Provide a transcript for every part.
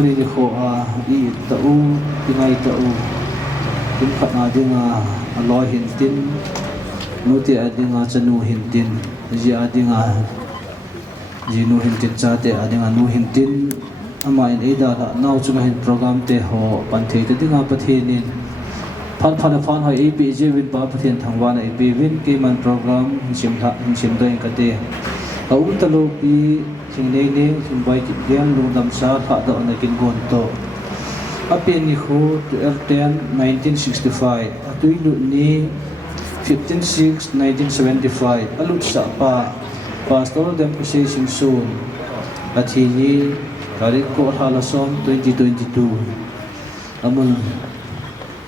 Tuni ni kho I tau tingai tau tin khana dinga aloi hintin nuti adinga chanu hintin ji adinga jinu hintin chate adinga nu hintin ama in ida la nau chunga hin program te ho panthe te dinga pathenin phan hai ap je win pa pathen thangwana ap win ke man program sim doing kate au talo pi Lhingneineng bai Kipgen Longdamsa lhahdoh na kingon to apin ni khu to 1965 atui lu ni 15/6/1975 alut sa pa pastoral deposition soon athini karit ko halason 2022 amun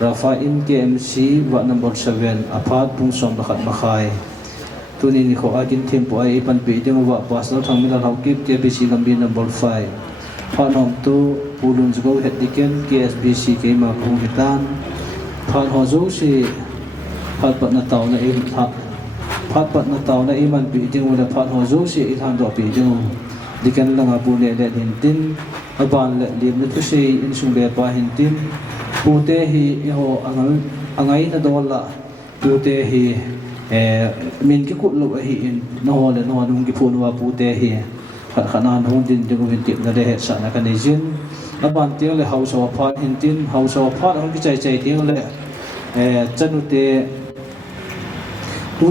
Rafa in KMC wa number 7 aphat pungsom bakhat makhai tuni ni kho akin tempo ai pan pe ding wa pasal thangmila haukip KBC gambi number 5 phanom tu pulun jgo het diken KSBC ke ma phung hitan phan ho zo si phat pat na taw na e phat pat na taw na e man pe ding wa phat ho zo si i than do pe ding diken langa pu le le hin tin aban le lim na tu se in sung le pa hin tin pu te hi ho angai na dola pu te hi min ki kut lo hi in no le no nung ki phun wa pu te hi khanan hon din de win tip na de he sa na kan jin aban te le house of phat hin tin house of phat hon ki chai te le chanu te tu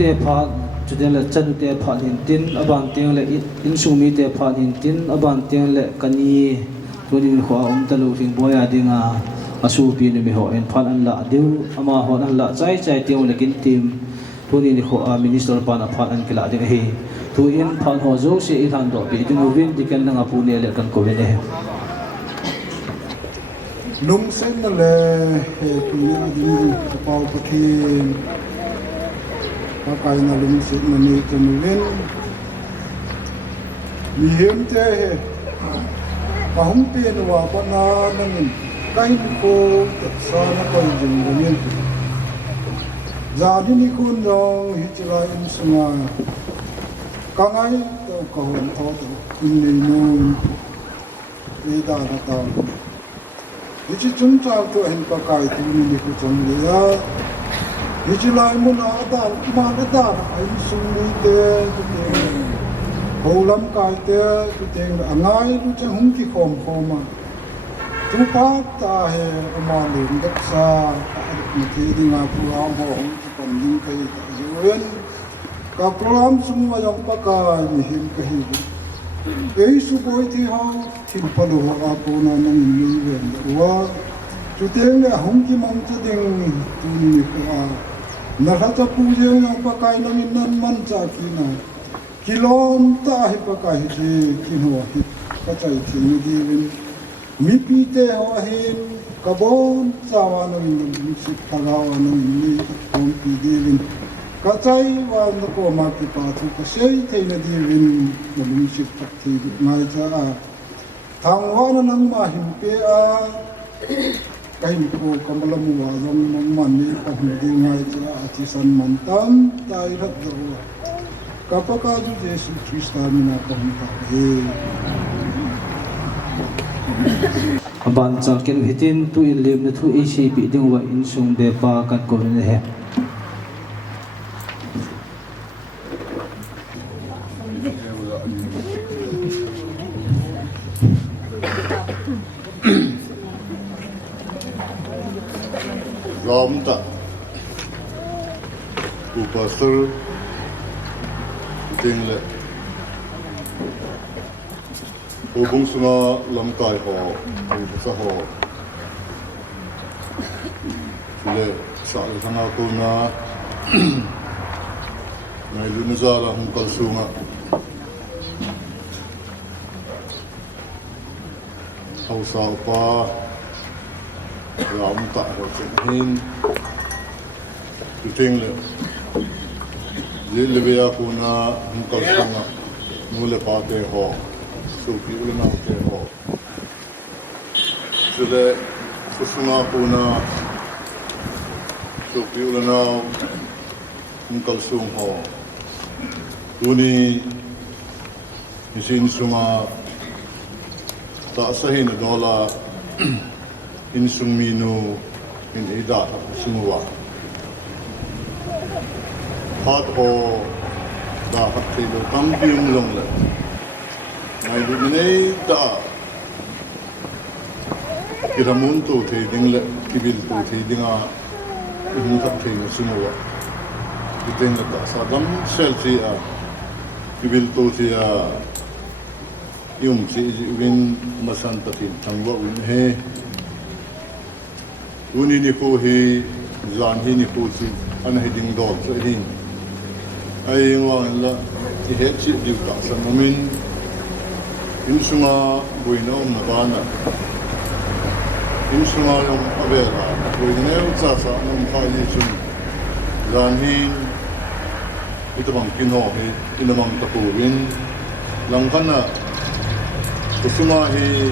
te phat chu de le chanu te phat hin tin aban te le in sumi te phat hin tin aban te le kani tunin kho talu thing boya dinga asu pi ni mi ho en phan an la deu ama ho an la chai teu le kin tim tuni ni kho minister pan phan an kila ding hi tu in phan ho zo se i than do pi ding win dikan nga pu ne le kan ko ne lung sen le tu ni ding pau paki pa kai na lung sen ni tu win mi hem te pa hum pe no wa pa na nang kain ko sa na ko jing ngin za ni kun dong hi chila in sunga kangai to ko hon to in ni nun e da na ta hi chi chung cha to hen pa kai tu ni ku chung le ya hi chi lai mun a da ma na da in sung ni te ho lam kai te tu te angai lu cha hung ki khom khoma chúng ta hệ mà liền đất xa một tí đi ngã program họ chỉ còn những cái duyên các program xung quanh trong các cái hình cái hình ấy số bội thì họ thì phải lo họ cô nó nằm như vậy và chú tiếng là không chỉ mong cho tiếng tu ni cả nó là cho tu riêng trong các cái nó mình man cha kia này kilom ta hệ các cái thì kinho thì các cái thì như đi mi pite ho hin kabon sawa no min sip tagawa no min kom pi divin ka chai wa no ko ma ki pa chu ka sei thei na divin no min sip tak thi mai cha thang wa no nang ma him pe a kai ko kamalam wa jong nang man ni ka hin di mai cha a chi san man tam tai rat do ka pa ka ju jesu krista mi na ka hin ta ban chakin hitin tu in lim na thu ac pi ding wa in sung be pa kan ko ne he rom ta upasur ding le Ubung sunga lam kai ho, ubasa ho. Sile sa le sana ko na, na ilunuza la hungkal sunga. Hausa pa, ram ta ho hin. Tuting le, le beya ko na hungkal sunga, mule pa te ho. So people now te ho. So the kusuna puna. So people now unkal sung ho. Uni isin sunga ta sahin dola in sungminu in ida sungwa pat o da hakte lo kampium long le ngai lu nei da kiramun to the ding le kibil to the dinga in hakte no sungwa kiteng da sadam selfie a kibil to the yung si win masantatin tangwa win he uni ni ko he zan hi ni ko si an heading dog so hin ai ngwan la ti he chi di ta sa momin in sunga buino na bana in sunga yung abela buino sa sa nung kali sun zan hin ito bang kinho he inamang tapuwin lang kana kusuma hi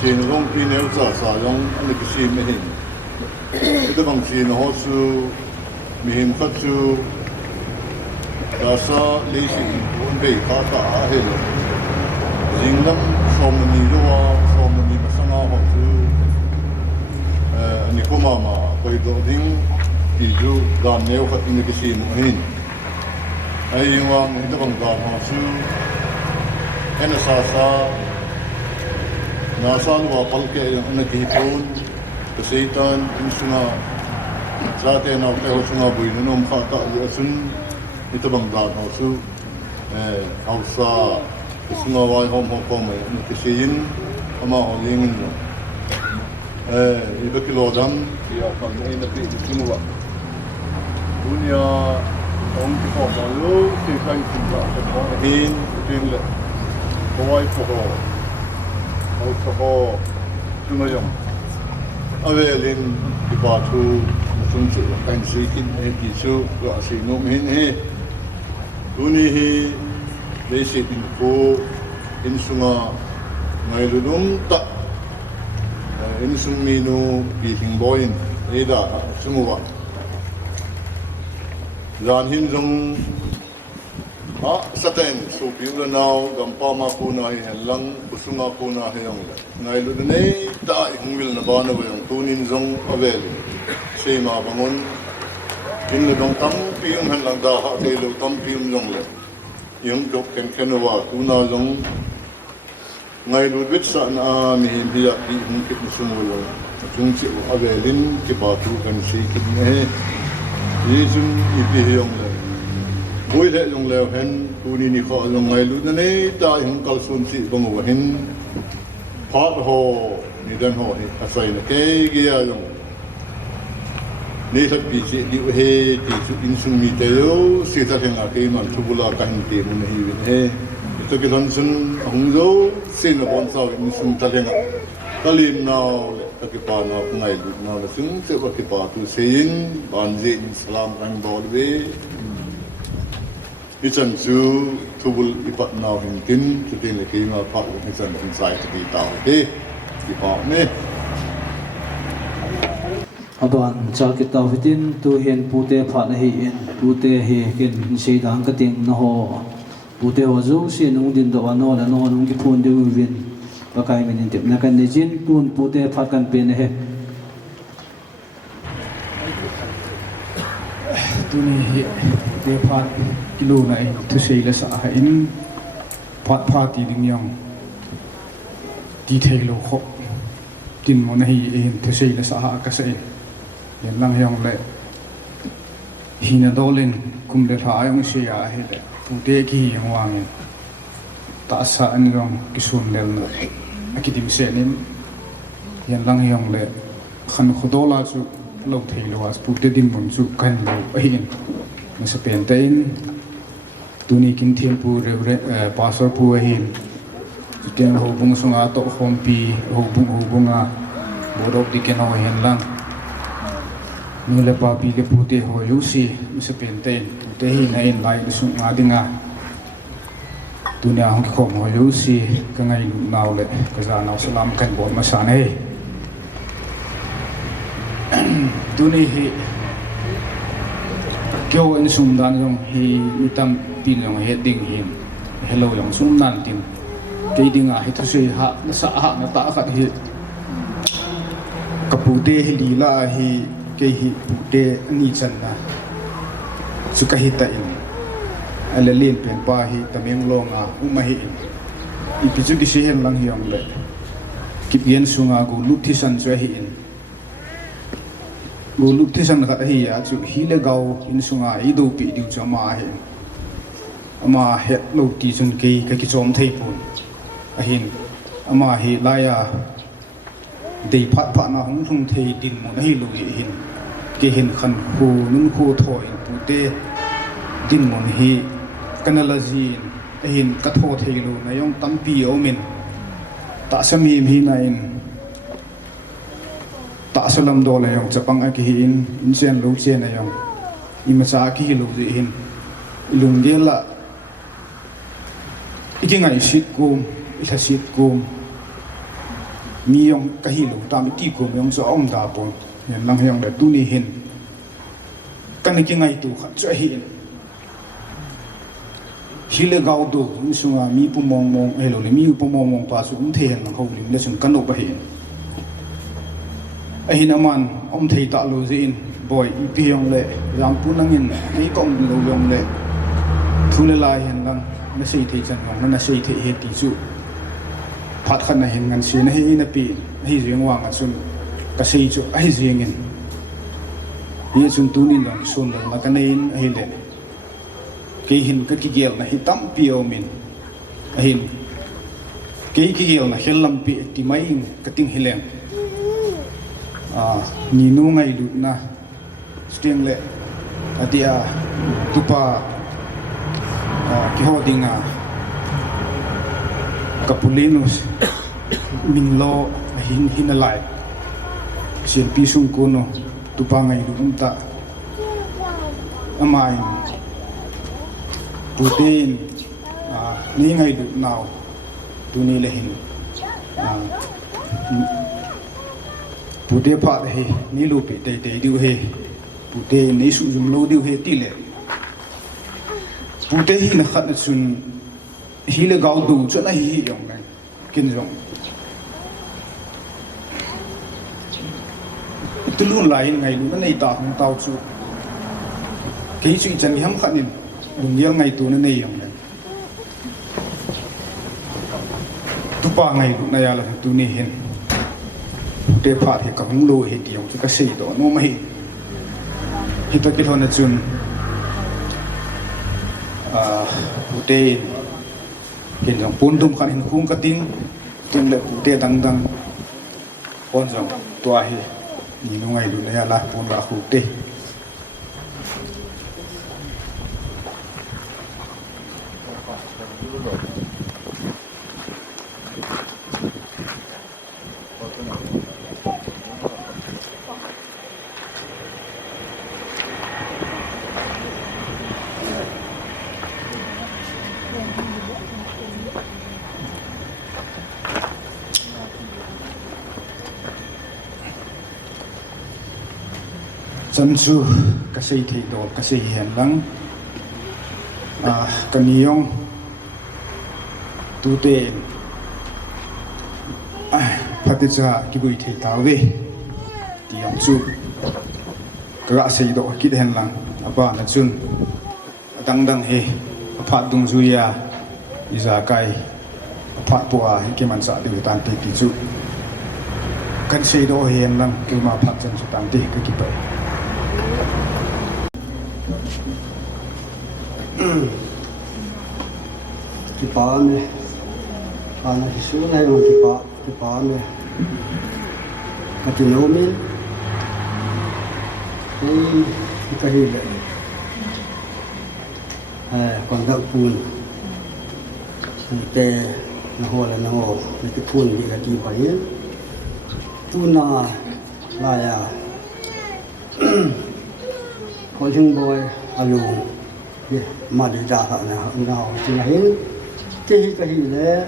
sinong inel sa yung ano kasi mehin ito bang sino su mihim katsu kasa lesi unbe kata ahel jinglam somani luwa somani masanga hosu ani kumama koi do ding iju dan neo kat ini kasi mehin ay wang ito bang dan hosu NSasa nasa luwa palke ang nagihipon kasitan insuna sa atin na kayo sunga buhay nung kata asun ito bang dano su hausa sunga wai hom may kasiyin ama holingin no iba kilodam iya kan ay napili sinuwa dunya ang tipo malo si kain singa hin pinle Hawaii po ko. Ako ko tumayong. Awelin di batu sunsu kain sikin kisu ko asinong hinhe. Unihi basic info insunga ngaylunum ta insung minu pising boyin eda sumuwa. Dan hinzong sa ten so piula now gampa ma kuna hi lang kusunga kuna hi yang ngai lu nei ta ingwil na bana ba yang tunin zong avel sei ma bangon in le dong tam pium han lang da ha te lu tam pium long le yung dok ken ken wa kuna zong ngai lu bit sa na mi hin dia ki hung kit sumu lo chung chi avelin ki ba tu kan sei ki ne yizum ibi yong le Boy le yung leo hen tuni ni ko yung ngai lu na nei ta yung kalsun si bango hin pat ho ni dan ho ni asai na ke gia yung ni sa pi si di he ti su in sun mi te yo si ta hen a ke man tubula ka hin ti mun hi win he ito ki lan sun hung zo sin na bon sa in sun ta hen kalim now ta ki pa na ngai lu na na sing se ba ki pa tu sein ban je in salam kan bol we Isan su tubul ipat now hinkin tutin leki ma pak isan inside di tau he di pak ne aban chal kita fitin tu hian pute phat hi in pute he ken sei dang ka ting na ho pute ho zo si nung din do ano la no nung ki phun de win pa kai men tip na kan ne jin tun pute phat kan pe ne he tuni hi te phat kilo na thu sei la sa in phat phat ti ding yang ti thei lo kho tin mo na hi in thu sei la sa ka sei yan lang yang le hina dolin kum le tha ayong sei a he le pu te ki yang wang ta sa an rong ki sun le na akidim se nim yan lang yang le khan khodola chu lo thei lo as pu te dim mon chu kan lo a hin ma sa pen tein tuni kin thiem pu re pasor pu a hin tiang ho bung sunga to khom pi ho bunga bodok di ken ho hen lang ni le pa pi le pu te ho yu si ma sa pen tein te hi na in lai su nga dinga tunia hong khom ho yu si ka ngai naw le ka za naw salam kan bo ma sa ne tuni hi kyo in sum dan yong hi mitam pin yong he ding hin hello yang sum nan tin ke dinga hi thu sei ha na sa ha na ta khat hi kapute hi lila hi ke hi pute ani chan na su ka hi ta in ala len pen pa hi tameng longa uma hi in i pichu ki se hen lang hi ang le Kipgen sunga go lup thi san chwe hi in go lup thi san khat hi ya chu hi le gau in sunga i do pi diu cha ma hi ama het lo ti chun ke ka ki chom thei pun a hin ama hi la ya dei phat pha na hung thung thei din mo hi lu hi hin ke hin khan khu nun khu thoi pu te din mon hi kanalazi a hin ka tho thei lu na yong tampi o min ta sami hi na in ta salam do la yong chapang a ki hin in sen lo chen a yong i ma cha ki lu ji hin lung de la ikingai sit kum ila sit kum mi yong ka hi lu ta mi ti kum yong so om da pon yan lang yong da tu ni hin kan ikingai tu khat cha hin hile gau do in sunga mi pu mong mong elo le mi pu mong mong pa su um the hen ho lim le sun kan no ba hin a hin aman om thei ta lo ji in boy i pi yong le yang pu nang in ei kong lo yong le thu le lai hen lang na sei thei chan yong na sei thei he ti chu phat khan na hen ngan se na he na pi hi riang wang a sun ka sei chu ai riang in hi sun tu ni lang sun la ka nei in hi le ke hin ka ki gel na hitam pio min a hin ke ki gel na helam pi ti mai in ka ting hileng ni nu ngai lu na string le atia tupa ki ho dinga kapulinus minglo hin hinalai sin pi sung kuno tupa ngai lu ta amai Putin ni ngai du now tu ni le hin Pute pha he ni lu pe te te du he Pute ni su zum lo du he ti le Pute hi na khat na sun hi le gau du chu na hi yong ngai kin jong tu lu lai ngai lu na nei ta hong tau chu ke chu chan hi ham khat ni lung yang ngai tu na nei yong le tu pa ngai lu na ya la tu ni hin te pha he ka hung lo he ti yong chu ka sei do no mai hi ta ki thon na chun te ken jong pun dum khan hin khung ka ting tin le te dang dang pon jong tua hi ni no ngai lu na ya la pun la khu te chân su cái xây thì đồ cái xây hiện lắm cái niong tu tê phát triển ra cái bụi thì tao đi thì ông su cái xây đồ cái hiện lắm apa là chun đăng đăng he phát dung duy à đi ra cái phát bùa cái mình sợ điều tàn thì chu cái xây đồ hiện lắm cái mà phát triển sự tàn thì cái vậy Kipa ne, kana hisu na yung kipa ne, katinomin, kahile, còn đậu phun, te na ho la na ho, cái phun bị cái gì vậy, phun là ya, có chung boy alu, mà đi ra họ nào chỉ là hết cái gì đấy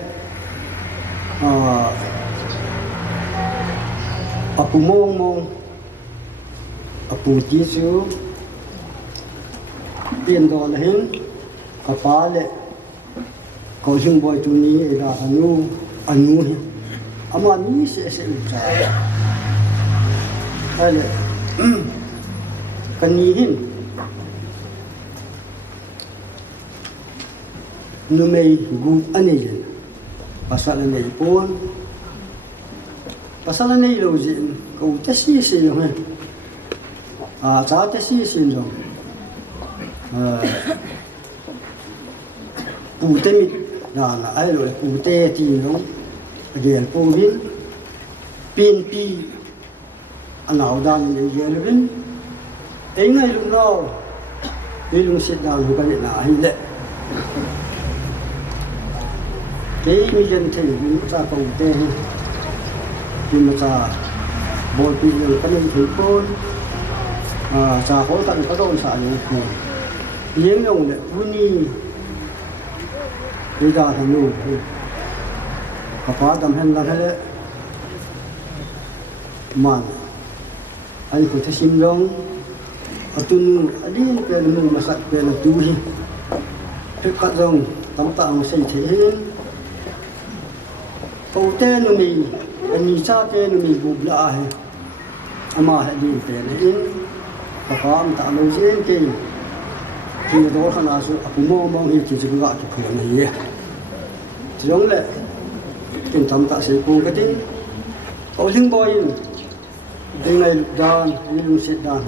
apu mong apu chỉ số tiền đó là hết cả phá lệ cầu sinh bồi tu ni là anu hi ama ni sẽ uca ai le kan ni hin nu mei gu ani jen pasal nei pon pasal nei lo jen ko ta si yo he cha ta si yo cụ tê mít là ai rồi cụ tê thì nó ghiền po vin pin pi anh nào đàn để ghiền vin ấy ngay lúc đó đi lúc xịt đàn thì cái là hay lệ cái mi dân thì mình ra cụ tê thì mà ra bồi pi rồi cái này thì con ra hỗ trợ cái đồn sản này những ông này vui đi ra thành nu có phá tầm hen là thế mà anh có thể xem rong ở tu nu ở đi về nu mà sạch về là tu hi hết cắt rong tấm tạo xây thế hin cầu tên nu mi anh nhìn xa tên nu mi bụp lại ama hãy đi về đấy có phá ông tạo lâu diễn kì khi đó khả năng số cũng mong hiểu chỉ gọi cái chuyện này giống lệ chúng ta sẽ cùng cái tiếng cầu sinh bồi tiếng này đàn luôn sẽ đàn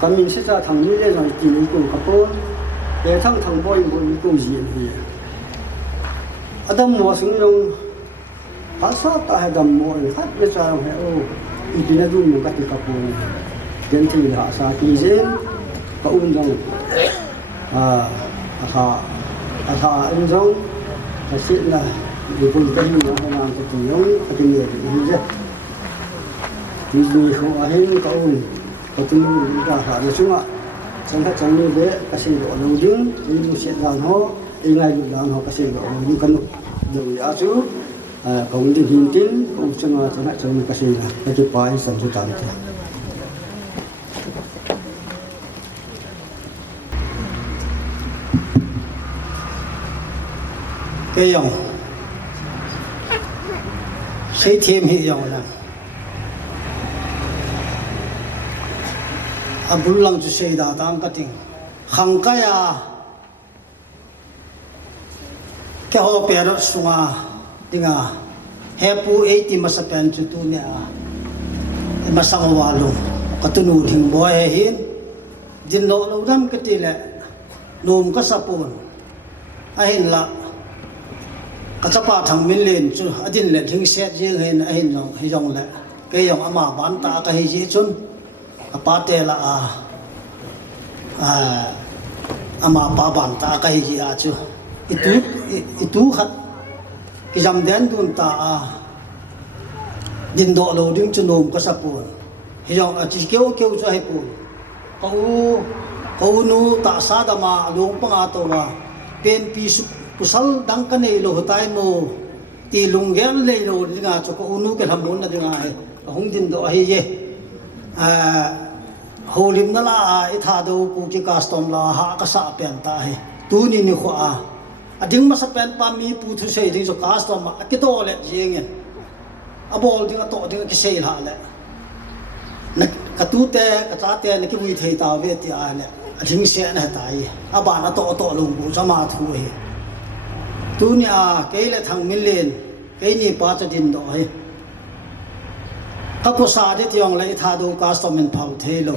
còn mình sẽ ra thằng như thế rồi chỉ lấy cùng cặp bông để thằng bồi cùng gì vậy Adam mua xuống dùng hát sát ta hay đầm mua hát bây giờ hay ít đi là dùng một cái cặp bông đến thì hạ sa kỳ dễ có ung dung anh giống là sẽ là để cùng cái gì đó làm cái tiếng cái nghề thì như thế thì không ai có tiếng là hạ được xuống ạ trong các trang như thế cái sinh độ đầu đứng thì sẽ làm họ ngày được làm họ cái sinh độ như cân được giá chứ cũng tình hình tiến cũng trong trong cái sinh là cái bài sản xuất tạm cái dòng xây thêm hiện dòng là bul lang chu sei da tam ka ting khang ka ya ke ho pe ro sunga tinga hepu 80 masapen chu tu ne a masang walu ka tu nu thing boy hin din lo lo dam ka ti le nom ka sapon a hin la ka chapa thang min len chu adin le thing set je hen a hin long hi jong le ke yong ama ban ta ka hi ji chun apa te la ama pa ban ta ka hi ji a chu itu khat ki jam den tun ta din do lo ding chu nom ka sapon hi jong a chi keu keu chu hai pu ko nu ta sa da ma long pa nga to wa pen pi su pusal dang ka nei lo tai mo ti lung gel le lo dinga cho ko nu ke hamun na dinga ai hong din do hi ye holim na la i tha do ku ki custom la ha ka sa pen ta he tu ni ni kho a ding ma sa pen pa mi pu thu sei ding so custom a ki to le jeng a bol ding a to ding ki sei la le na ka tu te ka cha te ne ki wi thei ta ve ti a le a ding se na ta yi a ba na to lung bu sa ma thu he tu ni a ke le thang min len ke ni pa cha din do he ka ko sa de tiong le tha do custom men phau the lo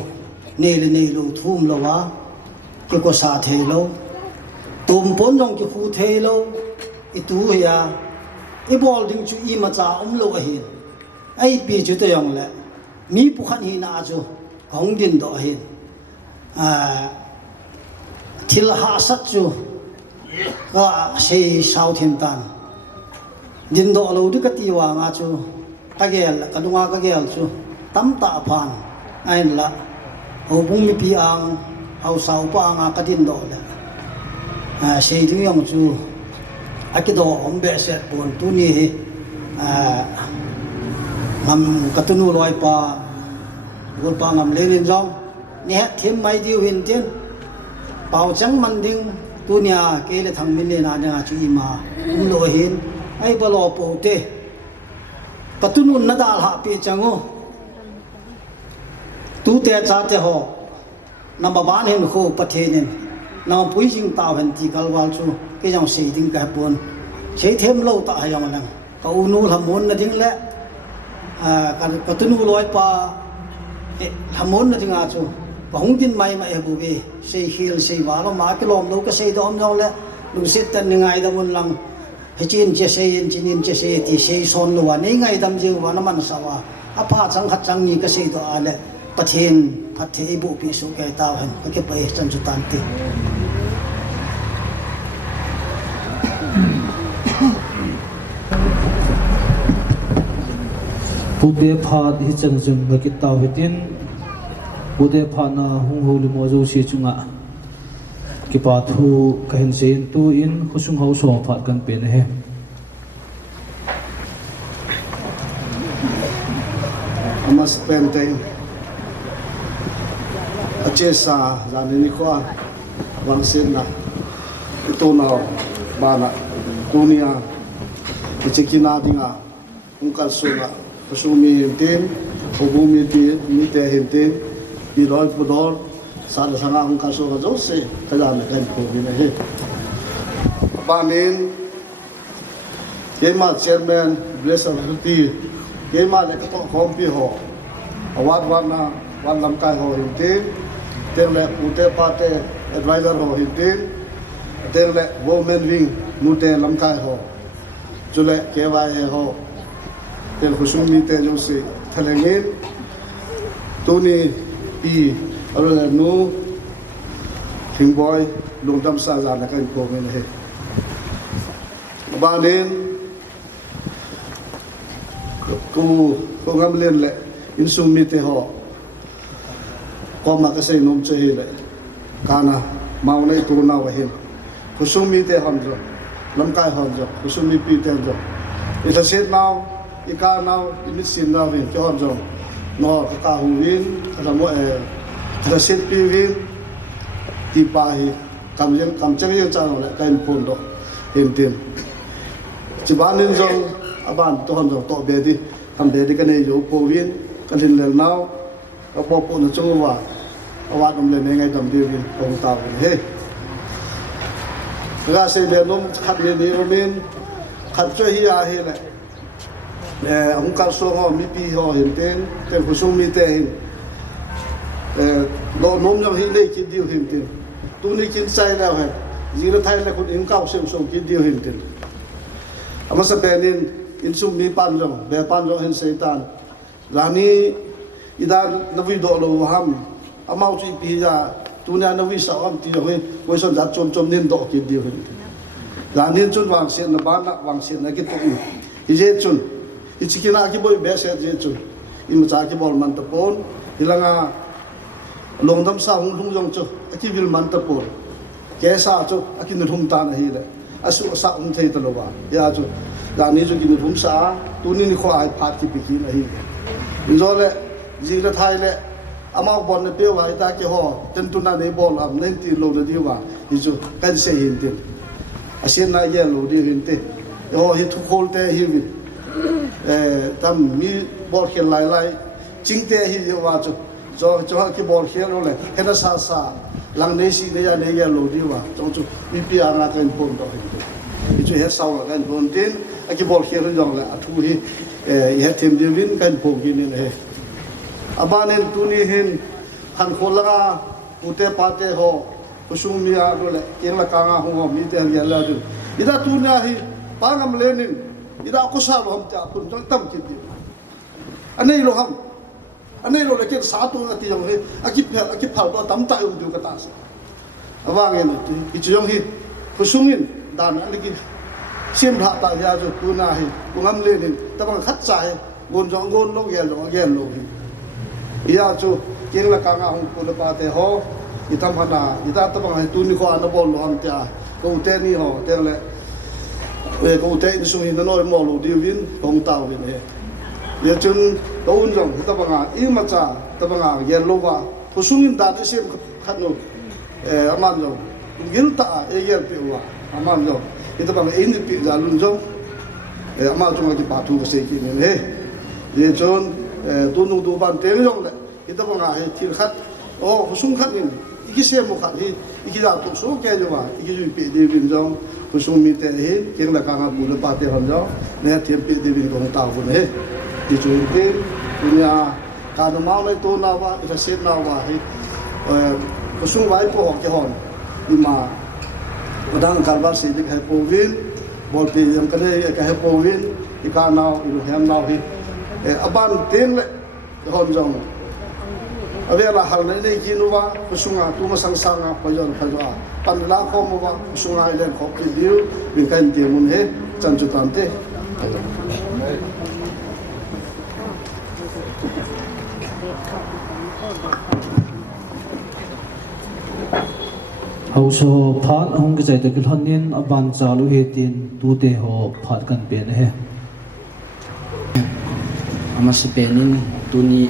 nei lo thum lo wa ke ko sa the lo tum pon dong ki khu the lo I tu ya I bol ding chu I ma cha lo hi ai pi chu te yong le mi pu khan hi na chu hong din do hi thil ha sat chu ka sei sau thiên tan din do lo di ka ti wa nga chu ka gel ka dunga ka gel chu tam ta phan ai la ho bung mi pi ang au sau pa nga ka din do le sei ding yong chu akido om be se pon tu ni ngam ka tu nu loi pa gol pa ngam le rin jong ni ha thim mai diu hin tin pau chang man ding tunia ke le thang min le na nga chu ima lo hin ai balo po te patunun na dal ha pe chango tu te cha te ho number 1 hen kho pathen na pui jing ta han ti kalwal chu ke jang sei ding ka pon sei them lo ta hayang lang ka unu hamon na ding le kan patunu loi pa hamon na ding a chu hong tin mai mai bu be sei hil sei wa lo ma ke lom lo ka sei dom no le lu sit tan ngai da mun lang he chin che sei in chin che sei ti sei son lo wa nei ngai dam je wa na man sa wa a pha chang khat chang ni ka sei do a le pathen pathe bu pi su ke ta han ka ke pai chan chu tan ti Pude phat hi chang jung ga ki taw hitin pude phat na hung ho lu mo zo si chunga ki pa thu ka hin sein tu in khusung ho so phat kan pen he Amas penteng achesa zanini kwa wangsin na ito na bana kunia ichikina dinga ungkal sunga kasumi hintin ubumi mi te hintin bilol pudor sada sanga ungkal sunga jose kajana kan ko bine he banin yema chairman blessed huti yema le ko kompi ho awad wana wan lam kai ho hintin tenle ute pate advisor ho hintin tenle women wing nute lam kai ho chule kewa ho tel khusum mi te jo se thalengin tuni pi arla nu thingboy longdamsa za na kan ko men he banin ku ko ngam len le insum mi te ho ko ma ka sei nom che he le kana mau nei tu na wa hin khusum mi te ham jo lam kai hom jo khusum mi pi te jo ita set now ika now imit sin now in cho hom jo no ka hu win ka mo da set pi win ti pa hi kam chang yen cha no le kain pon do em tin chi ban nin jo aban to hom jo to be di kam be di ka nei yo po win ka lin le now ka po po na chung wa awat om le ne ngai dam di win kong ta he ra se be nom khat le ni romin khat cho hi a he le ông cao số họ mi pi họ hiện tên tên của số mi tên lo nom nhau hi le ki diu hiện tên tu ni kin sai la he gì đó thay là con in cao xem sông ki diu hiện tên ama sa benin in sum mi pan jong be pan jong hen seitan lani ida navi do lo ham amau chi pi ja tu na navi sa am ti jong he ko son ja chom nin do ki diu hiện tên lani chun wang sen na ban na wang sen na ki tu hi je chun ichikina ki boy be set je chu im cha ki bol man ta pon hilanga longdamsa hung lung jong chu aki vil man ta pon ke sa chu aki nu thum ta na hi le asu sa thei ta lo ba ya chu da ni chu ki nu thum sa tu ni kho ai phat ki pi ki na hi zo le ji la thai le amao bon ne pe wa ta ki ho ten tu na nei bol am nen ti lo de di wa hi chu kan se hin tin asin na ye lo di hin te yo hi thu khol te hi vi tam mi bol khel lai ching te hi yo wa chu cho ki bol khel lo le hena sa lang nei si ne ya lo di wa chu pi pi ana kan pon do hi chu he sau la kan pon tin a ki bol khel jong la thu hi ye them di win kan pon ki ne he abanen tu ni hin khan khola ute pate ho kusum mi a lo le ken la ka nga ho mi te ya la du ida tu na hi pa ngam lenin ida ko sa lo ham ta kun jong tam ki di anei lo ham anei lo le ken sa tu na ti jong he aki phal do tam ta um du ka ta sa awang en ti chi jong hi kusungin dan ani ki sim tha ta ya jo tu na hi ku ngam lenin ta bang khat sa he gon jong gon lo ge lo hi ya chu ken la ka nga hong ko le pa te ho itam hana ita ta bang tu ni ko an bol lo ham ta ko te ni ho te le ko te ni sung hin no mo lo di win kong tao win he ya chun to un jong ta bang i ma cha ta bang ye lo wa ko sung in da ti sim khat no aman lo gil ta egel pe wa amal jo ita bang in pi zalun jo amal chung ki patu ka se ki ne he ye chon tu nu du ban te jong le ita bang a he thil khat o husung khat ni iki se mo khat hi iki da tu so ke jo wa iki ju pi de bin jong husung mi te he keng la ka nga bu le pa te hon jo ne thiam pi de bin ko ta bu ne ti chu te dunia ka do ma le to na wa ita se na wa hi husung vai po ho ke hon ima padang kalbar se dik hai povin bol pi yang kane ka hai povin ika naw ilu hem naw hi aban ten le hon jong avela hal nei ki nu wa kusunga tu ma sang sang pa jon pa wa pan la ko mo wa kusunga ile ko ki diu bin kan te mun he chan chu tan te hậu số phát hong cái giải được cái hôn nhân ở ban trả lưu hệ tiền tu tế họ phát cần biển he ama si penin tuni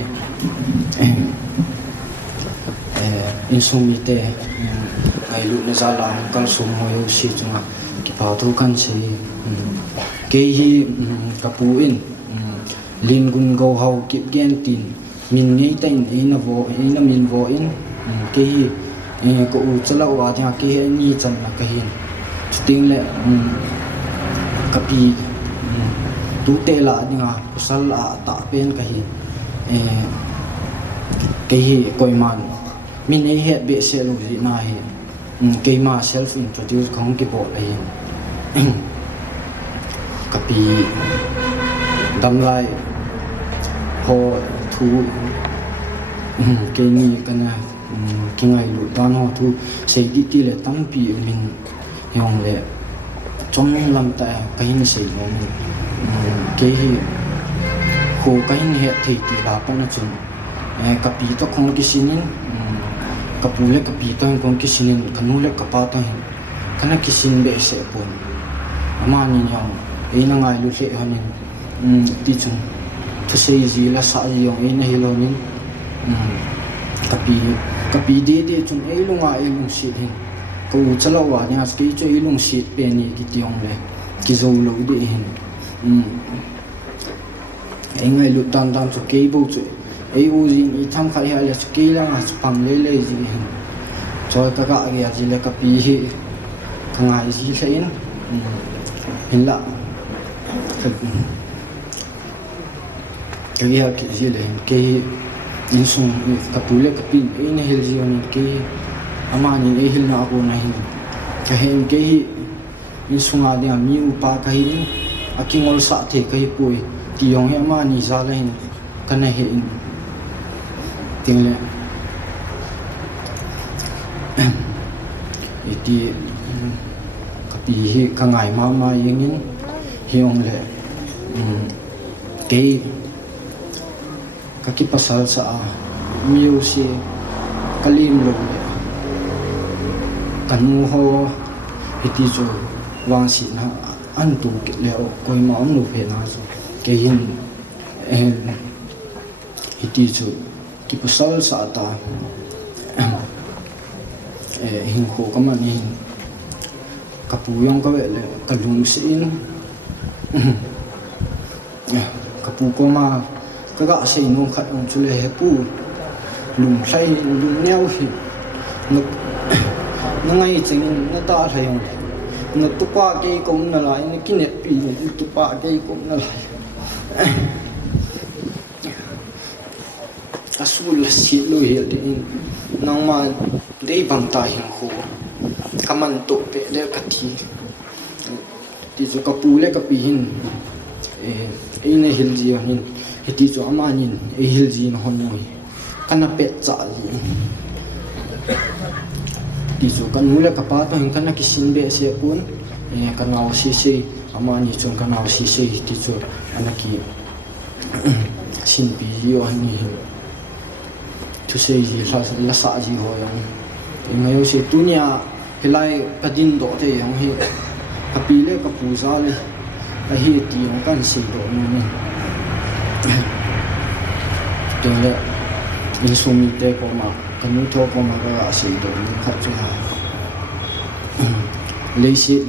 insumite ai lu na zala kal sum hoyo si chunga ki pa thu kan si ke hi kapuin lin gun go hau Kipgen tin min ngei tain ina min vo in ke hi ko u chala wa ja ke ni chan na ka hin sting le kapi tu te la dinga kusal la ta pen ka hi ke hi koi man min ei het be se lu ri na hi ke ma self introduce khong ki bo ai kapi dam lai ho thu ke ni kana kingai lu dan ho thu sei di ti le tam pi min yong le chom lam ta ka hin sei lo min ke hi ho ka hin he thei ti la pa na chun kapi to khong ki sinin kapule kapi to khong ki sinin kanu le kapa to hin kana ki sin be se pon ama ni yong e na ngai lu le hanin ti chung to sei ji la sa yong e na hilo nin kapi de chun e lunga e lung sit hin ko chalo wa nya ske cho e lung sit pe ni ki tiong le ki zo lo de hin e ngai lu tan tan so ke bo chu e u jin I tham khai ha le ske la nga pang le le ji hin cho ta ga ge ji le kapi hi khangai ji sein hin la ke ya ki ji le ke insung kapule kapin ina hil zion ke amani e hil na ako na hin ka hen ke hi insung adi mi upa ka hin akingol sa the ka hi pui ti yong he amani za la hin kana he in tingle iti kapi hi kangai ma yengin hiong le ke kaki pasal sa miu si kalim lo le kanu ho iti jo wang si na an tu ke le o koi ma om lu phe na so ke hin iti jo ki pasal sa ta hin ko kama ni kapuyong ka le kalung sin kapu ko ma kaga sei no khat on chule he pu lum sai lum neu hi no ngai ching na ta thayong no tu pa ke kom na lai ni kine pi ni tu pa ke kom na lai asul si lo hi de nang ma de bang ta hin kho kaman to pe le ka thi ti zo ka pu le ka pi hin e ne hil ji hin hiti cho amanin e hilji na honoi kana pe cha ji ti cho kan mula ka pa to hin kana kisin be se pun kana o si se amani chon kana o si se ti cho anaki sin pi yo ani tu se ji la sa ji ho yang ngayo se tunia helai kadin do te yang he kapile ka puza le ka hi ti yong kan si do ni Tengok insumite ko ma kanu to ko ma ga si do ni kha chu ha lấy sĩ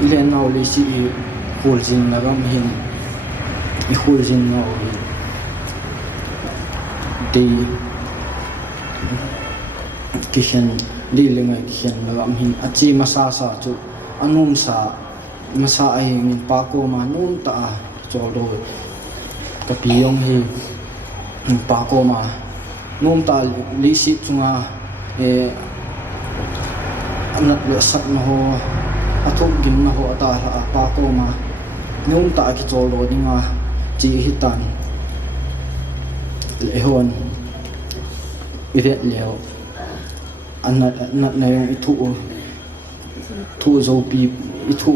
lên nào lấy sĩ khổ dinh là gom hình khổ dinh nào thì kishan đi lên ngay kishan là gom hình achi masa sa chu anum sa masa ai ngin pa ko ma num ta cho rồi cái piong hi pa ko ma num ta lấy sĩ chunga anak le sak na ho athuk gin na ho ata pa ko ma nung ta ki chol ro dinga chi hitan le hon ire leo anak na yung thu zo pi ithu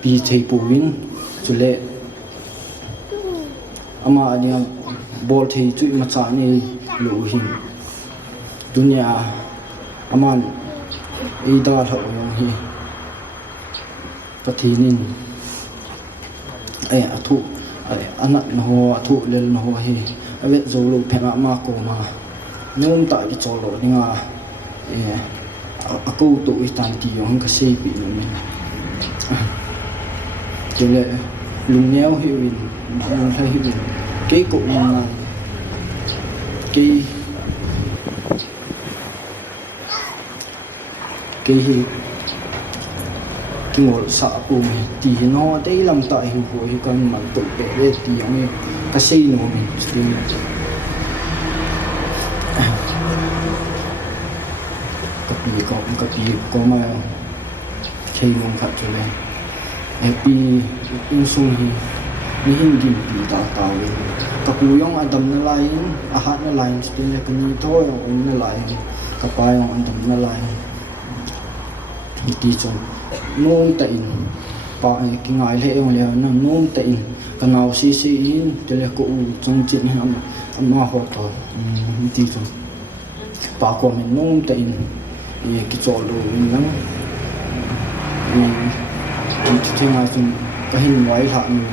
pi thei pu win chule ama ania bol thei chu ma cha ni lu hin dunya aman ida thau yong hi pathinin ai athu anak no ho athu lel no ho hi avet zo lu phena ma ko ma nung ta ki cholo ninga aku tu itan ti yong ka sei pi no min jule lung neo hi win lung lai hi win ke ko na ke cái ngồi sợ cùng thì nó đấy làm tại hình của con mà tự để lên thì ông cái xây nó mình thì cái gì có mà khi mong khát cho lên happy in sung hi ni hin dim pi ta ta we ka pu yong adam na lai a hat na lai thì là cái gì thôi ông na lai ka pa yong adam na lai đi chung nôm tại pa cái ngày lễ ông leo nó nôm tại cái nào xí in thì là cụ trong chuyện ham mà họ thôi đi chung pa của mình nôm tại cái chỗ đồ mình lắm mình thì ngày chung cái hình ngoái lại mình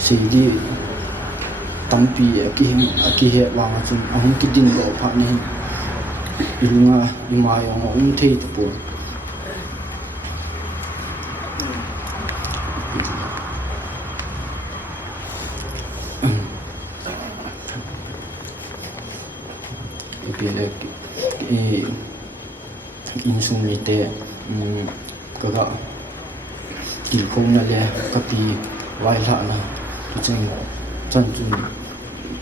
xí đi tắm pi cái hệ vàng chung ông cái đinh độ phát này ilunga imayo ng thei po ipilek insumite kaga kilkong na le kapi waila na chang chanchun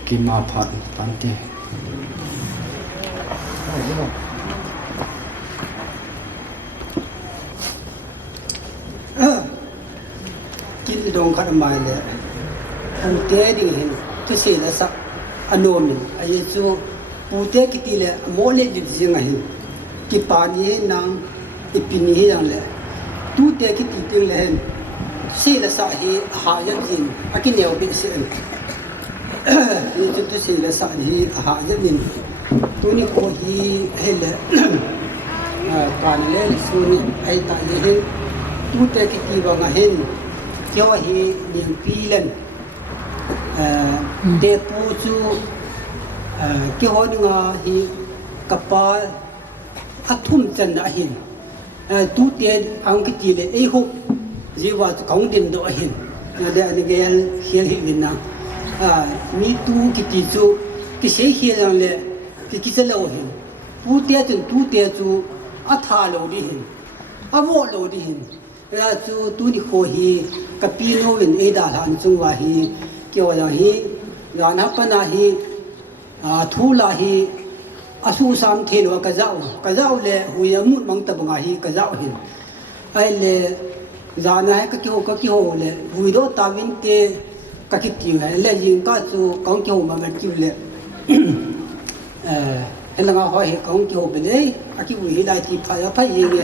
kima phan pante kin dong khat mai le pu te ding hin tu se la sa anomin ai chu pu te ki ti le mo le di jing hin ki pa ni nang ipini hi yang le tu te ki ti ting le hin se la sa hi ha yan jin akin neo bi se ni tu se la sa hi ha yan nin tu ni ko hi hele pan le su ni ai ta ye hin tu te ki ti ba nga hin kyo hi ning pi len te pu chu kyo ni nga hi kapa athum chan da hin tu te ang ki ti le ei ho jiwa kong din do hin de ani gel hiel hi min na mi tu ki ti chu ki se hiel le ki se lo hin pu te chun tu te chu a tha lo di hin a wo lo di hin ra chu tu ni kho hi ka pi no win e da han chung wa hi kyo ya hi ya na pa na hi thu la hi asu sam the lo ka zau le hu ya mu mang ta banga hi ka zau hin ai le za na ka kyo le hu do ta win te ka ki ti le yin ka chu kong kyo ma ma ki le hela nga hoi kong kyo be le aki wi lai ti pha ya pha yin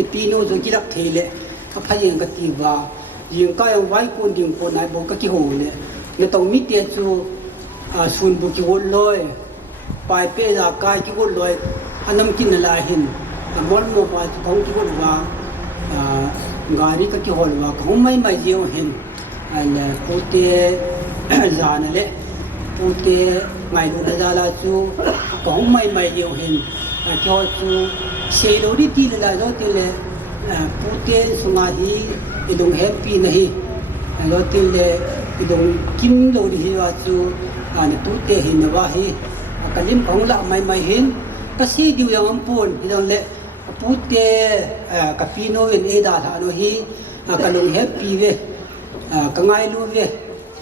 e pi no zo ki rak the le ka pha yin ka ti ba yin ka yang wai kun ding ko nai bo ka ki ho le ne tong mi te chu sun bu ki ho loi pai pe la kai ki ho loi anam kin la hin mol mo pa kong ki ho wa ngari ka ki ho wa kong mai je hin an pu te za na le pu te ngày đó là ra chú có mày mày nhiều hình cho chú xe đồ đi tin là đó thì là phụ tiền số ngày thì đồng happy này đó thì là đồng kim đồ đi vào chú anh tu tiền hình vào hi cái lim phong là mày mày hình cái xe điều yang ampun thì đó là phụ tiền cái pino in eda là nó hi cái đồng happy về cái ngày luôn về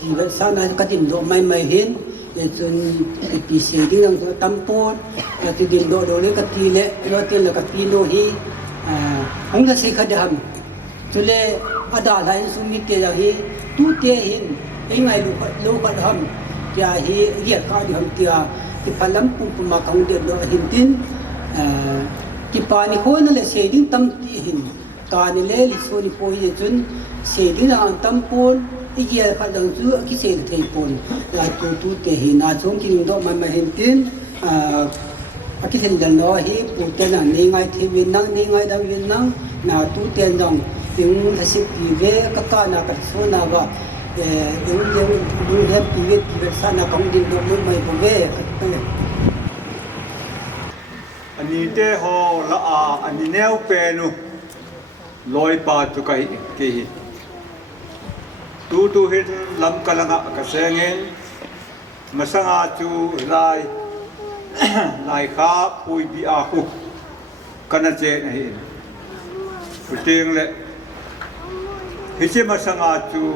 thì vậy sao này cái tiền độ mày mày hình chun cái xe đi đang tampon cái tiền độ đồ lấy cái tiền lệ đó tiền là cái pino hi ông ta sẽ khai đam cho nên ada lại sumi tiền hi tu tiền hin ấy ngày lúc cái đam ya hi riêng cái đam tiền thì phải làm cũng mà không được đó hin tin cái pani khôi nó là xe đi tâm hin cái này lấy số đi khôi chun xe đi đang tampon ý nghĩa phải rằng chú cái xe thầy pon là tu tiền hin à chúng chỉ đó mà hin tin cái thằng đàn nó hi phụ tiền là ni ngay thì viên ngay đang viên năng nào tu tiền dòng những cái sự về các nào cái số nào và những hết việc sao nào cũng đi được mới mày cũng về anh đi thế họ là anh đi neo penu lôi pa tu cái tu hết làm cái lăng cái sengen mà sang chu lai lại khá bùi bị khu cái này chết này tiếng lệ khi chế mà sang chú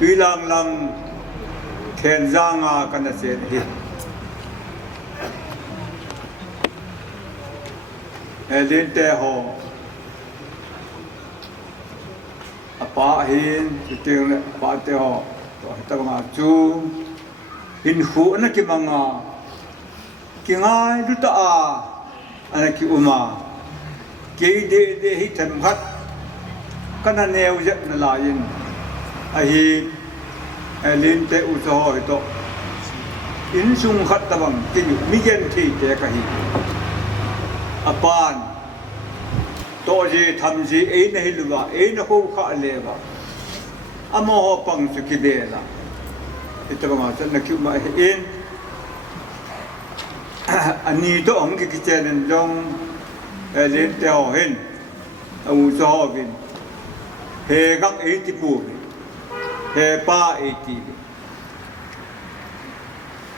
tuy lang khen giang cái này chết này lên thế họ apa hin tiếng lệ apa thế họ ta mà chú hin khu nó cái bằng cái ngay lúc ta anh cái uma cái để hít thầm hắt cái này nêu rất là lạ yên lên tới u sơ hỏi to in sung khát ta bằng cái mi gen thì thế cái apan to gì tham gì ấy này lừa ấy nó không khá lệ vào amo họ bằng sự kỳ lệ là itu mà chân là kiểu mà in anh đi đó ông cái chuyện trong lên theo hình ông cho viên he găng ấy thì bù he ba ấy thì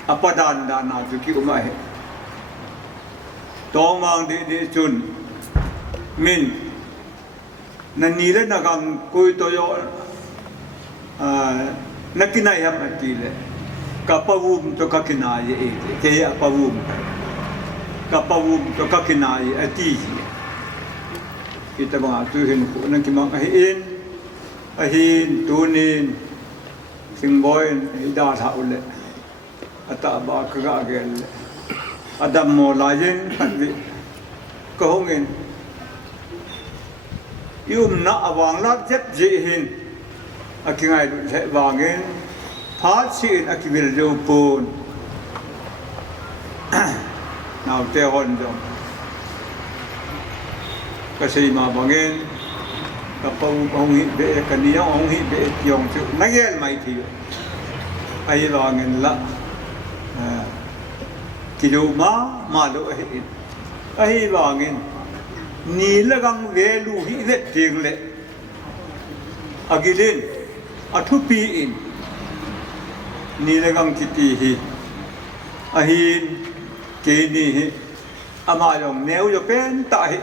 apa dan nào chú kiểu mà đó mang để chun min nên ní lên là găng coi tôi na kinai ham atile kapawum to kakinai ke apawum to kakinai ati kita ba tu hin ku na kimang ahin tunin singboy da tha ule ata ba ka gel adam mo lajen patwi ko hongin na awang lat jet je hin akingai du se wangin phat sin akivil do pon nào te hon do ka sei ma bangin ka pau hong hi be ka ni hong hi be tiong chu nagel mai thi ai wangin la kilu ma do hi ai wangin ni la gang ve lu hi le ting le agilin athupi in nilagang kiti hi ahin ke ni hi ama yong neu yo pen ta hi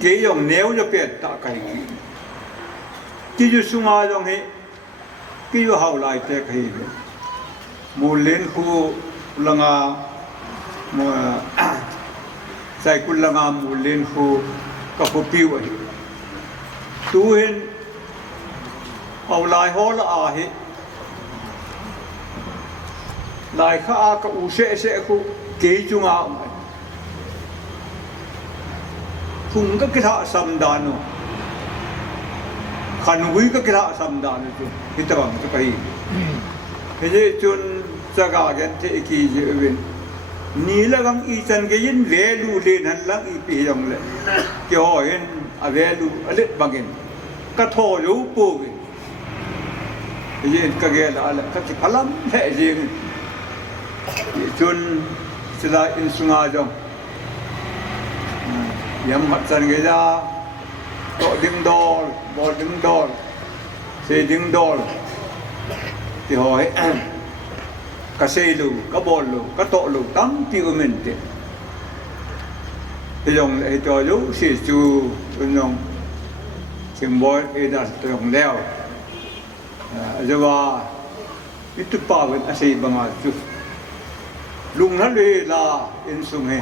ke yong neu yo pen ta kai ki ju sunga yong hi ki yu hau lai te kai mu len khu langa mo sai kul langa mu len khu ka phu piu ai tu hin hầu lại hô là hi lại khá cả u sẽ khu kế chung ảo cùng các cái thợ sầm đàn nó khăn quý các cái thợ sầm đàn nó cái tầm cái cái thế chứ chun ra gà cái thế kỳ dự bên ní là găng y chân cái yên vé lu lên hắn lăng y pi dòng lệ cái hỏi yên vé lu lết bằng yên cái thò dấu bù cái gì cái ghê là cái falam hệ gì จุนสลายอินสุงาจงยามหัดสันกิจาโตดึงดอลบอลดึงดอลเสดึงดอลที่หอยกระเซลูกระบอลลูกระโตลูตั้งที่อุมินเตที่ยงไอตัวยุสิจูอุนงสิงบอยเอดัสตัวยงแล้วจะว่าอิตุปาวินอาศัยบางอาจุลุงนั่นเลยลาอินสุงเฮ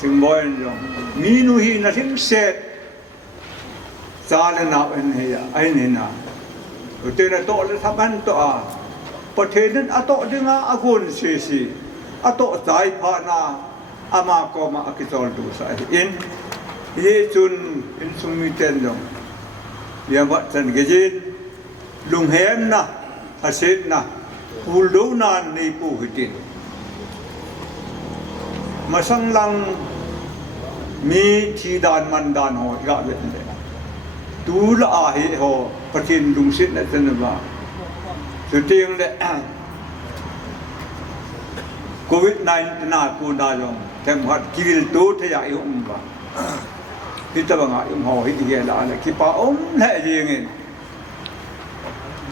สิงบอยยงมีนุฮีนัทิงเสดซาเลนาเอ็นเฮียไอเนน่าอุตเรโตเลทับันตัวประเทศนั้นอโตดึงอากุนเสียสีอโตใจพานาอามาโกมาอักิจอลดูสายอินเยจุนอินสุงมีเตนยงเยังวัดจันเกจินลุงเฮมนะอาศัยนะพูดดูนานในปูหิตินมาสังลังมีที่ดานมันดานหอยกะเวทเลยดูละอาเหตุหอประเทศลุงศิษย์นั่นจะนึกว่าสุดที่ยังเลยโควิด-19น่าปูนาจงแต่หมดกิริลตูทยายุ่งบ้าที่ตะบังอายุ่งหอหิติเกล้าเลยคิดป้าแหละยังไง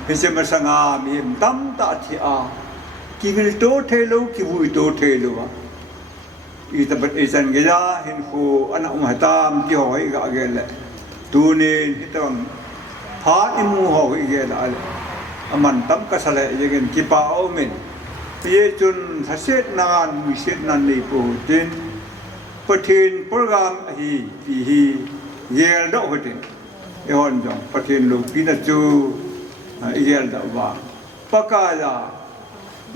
พิเศษมาสังอามีตั้มตาที่อากิริลตูเทลูกิบุยตูเทลูวะอีตาเป็นสันเกล้าเห็นคู่อันอุ้มหัตามที่หอยกะเกล้ตูนี่ที่ตะบังพาอิมูหอยเกล้าเลยมันตั้มกษัตริย์ยังไงคิดป้ามินเยจุนทัศน์นานมิเศษนันในปูตินประเทศโปรแกรมฮีเยลดอกตินเอฮอนจงประเทศลูกพินาจูเยลดอกว่าปากกาลา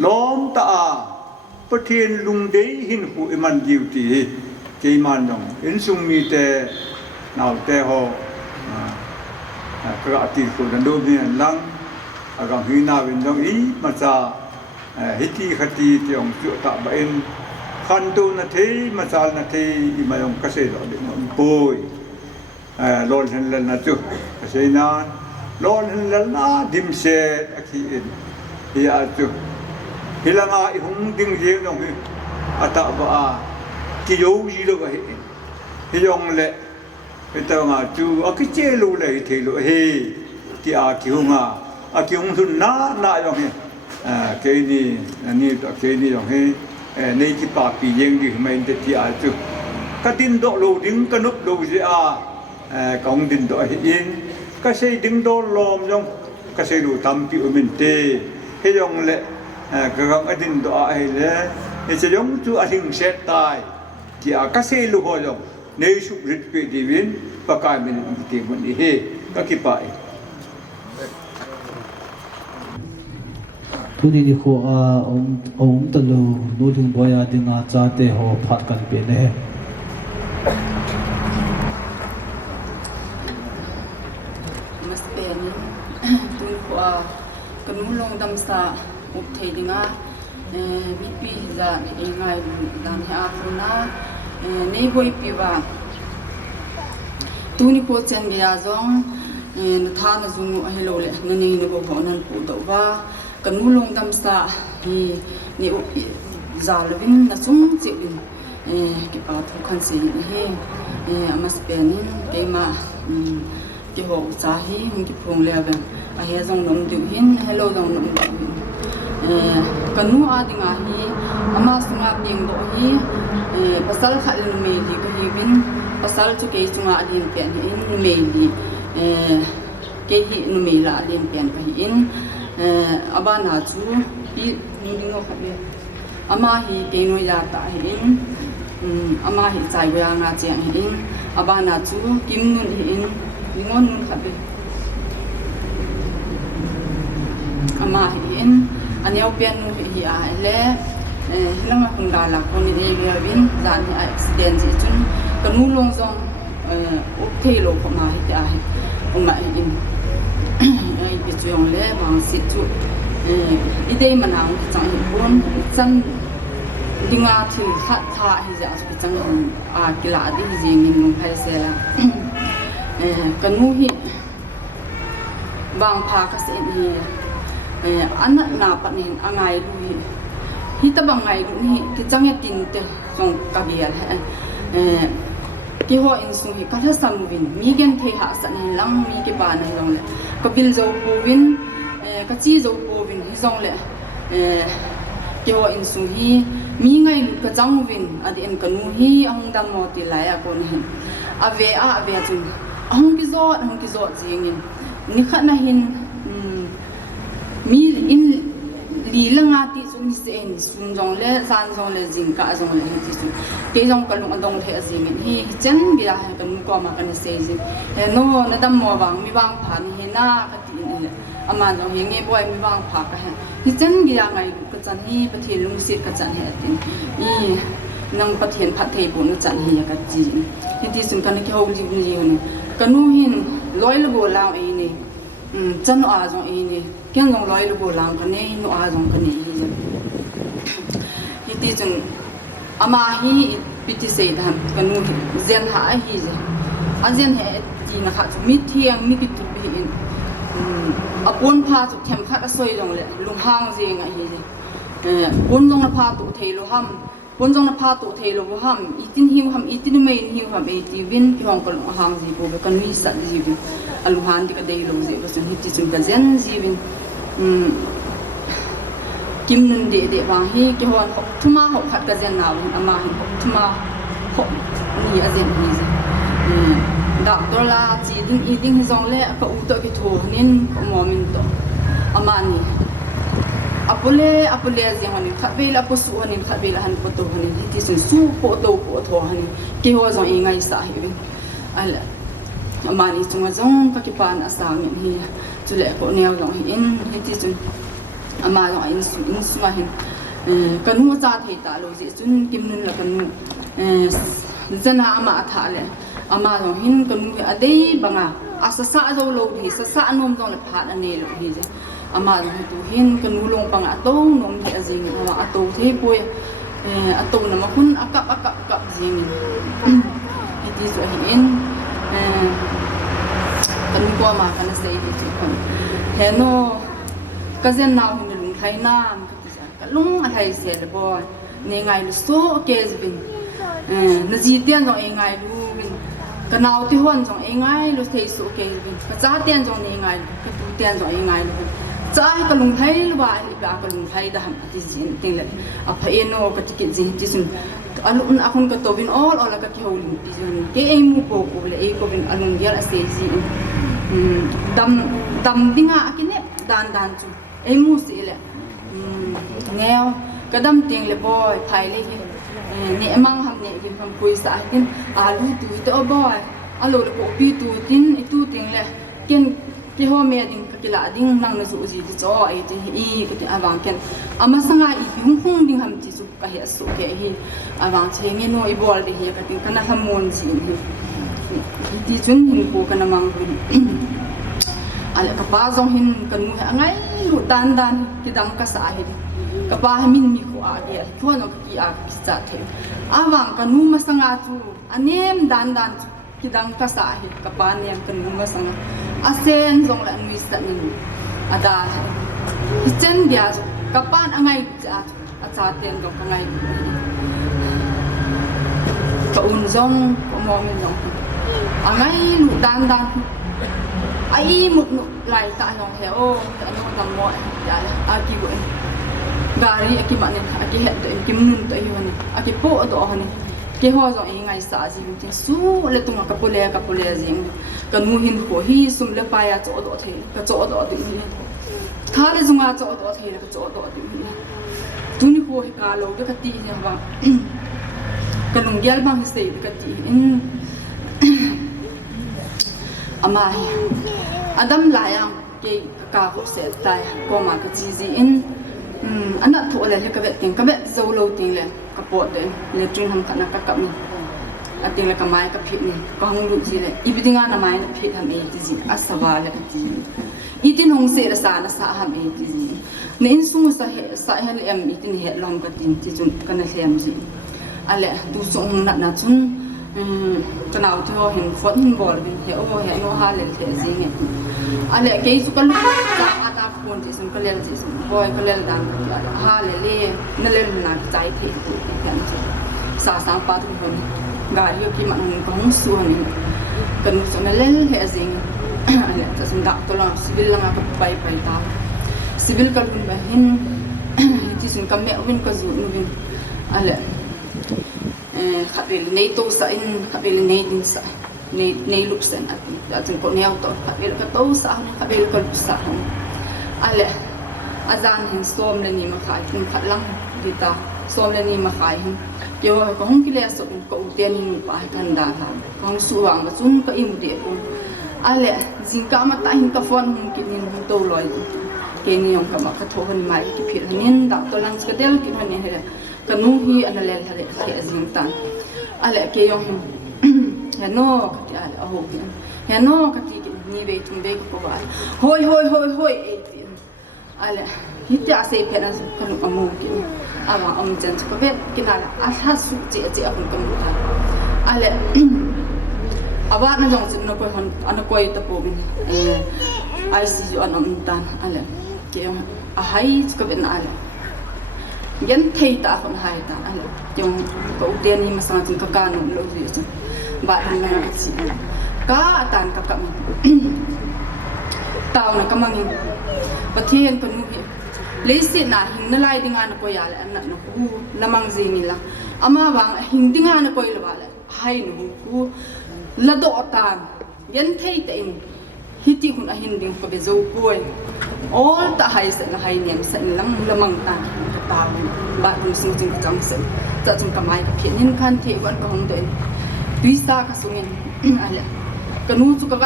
ล้อมตาประเทศลุงเดยหินหูมันดิวตีเจมันจงอินสุมีเตนาวเตหอกระติคุนันโดมีนลังอากาศหินาวินจงอีมาซาฮิติขติที่องจุตะบันขันตุนาทีมาซาลนาทีอิมายองเกษตรดิมันปุยลอนเห็นแล้วนะจุเกษตรนั้นลอนเห็นแล้วนะดิมเสดอคิอินฮิอาจุฮิลังอาอิหงดิ้งเจียงองอัตตะบะกิโยจีโลกะฮิยองเละฮิตะงาจูอคิเจลูเลยเทลูเฮที่อาคิฮงอาคิฮงสุนนาอยองเฮเคนี่นี่ตัวเคนี่อย่างให้ในที่ป่าปีเยังดีไม่ได้ที่อาจุก็ดินโดโลดิ้งก็นุบโลจีอากองดินโดเองก็ใช้ดินโดลมยองก็ใช้ดูทำที่อุมินเตให้ยองเละก็กองดินโดให้เละให้จะยองจูอธิงเสตตายที่อาก็ใช้ลูกยองในสุริตเปดีวินปากายมันอิติมันเฮก็คิดไปทุนี้นี่เขาตะลูนู่นถึงบ่อยดึงอาจารย์เตหอพัดกันเป็นเลยมาสเปนตุนเขากันนู่นลงดำสาอุบเทดิงาวิปีจะเองไงดันให้อาตุนาในบอยปีว่าตุนี้เขาเจนเบียจงท่านจุงให้เราเลยนั่นเองนึกว่านั่นพูดว่ากันนู่นลงดำสานี่อุบจาลวินน่ะจุงจิลินกิปาทุกขันสีนี่มาสเปนเกมาที่หกสาฮีมันที่พงเลี้ยกันอาเฮซงนมดูหินเฮโลซงนมดูหินกันนู่อาดิงาฮีอามาสุงาเปียงโดฮีภาษาขัดลุเมลีก็ฮีบินภาษาจุเกจุงาดินเปียนหินลุเมลีเกฮีลุเมลาดินเปียนก็หินอาบานาจูปีนี่ดิงอขัดเลยอามาฮีเกโนยาตาหินอามาฮีใจเวลางาเจียงหินอาบานาจูกิมนุนหินนี่งอนนุ่นขัดเลยอามาเห็นอันนี้เอาเปลี่ยนนุ่นเหี่ยแล้วแล้วมาคนกาลักคนนี้เรียวินจานที่อุบิเหตุจนก็นู่นลงซองอุทยโลกมาเหี่ยมาเห็นไอ้กิจวัตรเลยบางสิ่งจุดอีเดย์มันเอาจังบนจังดิ่งอาที่ขัดท่าที่จะสุดจังกีฬาที่จะยิงลงไปเสียกันนู่นหิบางพาก็เสียนี่อันนั้นนาปนินอ่างไงดูหิ hi ta bangai du ni ki changya tin te song ka gial ki ho in sung hi ka tha sam win mi gen the ha san hi lang mi ki ba na long le ka bil zo po win ka chi zo po win hi zong le ki ho in sung hi mi ngai ka chang win adi en ka nu hi ang dam mo ti la ya kon hi ave chun hong ki zo jing in ni kha na hin mi in li langa ti sun se en sun jong le san jong le jing ka jong le ti su te jong ka lung adong the jing hi chen gi ya ka nu ko ma ka ne se ji no na dam mo wang mi wang pha ni he na ka ti ni ama jong he nge boy mi wang pha ka he hi chen gi ya ngai ka chan hi pathin lung sit ka chan he tin i nang pathin phat thei bu nu chan hi ka ji hi ti sun ka ne ki ho ji ni ka nu hin loi lo bo lao ai ni chân ở trong ý này cái dòng lối là bộ làm cái này nó ở trong cái này thì tí chừng ama hi bị tí xây đàn cái nụ gen hạ hi gì gen hệ thì nó khác mít thiêng mít cái tụt bị in bốn pha tụt thèm khác xoay trong lệ lùng hang gì ngay hi gì bốn dòng là pha tụt thề lo ham bốn dòng là pha tụt thề lo ham itin hiu ham itin mấy hiu ham ấy tí vin cái hong cái lùng hang gì bộ cái con mi sẵn gì vậy aluhan di ka day lo ze ko sun hiti sun ka zen zivin kim nun de wang hi ki hon thuma ho khat ka zen naw ama hi thuma ho ni azen hi ze doctor la chi ding zong le ka u to ki tho nin ko mo min to ama ni apole ze hon khat be la po su hon khat be la han po to hon hiti sun su po to po tho han ki ho zong i ngai sa hi win ala mani chunga zong ka ki pan asang hi chule ko neo long hi in hi ti chun ama long in su ma hin kanu cha thei ta lo ji chun kim nun la kanu zana ama tha le ama long hin kanu ade banga asa sa zo lo hi sa nom dong la phat ane lo hi je ama long tu hin kanu long pang ato nom hi azing ma ato the poi ato na ma kun akap jing hi ti so hi in kan ko ma kan sei ti kon he no ka zen naw hin lung thai na ka lung a thai se le boy ne ngai lu so ke zbin na ji tian jong e ngai lu bin ka naw ti hon jong e ngai lu thei so ke bin ka cha tian jong ne ngai ka tu tian jong e ngai lu cha ka lung thai lu ba li ba ka lung thai da ham ti jin ting le a pha e no ka ti ki ji ti sun alun akon ka tobin all ka ki holing ti jun ke e mu ko le e ko bin alun gel ase ji dam dinga akine dan chu e mu si le ngeo ka dam ting le boy phai le ki ne mang ham ne ki ham pui sa tin alu tu to boy alu le ko pi tu tin e tu ting le ken ki ho me ding ka kila ding nang na su ji ti cho ai ti i ka ti awang ken ama sanga i hung ding ham ti su ka he su ke hi awang che nge no i bol de hi ka tin kana hamon ji hi ti chun hin ko kana mang bin ala ka pa zong hin kan mu ngai lu dan ki dam ka sa hi ka pa min mi ko a ge ko no ki a ki cha the awang kan mu ma sanga chu anem dan ki dam ka sa hi ka pa niam kan mu ma sanga asen zong la nui sa ni ada chen bia kapan angai cha ten do ka ngai ka un zong ko mo min zong angai lu dan ai mut nu lai ta yong he o ta no tam mo ya a ki bu gari a ki man a ki het ki mun to hi wani a ki po do hani ke ho zo e ngai sa ji tin su le tu ma ka pole jing ka nu hin ko hi sum le pa ya cho do the ka cho do ti ni kha le zunga cho do the ka cho do ti ni tu ni ko ka lo ka ti ni ba ka nung gyal bang sei ka ti in ama adam la yang ke ka ho se tai ko ma ka ji in ana thu le ka vet ting ka vet zo lo ting le ka po de le trin ham kana ka kap ni ating le ka mai ka phit ni ka hong lu ji le ibidinga na mai na phit ham e ti ji asawa le ti itin hong se ra sa na sa ham e ti ji ne in sung sa he le em itin he long ka tin ti chun kana hem ji ale du song na chun kanao ti ho hin fot hin bol bin he o he no ha le the ji nge ale ke su ka lu sa ata pun ti sun kalel ti sun boy kalel dan ha le le na le na chai the tu kan sa sang pa tu hon ga yo ki man kong su ni kan su na le he azing ale ta sun da to la civil la ka pai pai ta civil ka bun ba hin ti sun kam me win ka zu nu bin ale khabil nei to sa in khabil nei din sa nei luk sen at ko neo to khabil ka to sa khabil ka sa ale azan hin som le ni ma khai tin khat lang dita som le ni ma khai hin yo ko hong kile so ko te ni mi pa kan da ha hong su wang ma chun ka im de ko ale jing ka ma ta hin ka fon hin ki nin to loi ke ni yong ka ma ka tho han mai ki phir nin da to lang ska del ki han ni he ka nu hi an le hale ke jing tan ale ke yong ya no ka ti ale a ho ya no ka ti ni ve tum ve ko ba hoi e ti ale hitte ase pena kan amu ki ama jan ko vet kinala a ha su je akon kan ka ale awa na jong sin no ko hon an ko ta po bin ai si yo an tan ale ke a hai ko ben ale gen thei ta hon hai ta ale jong ko te ni ma sang tin ka ka no lo ri chu ba na si ka tan ka ka tao na ka mang pathian ko nu le si na hing na lai dinga na ko ya la na no ku lamang ji ni la ama wang hing dinga na ko la ba la hai no ku la do ta gen thei ta in hiti kun a hin ding ko be zo ko all ta hai se na hai nem sa lang lamang ta ta ba ru su jing chang se ta chung ka mai ka phian hin khan the wan ka hong de tui sa ka sungin ala ka nu chu ka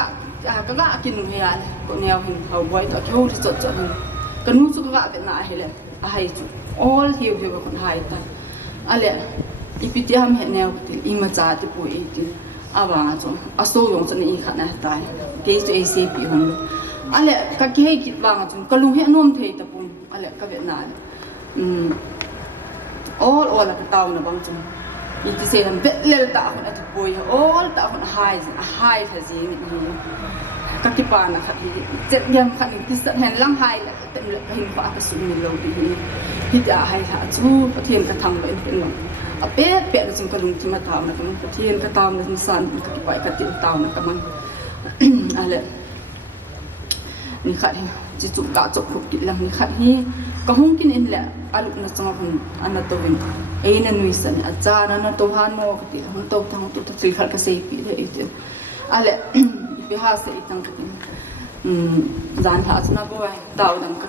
ga kin he ya ko neo hin hau boy to kyo ri chot chot ka nu chu ka ga be na hele a hai chu all hiu hiu ko hai ta ale ipiti ham he neo ti I ma cha ti pu e ti awa chu aso yong chen I khana tai ke chu acp hon ale ka ke ki wang chu ka lu he nom thei ta pun ale ka be na all ka taw na bang chu it is a bit little ta at boy all ta on high ha ji ni ka ki pa na khat hi jet yam khat ni kis hen lang hai la tem le hin pa ka sun ni lo bi hi ta hai ha chu pathian ka thang ba in pen lo a pe na sing ka lung ti ma taw na ka pathian ka taw na san ka ki pa ka ti taw na ka man ale ni khat hi ji chu ka chok khop ki lang ni khat hi ka hong kin in la aluk na chang hun ana to win e na nui san a cha na to han mo ka ti hong to thang to thui khat ka sei pi le e ale bi ha se itang ka tin zan ha chuna bo ai taw dam ka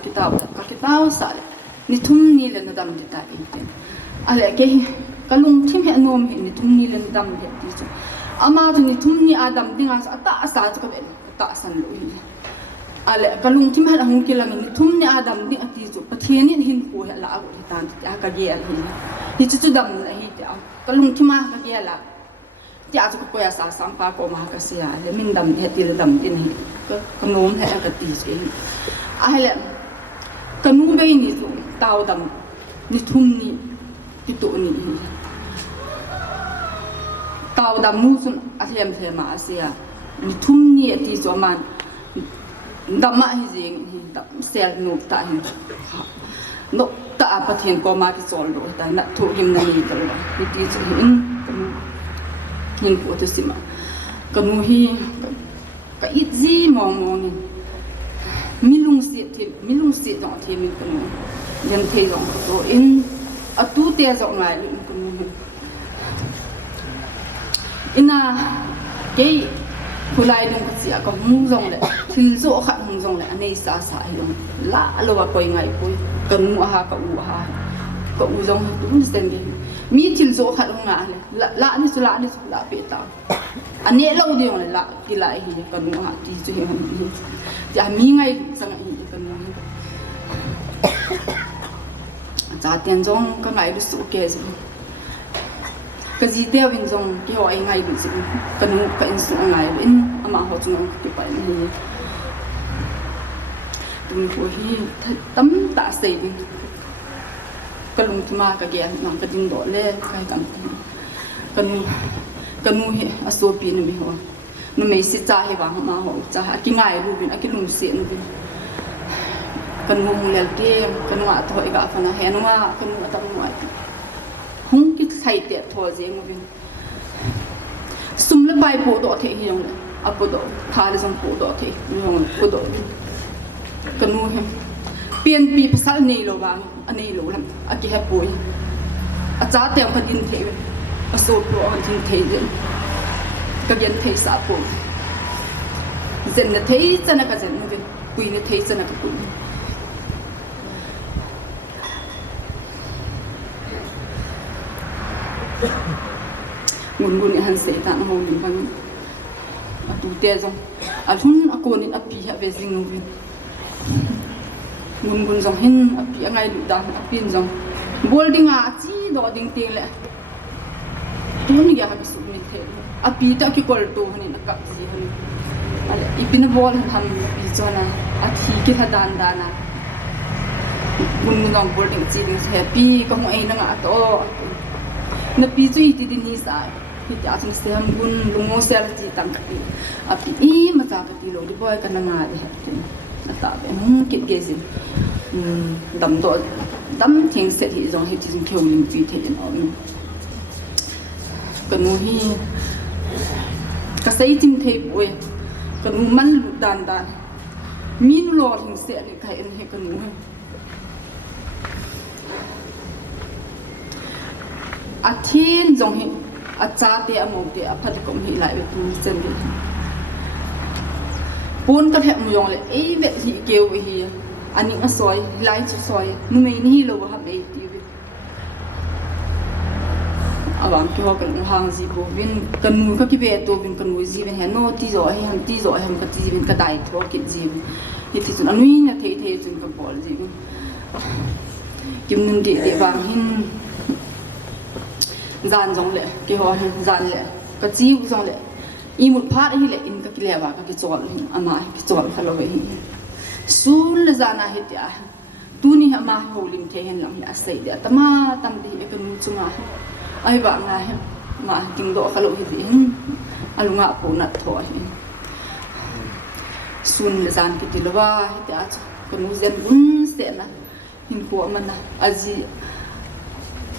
ki taw sa le ni thum ni le na dam ti ta e tin ale ke ka lung thim he nom he ni thum ni le na dam de ti cha ama tu ni thum ni adam dinga sa ta sa cha ka be ta san lo hi ale kalung kim hal hung kilang ni thum ni adam ni ati chu pathian ni hin ko la ko tan ta ka ge al hi chu dam la hi ta kalung kim ma ka ge la ja chu ko ya sa sam pa ko ma ka sia le min dam he ti le dam tin hi ka nom he ka ti che ale ka nu be ni chu taw dam ni thum ni ti to ni taw dam mu sun a them ma sia ni thum ni ati chu man dama hi jing dam sel nu ta hin no ta pathian ko ma ki chol do ta na thu him na ni kal ni ti chu hin pu tu sima kanu hi ka it ji mong ni milung si dong the min kanu yan the dong to in atu te zo ngai lu kanu ina ke kulai dong ka sia ka hung zong le thil zo khat hung zong le anei sa hi la lo wa koi ngai koi kanu ha ka u zong tu understand ge mi thil zo khat hung a le la ni su la pe ta ane lo di yong la ki la hi kanu ha ti chu hi ja mi ngai sang hi kanu cha tian zong ka ngai lu su ke zo ka ji te win zong ki ho ai ngai bi si kanu ka in su ngai in ama ho chung ki pa ni tum ko hi tam ta sei bi ka lung ti ma ka ge nam ka ding do le kai kam kanu hi aso pi ni mi ho no me si cha hi wa ma ho cha ki ngai ru bin a ki lung se ni bin kan mu lel te kan wa to ga fa na he no wa kan wa ta mu hung ki sai te tho je mu bin sum le bai po do the hi yong a po do tha le jong po do the yong po do kan mu he pian pi pasal nei lo bang anei lo lam a ki he poi a cha te ka din the a so pro an din the je ka gen the sa po zen na the chana ka zen mu bin pui ne the chana ka pui ngun han se ta ho lim bang atu te jong a thun a kon in a pi ha ve jing vi ngun jong hin a pi ngai lu da a pin jong bolding a chi do ding te le tun ya ha su mi the a pi ta ki kol to hani na ka ji hani ale ipin bol han pi chona a thi ki ha dan dana ngun jong bolding chi ding happy ko ho ai na nga to na pi chui ti din hi sa hi ta sin se ham gun lungo sel chi tang ka ti a pi i ma cha ka ti lo di boy ka na nga de tin na ta be kit ge sin dam do dam thing set hi zong hi ti sin kyom lim pi the in om ka nu hi ka sai tim the boy ka nu man lu dan dan min lo thing set le ka en he ka nu he a thiên dòng hiện a cha te a mong te a phat kom hi lai be pu chen bi pun ka the mu yong le e ve hi keu hi ani a soi lai chu soi nu me ni lo ha be ti bi awang ki ho kan hang ji bo vin kan mu ka ki be to vin kan mu ji vin he no ti zo he han ti zo he ka ti vin ka dai tho ki ji hi ti chun anui na the the chun ka bol ji kim nun de wang hin gian giống lệ cái hoa gian lệ cái chiu giống lệ y một phát hi lệ in cái lệ vào cái chọn ama cái chọn khai lo về sun là gian à hết ya tu ni ama hồ lim thế hen làm ya say ya tama tam đi cái nu chung à ai bạn à mà kinh độ khai lo hết gì alu ngã po nát thôi sun là gian cái gì lo va hết ya cái nu zen bun se na hin ko mana aji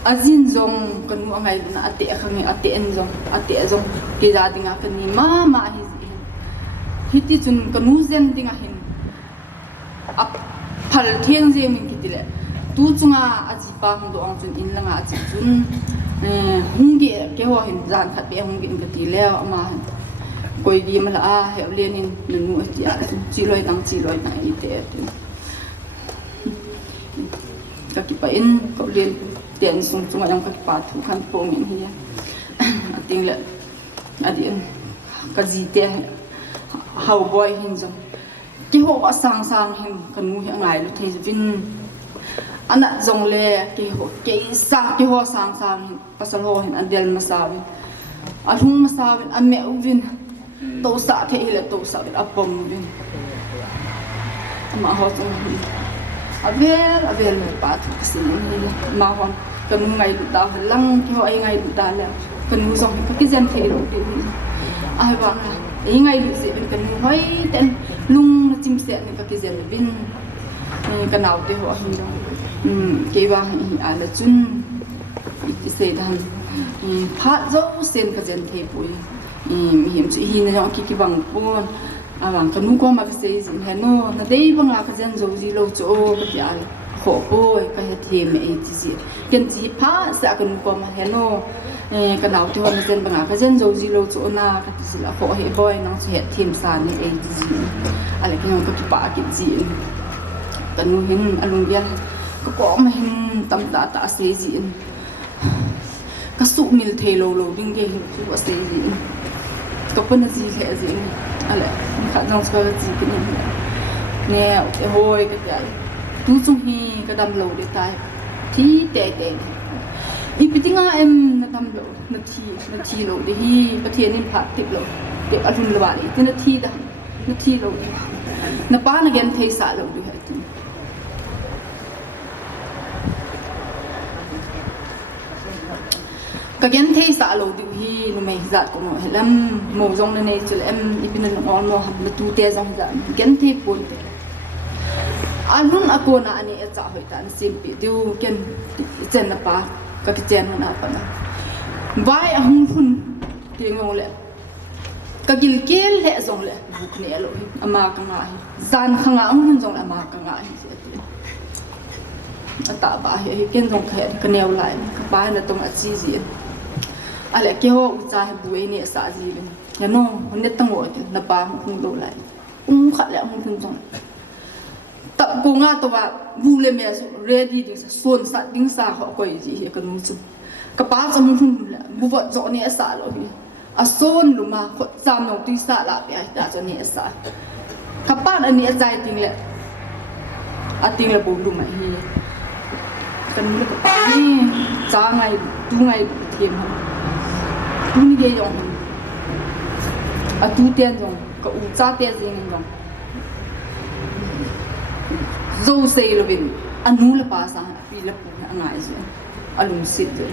azin zong kan mu angai na ate khangi ate en zong ke za dinga kan ni ma hi hiti chun kan mu zen dinga hin ap phal thiang je min kitile tu chunga aji pa hung do ang chun in langa aji chun hungi ke ho hin zan khat be hungi in kati le ama koi gi ma la a he lenin nu ti a chi loi tang i te ka ki pa in ko len tiền sung sung ayam ka pa thu khan po min hi ating le adin ka ji te how boy hin jong ki ho sang sang hin kan mu hi ngai lu thei vin ana jong le ki ho ke sang ki ho sang sang hin pasal ho hin andel masawin alhung masawin ame uvin to sa the hi le to sa apom vin ama ho jong avel me pa thu sin ma hon kan ngai lu da lang ki ho ai ngai lu da la kan mu zong ka ki zen the lu de ai ba ai ngai lu se kan hoi ten lung na chim se ni ka ki zen bin kan naw te ho hin do ke ba a la chun ti se dan pha zo sen ka zen the pui mi him chi hin na ki bang pon awang kan nu ko ma ka se zin he no na dei bang a ka zen zo ji lo cho ka ti a khổ bôi cái thì mẹ chỉ kiến chỉ phá sẽ cần qua mà hè nó cái nào thì hoàn toàn bằng cái dân giàu gì lâu chỗ na cái gì là khổ hệ bôi nó sẽ hệ thêm sàn này ấy gì à lại cái cái bả cái gì cái nu hình anh luôn biết cái có mà hình tâm đã sẽ gì cái sụ mil thề lâu lâu đinh cái cái sẽ gì cái phần gì hệ gì à lại khả năng cái gì cái này nè cái hồi cái gì tu chung hi ka dam lo de tai thi te i pitinga em na dam lo na thi lo de hi pathian in phat tip lo te alun lo ba le te na thi lo na pa na gen thei sa lo de ha tu ka gen thei sa lo de hi no me zat ko mo helam mo zong na nei chul em i pin na on mo na tu te zong za gen thei pon anun ako na ani cha hoi ta na simpi diu ken chen na pa ka ki chen na pa na vai a hun hun ti ngol le ka gil kel le zong le buk ne lo ama ka nga zan khanga hun zong ama ka nga ta ba he ken zong khe ka neu lai ka ba na tong a chi ji ale ke ho u cha bu e ne sa ji le ya no ne tang wo na pa hun lo lai khat le hun zong tập cô nga to ba bu le me ready ding sa son sa ding sa ho ko ji he ka nu chu ka pa cha mun hun la bu wa zo ne sa lo hi a son lu ma ko sam no ti sa la pe ta zo ne sa ka pa na ni zai ting le a ting le bu lu ma hi ka nu le ka pa ni cha ngai tu ngai thiem ha tu ni ge yong a tu tian yong ka u cha te jing yong zo sei lo bin anu la pa sa pi la pu angai je alum sit je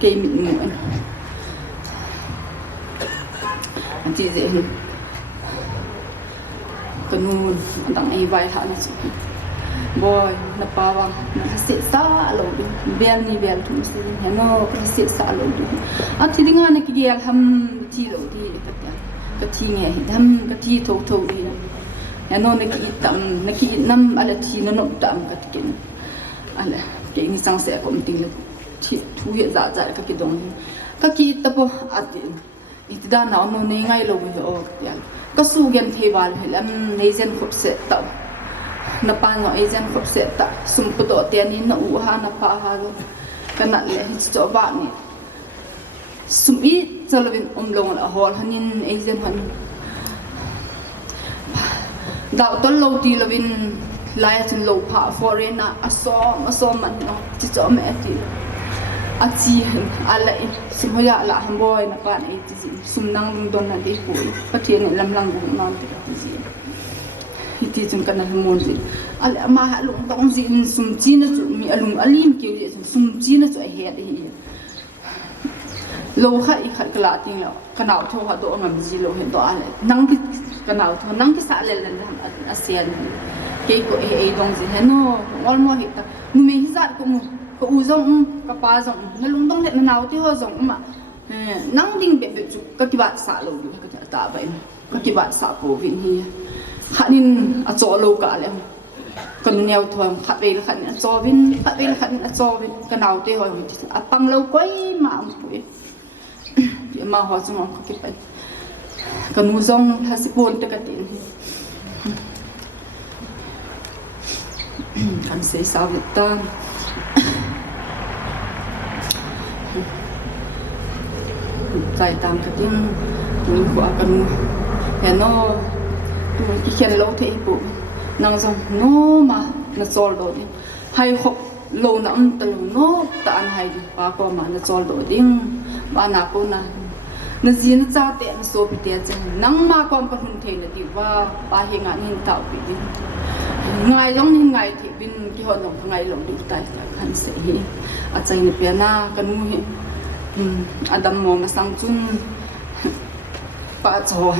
ke mi nu an ti je kanu dang ai vai tha na chu boy na pa wa na sit sa lo bin bel ni bel tu si no ka sit sa lo du a ti dinga na ki gel ham ti lo ti ka ti nge dam ka ti tho tho ni ya no na ki nam ala thi no no tam ka tikin ala ke ni sang se ko mting le thi thu he za za ka ki dong ka ki ta po atin itda na no ne ngai lo wi o ya ka su gen the wal helam nei zen khop se ta na pa no ai zen khop se ta sum pu to te ni na u ha na pa ha lo kana le hi cho ba ni sum I chalovin long la hol hanin ai zen han đạo tuân lâu ti là vin lai trên lâu phá foreign asom man no chỉ cho mẹ ti a chi a lại sim hoya la ham boy na pa ai ti sum nang lung don na di pu pathian ne lam lang bu non ti ji ti chung kana mon ji ala ma ha lung tong ji sum chi na chu mi alung alim ki ji sum chi na chu he hi lâu khai khát cái lạ tiếng nào cái nào thôi họ độ ngầm gì lâu hiện đó năng cái nào thôi năng cái xã lên làm ASEAN cái của ấy đông gì hết nó ngon ngon hiện ta người mình ra cũng có u rong có pa rong nó lung tung hiện nào thì họ rong mà năng đinh bẹp bẹp chụp các cái bạn xã lâu được cái ta vậy các cái bạn xã của viện hi khát nên ở chỗ lâu cả lên còn neo thôi khát về là khát nên cho viên khát về là khát nên cho viên cái nào thì họ bằng lâu quay mà ông tuổi mà họ dùng cái cái còn mua rong là sẽ buồn tới cái tiền anh sẽ sao Việt Nam giải tam cái tiền mình của cần hè nó cái khen lâu thế bộ năng rong nó mà nó sol đồ đi hay học lâu nằm từ nó ta ăn hay đi ba qua mà nó sol đồ đi ba nào cũng na nó diễn ra tiền số bị tiền chứ nắng mà còn có hình thể là thì và ba hiện ảnh hình tạo bị đi ngày giống như ngày thì bên cái hoạt động ngày lồng được tại hành sẽ hi ở trên cái bên na cái nu hi Adam mò mà sang chung ba cho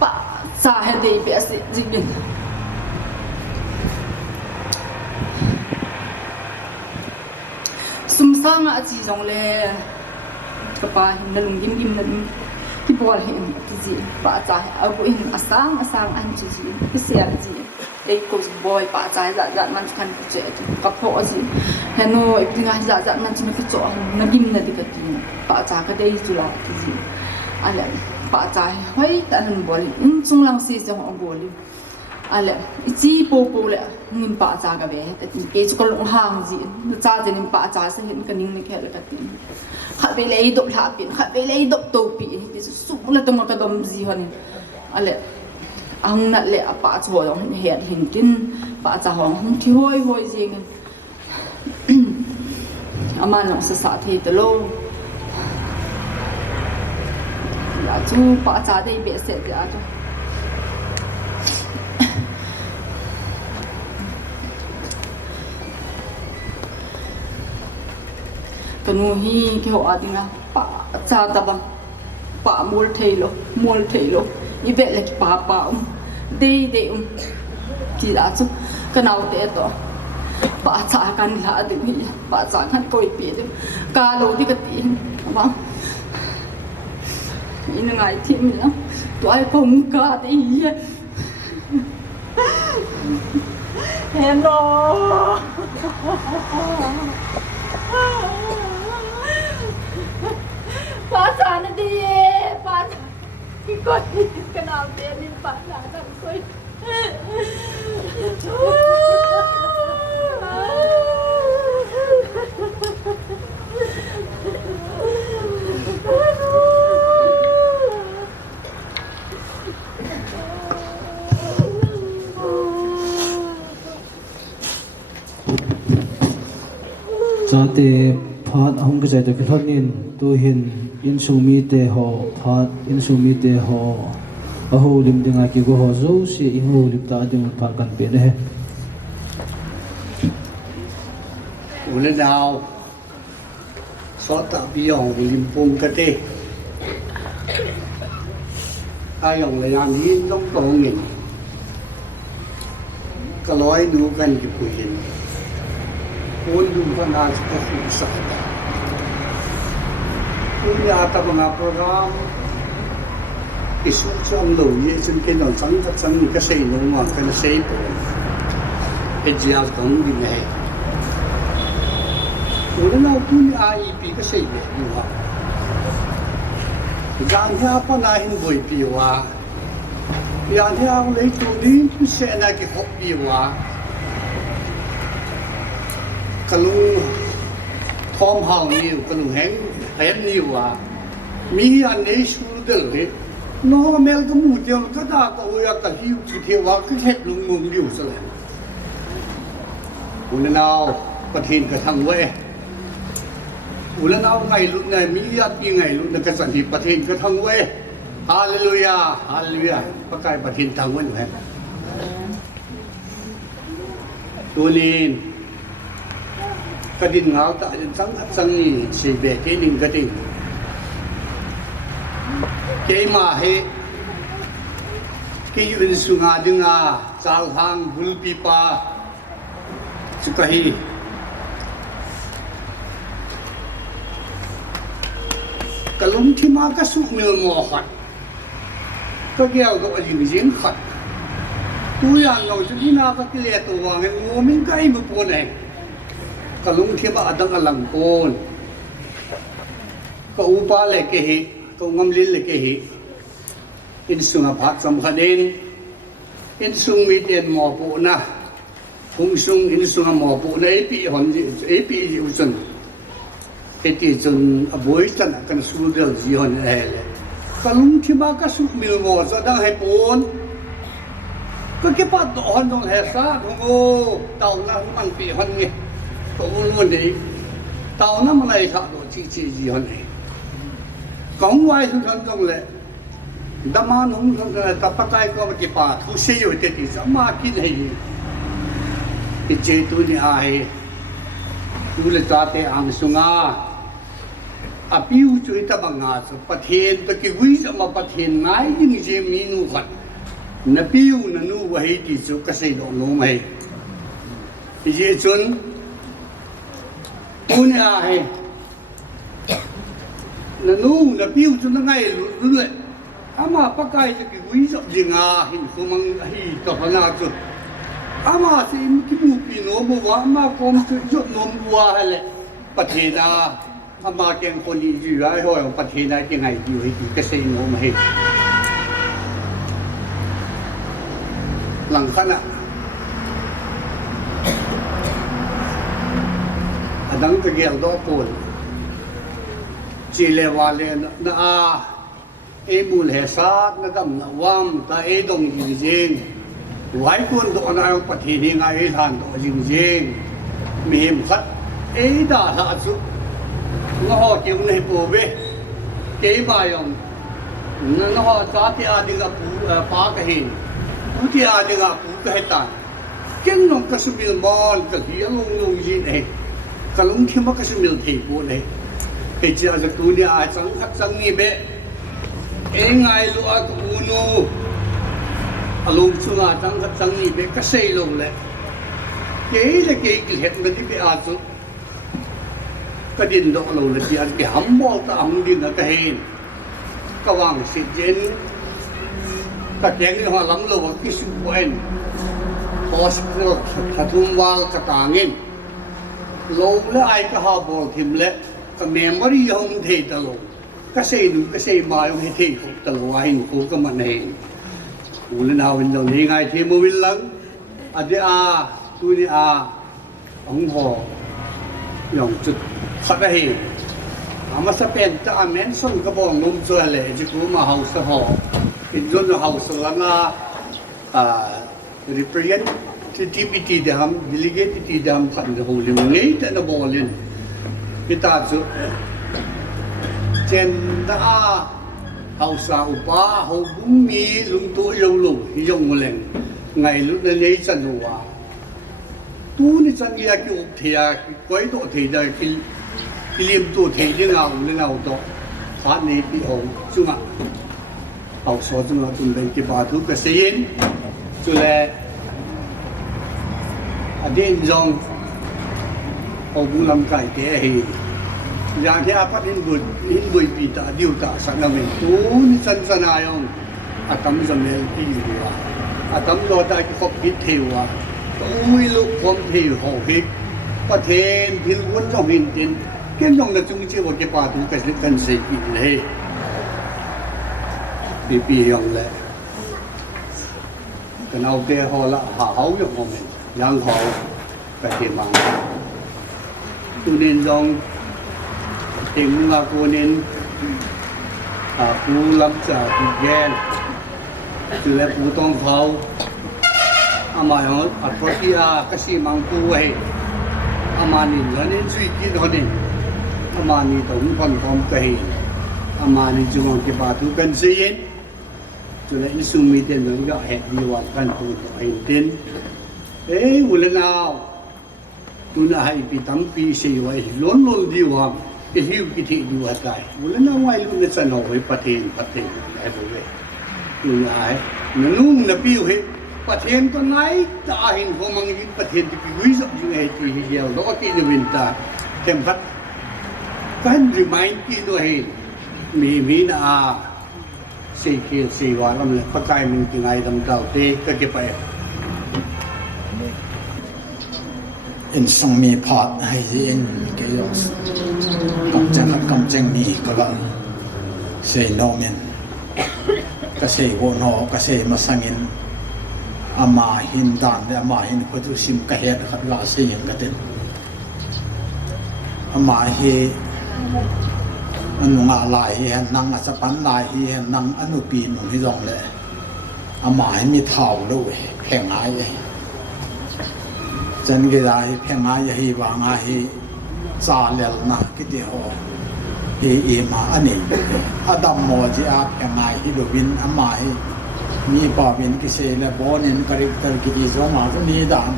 ba sa hết đi bé sẽ gì đi sum sang à chỉ giống le cái ba hình lồng kim lồng cái bò hình cái gì ba trái ở bộ hình asang anh chỉ gì cái xe gì đây có boy ba trái dạ man khăn cái chuyện cái phô gì hè nó ít tiếng dạ man chỉ cái chỗ nó kim là cái gì ba trái cái đây chú là cái gì anh lại ba trái hay ta nên bò lên chung lang xí cho họ bò lên anh lại chỉ bò lại nhìn ba trái cái bé cái chú có lồng hàng gì nó trái thì nhìn ba trái sẽ hiện cái nín cái là cái gì khát về lấy độc hạ biển khát về lấy độc tàu biển thì sụp là tông cái đom gì hơn anh lại ông nãy lẽ bà cho ông hiện hình tin bà cho ông không thiếu hôi gì nghe mà nó sẽ sát thì từ lâu là chú bà cho đây biết sẽ ra thôi cái nu hi cái họ đi na bà cho ta bằng bà mua thầy lo, i bet like bà ông đây thì đã chụp cái nào để đó bà trả căn là được nhỉ bà trả căn coi biết được cả lô đi cái tiền vâng ini ngai tim nữa tụi không cả đi hello bà trả nó đi bà cái con cái nào tiền đi bà trả thằng coi Za te phat hong ka jai te khlonin tu hin in sumi te ho phat in sumi te ho a ho lim dinga ki go ho zo si in ho lim ta ding phat kan pe ne ule nào so ta biong lim pung ka te ai yong le yan hi long tong ni ka loi du kan ki pu yin un du ka na ka hu sa ta un ya ta mga program isu chang lo ye chen ke non sang ka sang ni ka sei no ma ka na sei po e jia kong di ne ule nào kun ai pi ka sei be ni wa gan ha pa na hin boi pi wa yan ha le tu ni tu se na ki hop pi wa kalung thom hao ni kalung heng ni wa mi an ne shu de le no mel ka mu je ka da ka o ya ka hiu chi the wa ka het lung mung liu sa le ule nào pathin ka thang we ule nào ngày lúc này mỹ yat pi ngày lúc này cái sản phẩm pathin cái thằng quê hallelujah hallelujah bác cái pathin thằng quê này tunin cái đình ngáo tại đình sáng ni chỉ về cái đình cái đình cái mà he cái yun sunga dinga chal hang bulpipa sukahi kalung thima ka suk mil mo khat ka gel go ajing jing khat tu yan lo chu dina ka kile to wa nge ngo min kai mu po ne kalung thima adang alang kon ka upa le ke hi ka ngam lil le ke hi in sunga phat sam khanin in sung mi den mo po na hung sung in sunga mo po na epi hon epi usun eti chun aboi tan kan su del ji hon hele kalung thima ka su mil mo so dang hai pon ko ke pa do hon dong he sa ngo tau na man pi hon nge ko luôn ni tau na ma lai kha do chi chi ji hon ne kong wai su thon dong le dama nong thon da ta pa kai ko ki pa thu se yo te ti sa ma ki nei ki che tu ni ai tu le ta te ang sunga apiu chu ita banga so pathen ta ki wi sa ma pathen ngai ding je mi nu khat na piu na nu wa hi ti chu ka sei do no mai je chun un a he na nu na piu chu na ngai lu le ama pa kai ta ki wi sa jinga hin ko mang hi ka pa na chu ama si ki mu pi no mo wa ma kom chu chu nom wa hele pathena ama ken ko ni ji ai ho pathena ki ngai ji hi ki ka sei no ma he lang khana adang ta gel do pol chi le wa le na a e mul he sa na dam na wam ta e dong ji jing wai kun do na ang pathini ngai than do jing jing mi him khat e da la chu nó ho kiu nei po ve ke ba yong nó ho sa ti a ding a pu pa ka hi pu ti a ding a pu ka he ta ken nong ka su bil mon ka hi long long ji nei ka long thi ma ka su mil thei po nei ke chi a tu ni a chang khat chang ni be e ngai lu a ku nu อารมณ์สุงาจังกับจังนี่เบกเซ่ลงเลยเก๋เลยเก๋กิเห็นมันที่ไปอาสุกระดินดอกเราเลยที่อันที่หำบอกตามดินนะกระเห็นก็วางสิเจนกระแจงนี่หัวหลังเราคิดสุวรรณพอสกรดขัดทุ่มวางกระตางเงินลงแล้วไอ้ก็หาบอลทิมเละก็เมมโมรี่ห้องเทตลงก็เซ่ดูก็เซ่มาห้องเทตลงไว้หนูก็มันเองกูเล่นเอาเป็นตรงนี้ไงเทมวิลลังอดีอาตุนีอาองหออย่างจุดขัดให้อามาสเปนจะอเมนส่งกระบอกนมเสือเลยจะกูมาเฮาส์หอเป็นจนเฮาส์ละนะรีเปรียนที่ทีพีทีเดิมดิลิเกตที่เดิมขันหูลิมงี้แต่ละบอลลินพิตาจุเจนดาเฮาส์อุปาเฮาบุ้งมีลุงตัวยงลุงยงมาเล่นไงลุงในนี้จันหัวตู้นี่จันยากิอุเทียก้อยตัวเทียกิเลี้ยมตัวเทียเงาตัวฟ้านี้ปีโอจุงอ่ะเอาสอจุงอ่ะจุงเป็นกี่บาททุกเสียนจุเลอดีตจงเอาบุญลำไก่เตะให้อย่างที่อาพัดหินบุยปีตาดิวตาสังเกตตู้นี่จันสนายองอาตมจำเลยที่อยู่ว่าอาตมโลดได้ที่ขบพิษเทวะตู้ยลุกความเทวหอพิกประเทศพิลวนจ้องหินจินเกี่ยงน้องนักจุงเชื่อว่าจะปาถึงกันเสียกินเลยปียองเลยกันเอาเตะหอละหาเขาอยู่โมเมนต์ยังเขาไปเที่ยวมาตุนินจงเองมึงอากูนินกูรับจากกูแกนคือแล้วกูต้องเขาอามาอย่างอัตราที่ก็สิมังกูไว้อามานี่แล้วนี่ช่วยกินเขาเนี่ยอามานี่ต้องคนพร้อมกันอามานี่จงเอาเก็บปาทุกันเสียนจุดนี้สุมีเด่นเหมือนกับเห็ดดีว่ากันตัวเห็นเด่นวุ้นเอาตุนให้ปีตั้มปีเสียไว้ล้นดีว่ากิหิวกิที่ดีว่าใจวุ้นเอาไว้ลุนจะนเอาไว้ปะเทนไอ้พวกเว้ยตุนให้นุ่งนับปิ้วให้ปะเทนตัวไหนจะเห็นพวกมังยิปะเทนที่พิวิสับยังไงที่เดียวแล้วก็ที่ในวินตาเต็มพัดกันรีมายน์ที่ตัวเห็นมีนะสี่เกียร์สี่วันแล้วมันปัจจัยมันยังไงทำเก่าเตะก็เก็บไปอินส่งมีพอดให้อินเกี่ยวกับจังมีก็ละเสียโนเมนก็เสียโวนอก็เสียมาสังอินอามาหินดานและอามาหินพุทธสิมกะเฮ็ดขัดลาเสียงกันเต็มอามาเฮอันงาลายเห็นนางอัศปันลายเห็นนางอนุปีนที่รองเลยอามาให้มีเท่าด้วยแข่งไอ้จันก็ได้แข่งไอ้ให้วางไอ้ซาเลลนะกิติโอเอมาอันนี้อดัมโมจิอาแข่งไอ้ที่ดูวินอามาให้มีป่าวินกิเซและโบนินกริกตร์กิอิโซมาก็นี้ด่าน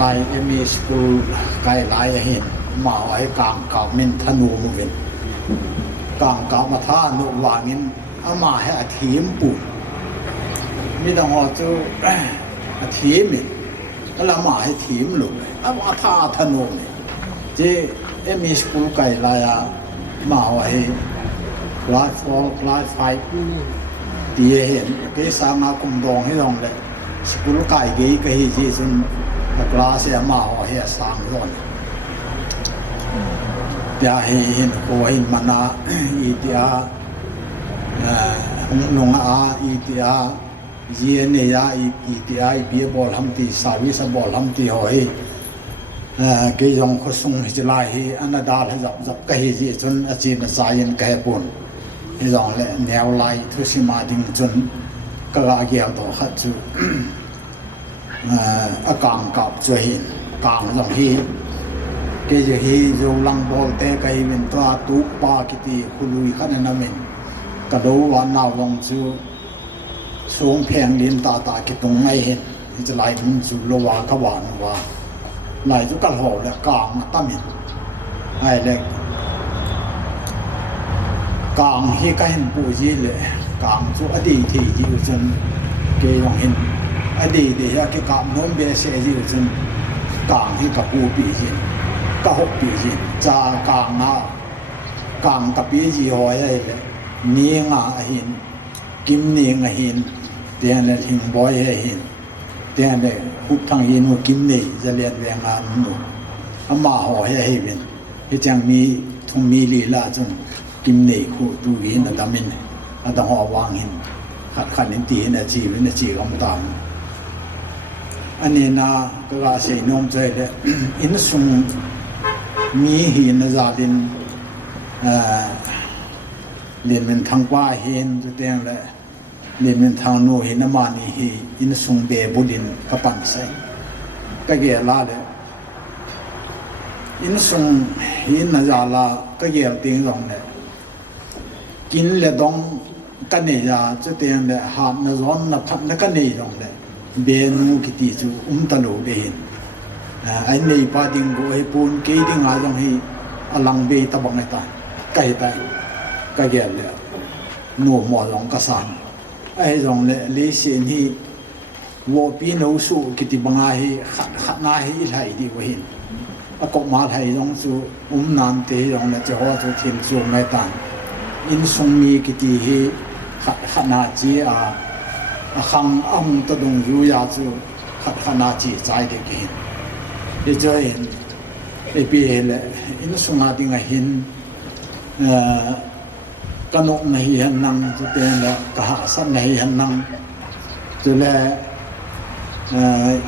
ลายมีสกูลไกลายเห็นมาไว้กลางเก่ามินธนูมุวินกลางเก่ามาท่านุวางินเอามาให้อาทีมปุ่นมีต้องเอาจูอาทีมมิก็ละมาให้ทีมหลุดเอามาท่าธนูนี่เจมีสกูลไกลายมาไว้ลายฟอลลายไฟตีเห็นเกสามาคุมดองให้ลองเลยสกุลไก่เกยก็ให้ที่สุนกลาเสียมาว่าเฮียสามร้อนอย่าให้เห็นโอเห็นมานาอีเดียนงอาอีเดียเยียนยาอีเดียอีเบียบอลทำตีสาวิสบอลทำตีหอยเกยองขสุงหิจลายอันนั้นดาลให้จับก็ให้ที่สุนอาชีพสายันก็ให้ปุ่นให้ลองเลยแนวไล่ทุสิมาดิ่งจนก็ลาเกี่ยวต่อขัดจูอากางกับจวยกางลงฮีเกจฮีจูลังบอลเตะก็ฮีเป็นตัวตุปากิติคุลุยขันนั่นมินกระดูวันนาวลงจูสูงแพงลิ้นตากิตรงไม่เห็นจะไล่มันจูโลวาขวานว่าไล่จุกกระหอบและกางมาตั้มินไอ้เล็กกางฮีก็เห็นปูจีเลย กางจูอดีที่ที่จนเกยองเห็นอดีเดียกกะน้มเบเสที่จนกางให้กับปูปีจินกะหกปีจินจากางงากางกับปีจีหอยเลยนี้งาหินกิมนี้งาหินเตียนเลยทิ้งบอยหินเตียนเลยหุบทางหินหัวกิมนี้จะเรียนแรงงานหนูอามาหอยให้เป็นที่จังมีทุ่งมีลีลาจนกิมนี้คู่ดูหินดำมินอันต้องหอวางหินขัดขันหินตีหินจีวินจีกำตามอันนี้นะก็ว่าเสียนมใจเลยอินสุงมีหินนะจาดินเรียนเป็นทางว่าเห็นจะเตียงเลยเรียนเป็นทางโนเห็นน้ำมันนี่อินสุงเบบุดินกระปันใส่ก็เกี่ยลาเลยอินสุงเห็นนะจาลาก็เกี่ยติงรองเลยกินเลยต้องกันเนี่ยจะเตียงเลยหานะร้อนนะพัดนะกันเนี่ยรองเลยเบนูกิติจูตะโลเบนไอ้เนี่ยปาดิงกูไอ้ปูนกี่ดิงอาจงให้อลังเบตะบังไอ้ตาไก่ตายก็เกี่ยเลยหนูหมอหลงกษัตริย์ไอ้รองเลยเลเซียนที่วัวปีนูสูกิติบังไอ้ขัดนาให้ไหลดีกว่าเห็นก็มาไทยรองสูนานเตยรองเลยจะหัวจะทิ้งสูไม่ต่างอินสงมีกิติให้ขัดนาจีขังตะดงยูยาจูขัดนาจีใจเด็กเห็นที่จะเห็นไอ้ปีเลยอินสงอาดิงเห็นกันนกในหันนังจะเป็นละกหาสันในหันนังจะแล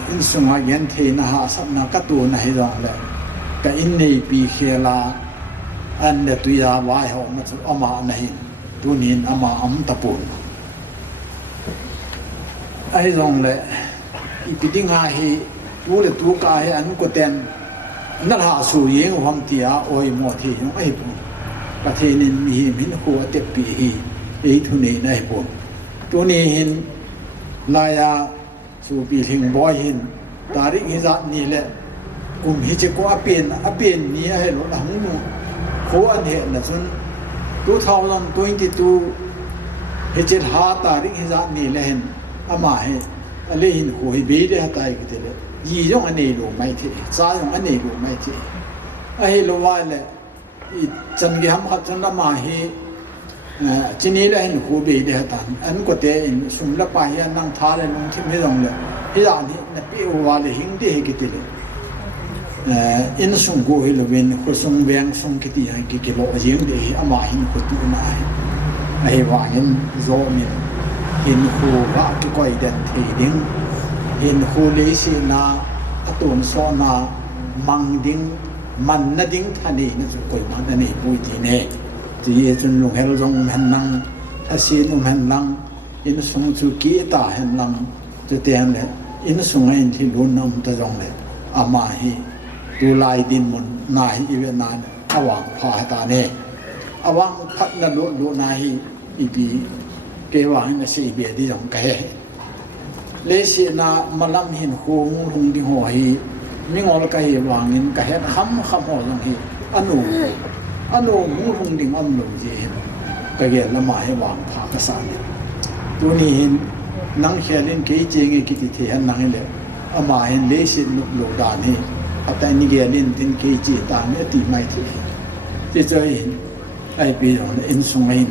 อินสงอาเย็นเทนะหาสันนักกตัวในรองเลยก็อินในปีเขลาอันเดตุยาวายหอมาจะอามาในตัวนี้อามาตะปูนไอ้รองเลยอีปีดิ้งหาให้ตัวเลยตัวกายอันก็เต็นนั่นหาสู่ยิงความเตียโอยหมดที่ยังไอ้ปูประเทศนี้มีมินหัวเต็มปีไอ้ทุนนี้ได้ผมตัวนี้เห็นลายาสู่ปีถึงบ่อยเห็นตาริกหิจัดนี่แหละกลุ่มฮิจก็อเปียนนี้ให้รถหลังนู้โคอันเห็นนะส่วน2022ฮิจหาตาริกหิจัดนี่แหละเห็นอามาให้อะไรเห็นหัวบีได้ตายกันเลยยี่ยงอันนี้รู้ไม่ที่ซ้ายงอันนี้รู้ไม่ที่ไอ้รู้ว่าเลยจันกิฮัมขัดจันละมาฮีจีนี่เลยเห็นคู่บีเดียตันอันก็เตะสุ่มละไปยันนั่งท้าเลยนุ่งที่ไม่ต้องเลยที่ร้านนี้นับปีอวาเลยหิงดีกิติเลยอินสุ่มกูฮิลวินคุสุ่มเวียงสุ่มกิติยังกิโลยิงดีอามาหินกุตุนาไอ้ว่าหินโซมินหินคู่ว่ากิก้อยเด่นทีดิ้งหินคู่เลสีนาตุนโซนามังดิ้งมันนั่ดิ้งท่านี่นั่นจะก่อยมันนั่นนี่ปุยทีเนี่ยที่จนลงเฮลจงเห็นนังอาศีนุเห็นนังอินสงจุกีตาเห็นนังจะเตียนเลยอินสงเห็นที่ลุนน้ำตะจงเลยอามาฮีดูลายดินมันนายอีเวนานอวังพาตาเนี่ยอวังพัดนั่นลุนายอีปีเกว่าให้นาสีเบียดีจงแก่เลสีนามาลำหินคูงลุงดิหัวฮีมิงอลกะฮีวางเงินกะเฮ็ดคำหัวจงฮีอนุมูลุงดิ่งอันลุงจีนก็เกี่ยละมาให้วางผากษาตัวนี้นังเขียนกี่เจงกี่ติเทียนนังเลยอามาเห็นเลสิลุกโลดานให้แต่นี่เกี่ยนตินกี่จีตานเนี่ยตีไม่ทีที่จะเห็นไอ้ปีนั้นอินสุงเห็น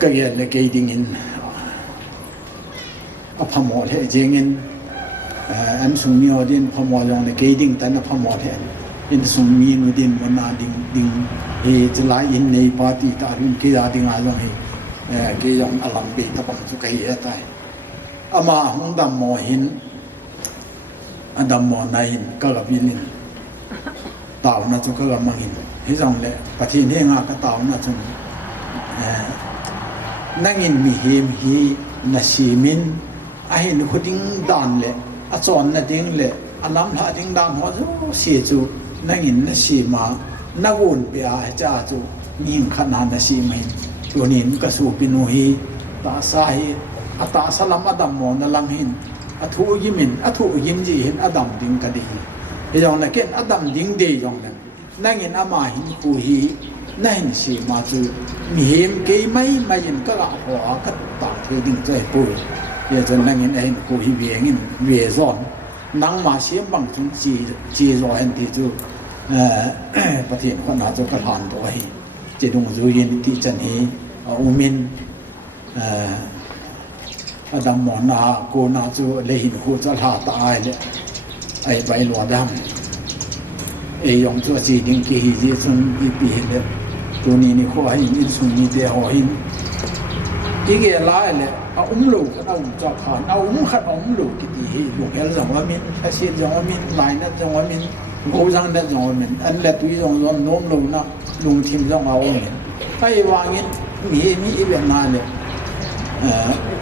ก็เกี่ยนเลยกี่ดิ่งเห็นอภมอเทเจงเห็นอันสุงมีอดินพมอลงเลยกี่ดิ่งแต่นพมอเทอินสุมีนุดินวันนาดิ่งเฮจะไล่อินในปาร์ตี้ตารุ่นกี่ดาดิ่งอาจจะเฮกี่ยองอลัมเบตบังสุกัยเอตัยอามาหงดำมอหินอันดำมอในหินก็กับยินเต่าน่าจะก็กับมังหินที่จงเลยปะทีนี้งาก็เต่าน่าจะนั่งหินมีเฮมฮีนาชีมินไอหินขุดิ้งดานเลยอาจอนน่ะดิ้งเลยอันน้ำหาดิ้งดานหัวจูเสียจูนั่งหินนาชีมานักวนเปียจ้าจูมีหินขนาดนาชีมาหินตัวนี้ก็สูบปิโนฮีตาสาฮีอัตตาสลัมอดัมมอนลังหินอัทุยิมินอัทุยิมจีหินอดัมดิ้งกะดีที่จงนักเก็นอดัมดิ้งเดยจงนั้นนั่งหินอามาหินคูฮี นั่นสิมาจูมีเห็นเกยไม่มายินก็ละหัวก็ตาเทดิ่งใจปุยเดี๋ยวจนนั่งเห็นไอ้กูฮิเวียงินเวียซ้อนนั่งมาเสียบังจนจีรอเห็นที่จูประเทศคนอาจจะกระทานตัวให้จะดงจูยินที่จันฮีอุมินอดัมมอนาโกนาจูเลหินคูจะลาตายเลยไอ้ใบหลวดำยองตัวจีดิงกีฮีจีซุนอีปีเลยตัวนี้นี่เขาให้อินซุนมีเดียวหินอีกอย่างไรเลยเอาลูกเอาจับขานเอาขัดลูกกี่ทีลูกเฮลจังว่ามินแค่เสียจังว่ามินลายนั่นจังว่ามินกูจังนั่นจังว่ามินอันเล็ดวิจังว่าโน้มลูกนะลุงทีมจังว่ามินไอ้วางินมีอีเวนต์มาเลย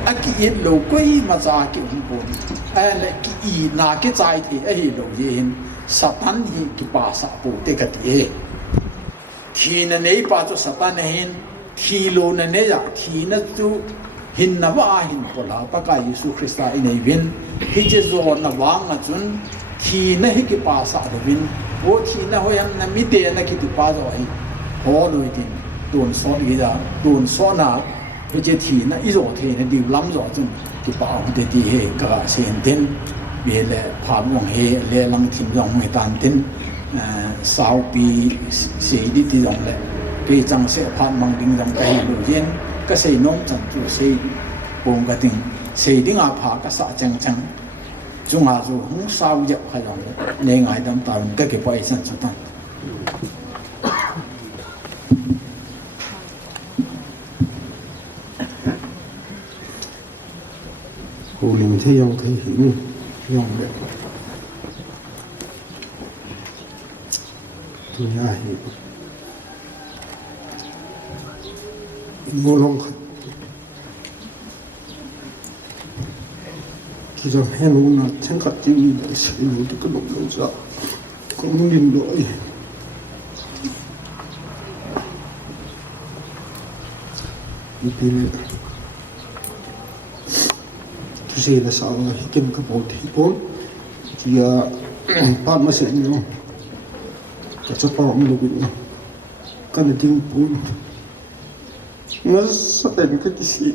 อักอีลูกก็อีมาจากกี่คนคนไอ้เล็กอีนากี่ใจที่ไอ้ลูกยินสัตันที่กี่ภาษาปูเตกตีทีนั้นไอ้ภาษาสัตันเห็นทีโลนั้นเนี่ยทีนั้นจูหินนว่าหินพลาปากายิสุคริสต์อินวินฮิจโซนวางจุนทีนั้นให้กี่ภาษาวินโอ้ทีนั้นเขายังนั่งมิเตนักกี่ภาษาไอ้พอเลยทีโดนสอนกี่จ้าโดนสอนนะวิจิทีนั้นอีโซเทนั้นดิวล้ำจอจุนกี่ป่าวเดตีเฮกระเสียนเต็นเบลผ่านวงเฮเลลังทีมยองไม่ตันเต็นสาวปีเสียดีที่ยองเลยปีจังเสียผ่านมังดิงจังไปดูเย็นก็เสียน้องจันจูเสียปงกระติงเสียดิ้งอาผาก็สะจังจังจุงอาจูหงสาวเยอะขยันเนงไอ้ดำตาลก็เก็บไว้สันสุดท้ายhồ linh thế yong thấy hiểu yong đẹp tôi nhớ hiểu ngô long khi ra hè nụ na thanh khát chịu đi để xây nụ thì có động lâu ra có muốn điên đổi đi tìm tôi là sao cái cái bộ thị bốn thì ba mươi sẽ nhiều cái số bao nhiêu bị cái này tiếng bốn nó sẽ thành cái gì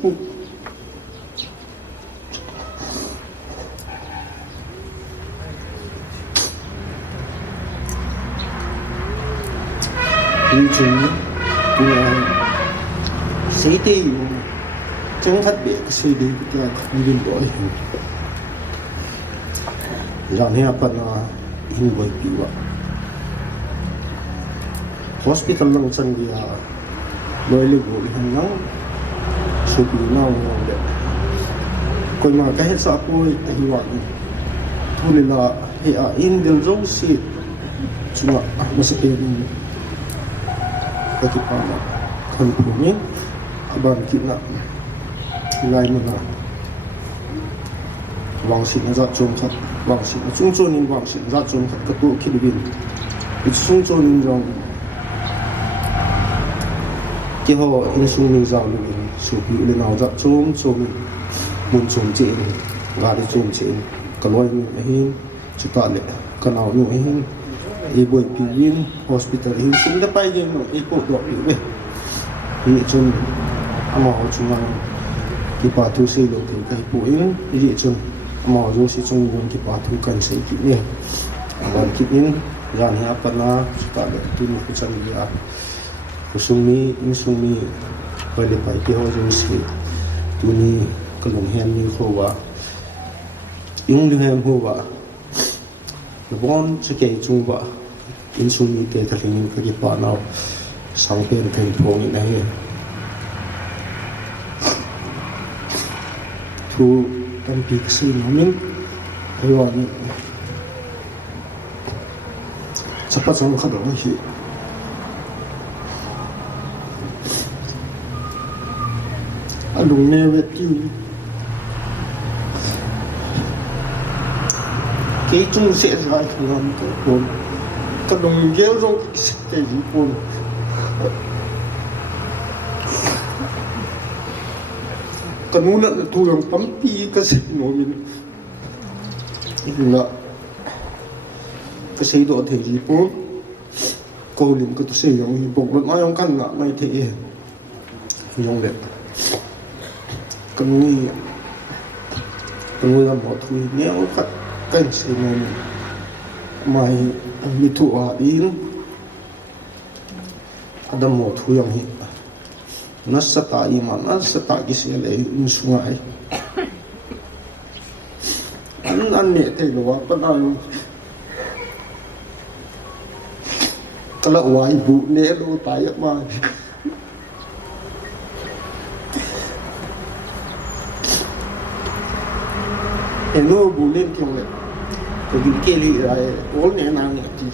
như chúng thì sĩ ti chứng thất biệt cái suy đi cái không liên đổi rằng hè phần in bởi bị vợ hospital lăng chân thì nơi lực của hàng nắng số bị nào để coi mà cái hết xã tôi thì vợ thôi là hệ in đều giống xí chúng mà sẽเป็นcái gì mà không phù nhé bạn kỹ năng lại một lần vàng xịn ra trốn thật vàng xịn chúng tôi nên vàng xịn ra trốn thật các bộ khi đi bị chúng tôi nên rằng cái họ in xuống mình giàu luôn số bị lên nào ra trốn trốn muốn trốn chết gà đi trốn chết cái loài này chúng ta lại cái nào như này এই বই pin hospital এই সুবিধা পাই যে এই পোক দিবে এই জন্য আমার জন্য কি পাথু সেই লোক এই পোইন এই জন্য আমার জন্য সেই জন্য কি পাথু কান সেই কি নে আমার কি দিন জানি আপনা তাহলে তুমি কুচালি আর কুসুমি ইনসুমি হলে পাই কি হয় যে সেই তুমি কলম হ্যান নি খোবা ইং লিহাম হোবা bon sẽ kể chung vợ in sung như kể thật hình cái bạn nào sáng tiền thành phố như này thu tâm bị sự nó mình hay gọi như sắp bắt xong khởi động thì anh đúng nghe về tiêu cái chung sẽ ra làm cái cuốn cái đồng giáo rồi sẽ cái gì cuốn cái nút là thu làm tấm pi cái gì nói mình là cái xây đồ thể gì cuốn câu liền cái tôi xây dựng bụng vẫn nói ông căn ngã ngay thế dùng đẹp cần người làm một thứ nếu các cái gì mà bị thua đi ada một thứ yang hi nó sẽ tại iman nó sẽ tại cái gì đấy sungai anh nhẹ thế rồi bạn anh kalau wai bu ne lo tai ma eno bu len kyong le to gi ke li ai ol ne na ne ti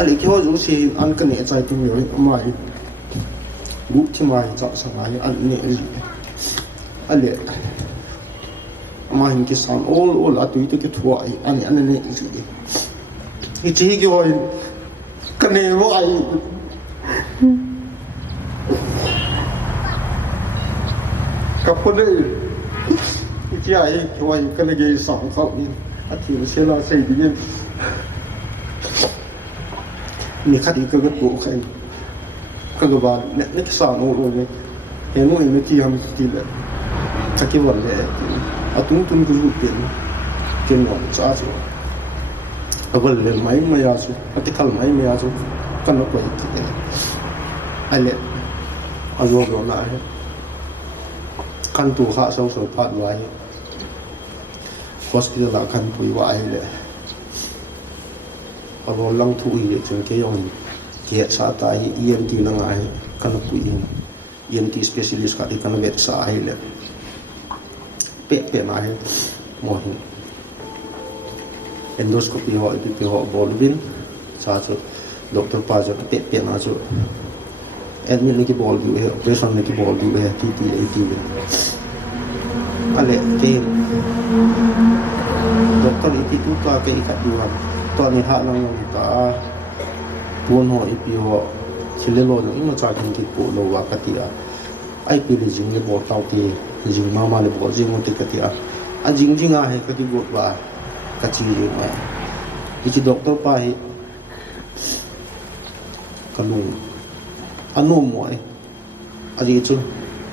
ali ki ho ju si an ka ne chai tu yo mai bu ti mai cha sa mai an ne li ali ma hin ki san all atu ite ki thua ai an ne li hi chi gi ho cái này vậy cặp con đây chị ấy vậy cái này cái sòng khẩu đi thì nó sẽ là xây đi lên mình khát đi cái bộ cái bạn nét sòng ô rồi hiện nay mình chỉ làm gì đấy cái vấn đề tung cái tiền tiền nó trả rồi awal le mai mai asu article mai mai asu kan no koi ale azo ro na he kan tu kha so phat wai hospital la kan pui wai le abo lang thu hi chung ke yong ke sa ta hi EMT na nga he kan pui EMT specialist ka di kan vet sa hi le pe na he mo hi endoscopy ho IPP ho bolvin sa chu doctor pa jo pe na chu admin ni ki bol du he operation ni ki bol du he TT ale ke doctor iti tu ka ke ikat duan to ni ha nang ta pun ho IP ho chilelo no imo cha kin ki pu lo wa ka ti a IP li jing ni bol tau ti jing ma le bol jing mo ti ka ti a jing jinga he ka ti go ba kacil juga, itu dokter pahi, kalau anu moy, aja itu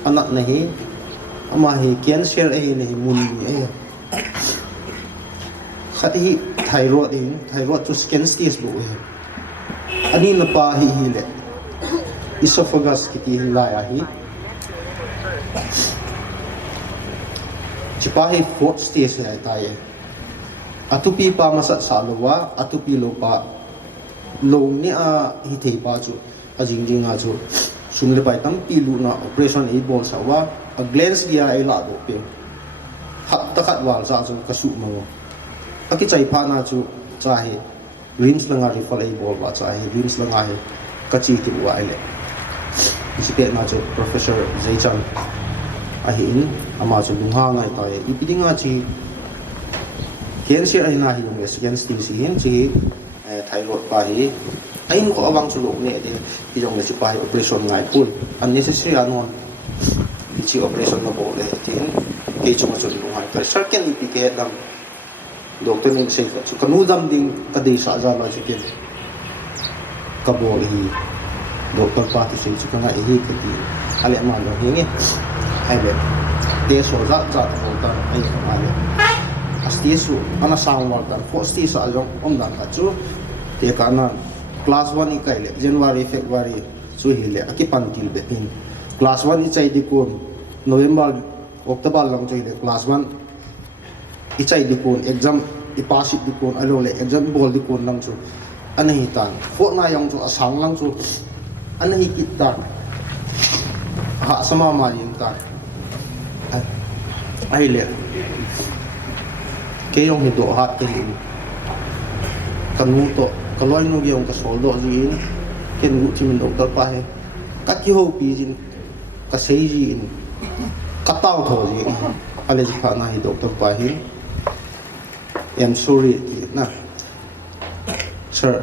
anak nahi, amahi cancer nahi mundi khati thyroid tu skin stage lo ani na pahi hile, esophagus kiti hilai ahi, cipahi fourth stage ya taye. Atupi pa masat salawa atupi lo pa lo ni a hitei pa chu a jing a chu sum le pai tam pi lu na operation e bol sawa a glance dia ai la do pe hat ta khat wal sa chu ka su mo aki chai pha na chu cha he rims langa ri fal e bol wa cha he rims langa he ka chi ti wa ile isi pe na chu professor zaichan a hin ama chu lungha ngai ta e ipidinga chi cancer ai na hi yung skin stage hin chi thyroid pa hi ai ko awang sulok ne de yung si pa operation ngai pun unnecessary anon chi operation na bole tin ke chu chu lu hai pressure ken ipike dam doctor ni sei chu kanu dam ding ka dei sa za la chi ken ka bol hi doctor pa ti sei chu kana hi ka ti ale ma lo hi nge ai be de so za ta ai ka ma le asti su ana sangwal tan fosti sa jong omdan ka chu te kana class 1 ikai le January February chu hi le akipan til be pin class 1 ichai di kun November October lang chai le class 1 ichai di kun exam ipasit di kun alo le exam bol di kun lang chu anahi tan fo na yang chu asang lang chu anahi kit tan ha sama ma yin tan ai le ke yong hi do ha ke hin kanu to kaloi no yong ka sol do ji ken gu chi min doctor pa he ka ki ho pi jin ka sei ji in ka tao tho ji ale ji pha na hi doctor pa hi I'm sorry na sir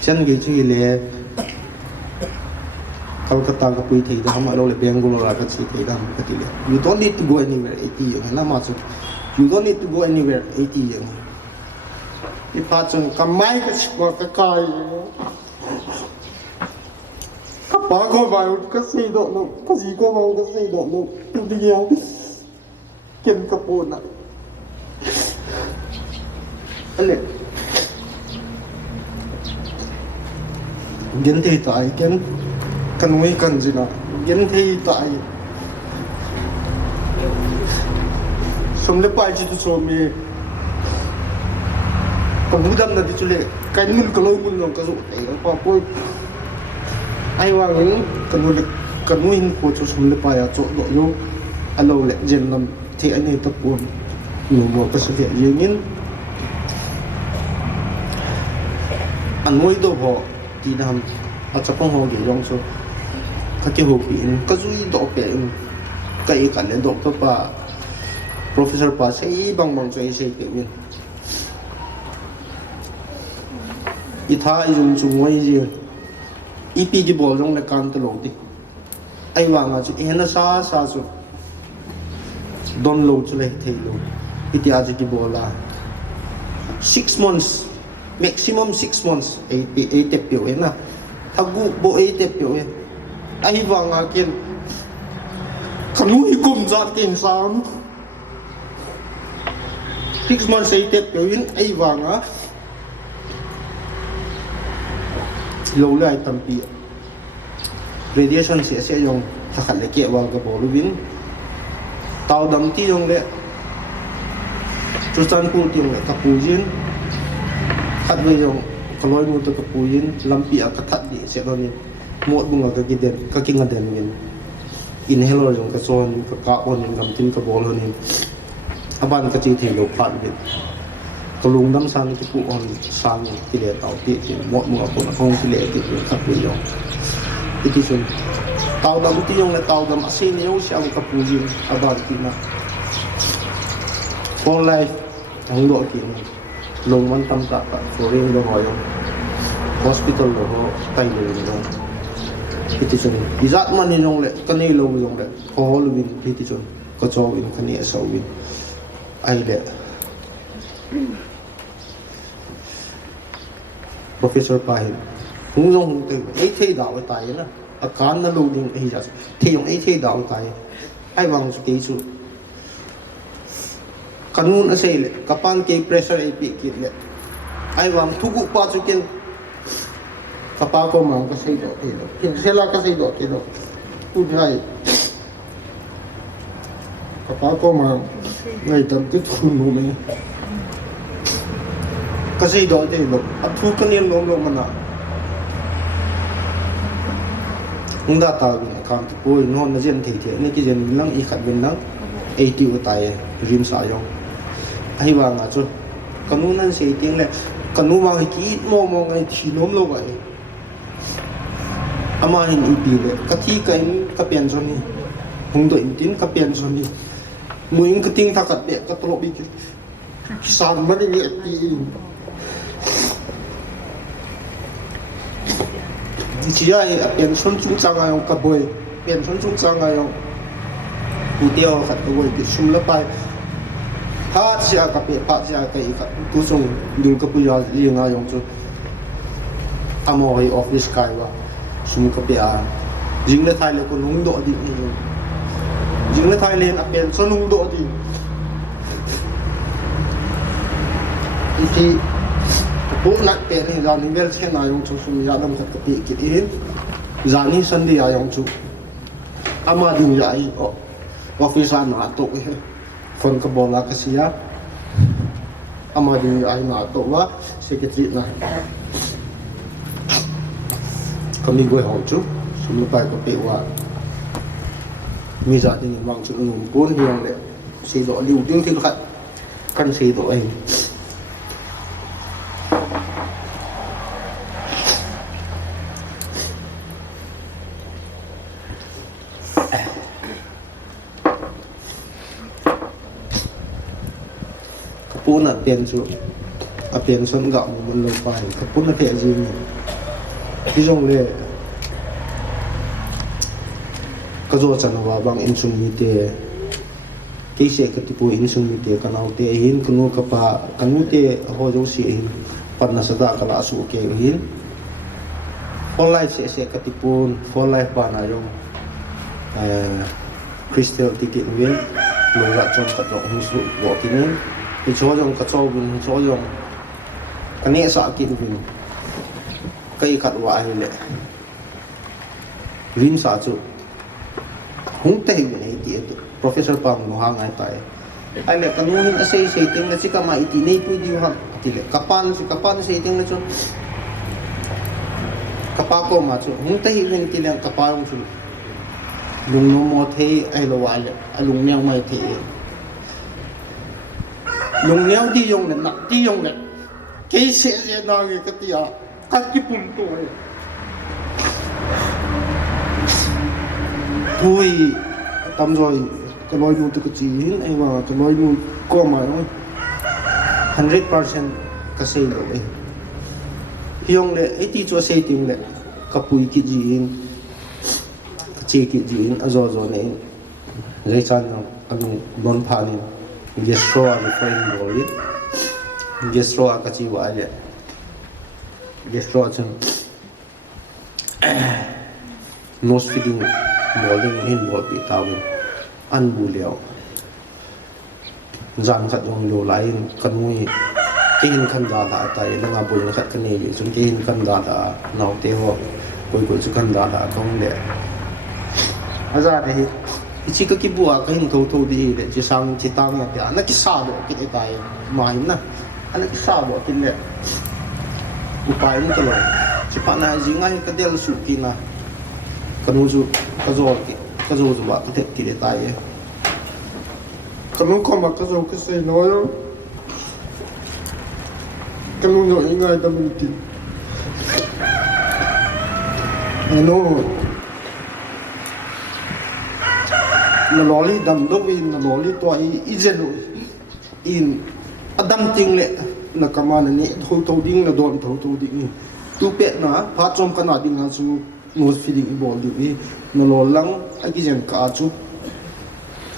chen gi chi le Kolkata ka pui thei da hama lo le Bangalore ra ka chi thei da ka ti le you don't need to go anywhere 80 years na ma chu you don't need to go anywhere 80 years ipa chung kamai ka chwa ka kai ba ko ba ka sei do no ka si ko ma ka sei do no tu dia ken ka po na ale gen te tai ken kan wei kan jina gen te tai som le pai chi tu so me pengudam na dicule kain mun kalau mun long kasu apa pun ai wang ni kanuin ko chu sum le pa ya cho do yo alo le jen lam the ani ta pun no mo ka se yengin anoi do ho ti nam a chapong ho ge yong so ka ke ho pi in ka zui do pe in kai kan le do pa professor pa sei bang sei sei ke min itha izung chungoi ji ipi gi bol jong le kan to lo ti ai wanga chu ena sa chu don lo chu le thei lo iti aji gi bola 6 months maximum 6 months 8 pio ena thagu bo 8 pio e ai wanga ken kanu hi kum zat ken sam 6 months 8 pio in ai wanga lâu lại tầm bịa radiation sẽ dùng thắc hẳn lại kẹo vào cái bộ lưu vin tàu đâm tí dùng đấy chú chân phụ tiền lại cặp bùi yên khát về dùng cái lối mua từ cặp bùi yên làm bịa cái thắt đi sẽ đó nên một bung ở cái kinh đèn mình inhaler dùng cái son cái carbon dùng làm tin cái bộ luôn nên aban cái chi thì lục phạt đi cái Longdamsa cái phụ on sang cái lệ tàu tiệt thì một con không cái lệ tiệt được khắp bây giờ cái chuyện tàu đâm tí dùng là tàu đâm xin nếu sẽ có phụ gì ở đó thì mà for life không độ thì long văn tâm tạ foreign đồ hỏi hospital đồ tay đồ cái chuyện đi dắt mà nên dùng lại cái này lâu dùng lại khó luôn cái chuyện có cho in cái này sâu in ai lệ professor pa hin hung jong te ei thei daw tai na a kan na lo ding ei ja thei yong ei thei daw tai ai wang su ke su kanun a sei le kapan ke pressure ei pi kit le ai wang thugu pa chu ken kapa ko mang ka sei do te lo kin sela ka sei do te lo tu nai kapa ko mang ngai tam ke thu no me kasi do te lo athu kanien lom lom mana unda ta bi kam tu poi non na jen thei the ni ki jen lang I khat ben lang 80 utai rim sa yong ai wa nga chu kanu nan sei ting le kanu wa ki mo ngai thi lom lo ga ama hin ipi le ka thi ka in ka pian so ni hung do in tin ka pian so ni muing ka ting tha kat de ka tro bi ki san ma ni ti chỉ ai biển xuân trung trang ai ông cặp bồi biển xuân trung trang ai ông cụ tiêu khát cái bồi bị sum lấp bay ha chỉ ai cặp biển pa chỉ ai cái tu sung đường cặp bồi liền ai ông chú amoi office kai wa sum cặp biển dính lên Thái lên còn nung độ đi dính lên Thái lên biển xuân nung độ đi thì bố nặng tiền thì ra những cái xe này ông chú sum ra đâm thật cái bị cái ra ní sân đi ai ông chú ama đi ra office anh nã tổ cái phần cái bò lá cái gì á ama đi ai nã tổ quá secretary này kami gue hậu chú sum phải cái bị quá mi ra thì mang chú ngủ bốn hiền đấy xì độ liều tiếng thì khát căn xì độ anh pun nak pian su pian son gạo mình lâu phải pun là thể gì cái dòng này cái dòng chân vào bằng insung mite cái sẽ cái tipo insung mite cái nào te hin cái nô kapa cái nô te ho dòng si hin pan na sada kala su ke hin for life se katipun for life ba na yung crystal ticket win lo ra chom kat lo husu wo kinin ti cho jong ka cho bin cho jong kani sa kin bin kai kat wa ai le rim sa chu hung te hin ai ti professor pam no hang ai tai ai le kanuhin asay ting na si kama iti nei pu di ha ti le kapan say ting na chu kapako ma chu hung te hin ti le kapang chu lung no mo the ai lo wa le lung nyang mai the lung nyang di yong na di yong le ke se na ge ka ti ya ka ki pun to thôi tắm rồi cái lối nu từ cái chín ai vào cái lối nu có mà nó 100% cái xây rồi hiong lệ ấy tí cho xây tiếng lệ cái bụi cái gì chế cái gì rồi này lấy chăn nó anh đón phá này gestro anh phải rồi gestro cái gì vậy lệ gestro chân nose feeding bowling in ball bị tao ăn bù liao dàn khát dòng liều lại cần mui cái hình khăn đá đã tại là ngà bùi khát cái này chúng cái hình khăn đá đã nào tê ho cuối chúng khăn đá đã không để ra đây chỉ có cái bùa cái hình thâu đi để chỉ sang chỉ tăng thì anh cái sao độ cái tài mà nè anh cái sao độ cái này upaya itu loh cepat na jingai ke dia lesu kina kanuju kazo zuwa kita tidak tahu kanu koma kazo kesai noyo kanu no ingai damiti ano na loli dam do in na loli to izelo in adam tingle na kamana ni thau ding na don thau ding tu pe na pha chom kana ding na chu nose feeding ball di na lo lang aki jen ka chu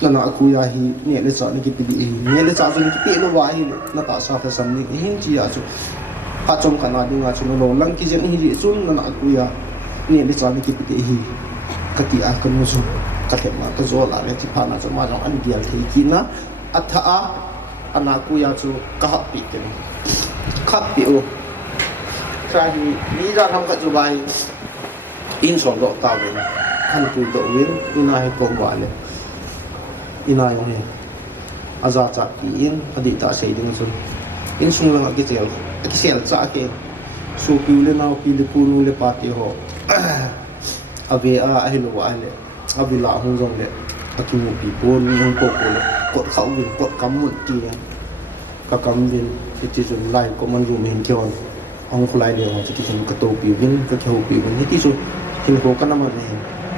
na na aku ya hi ne le cha ni ki pi ne le cha chu ni ki pe lo wa hi na ta sa fa sam ni hin chi ya chu pha chom kana ding na chu na lo lang ki jen hi ri chu na na aku ya ne le cha ni ki pi hi ka ti a kan chu ka te ma ka zo la le ti pha na chu ma jong an dial thi ki na atha a anakku ya chu ka pi ke khap pi o sa ni ra tham ka chu bai in son ro ta ve han tu do win ina he ko ba le ina yong he aza cha ki in adi ta sei ding chu in sung lang ki sel cha ke su pi le na pi le pu nu le pa ti ho ave a he lo wa le abi la hung jong le aki mu pi pon hung ko ko le ko khau win ko kam mun ti ka kam win ti ti jun lai ko man ru men kyon ong khulai le ho ti ti jun ka to pi win ka khau pi win ni ti su tin ho ka na ma ne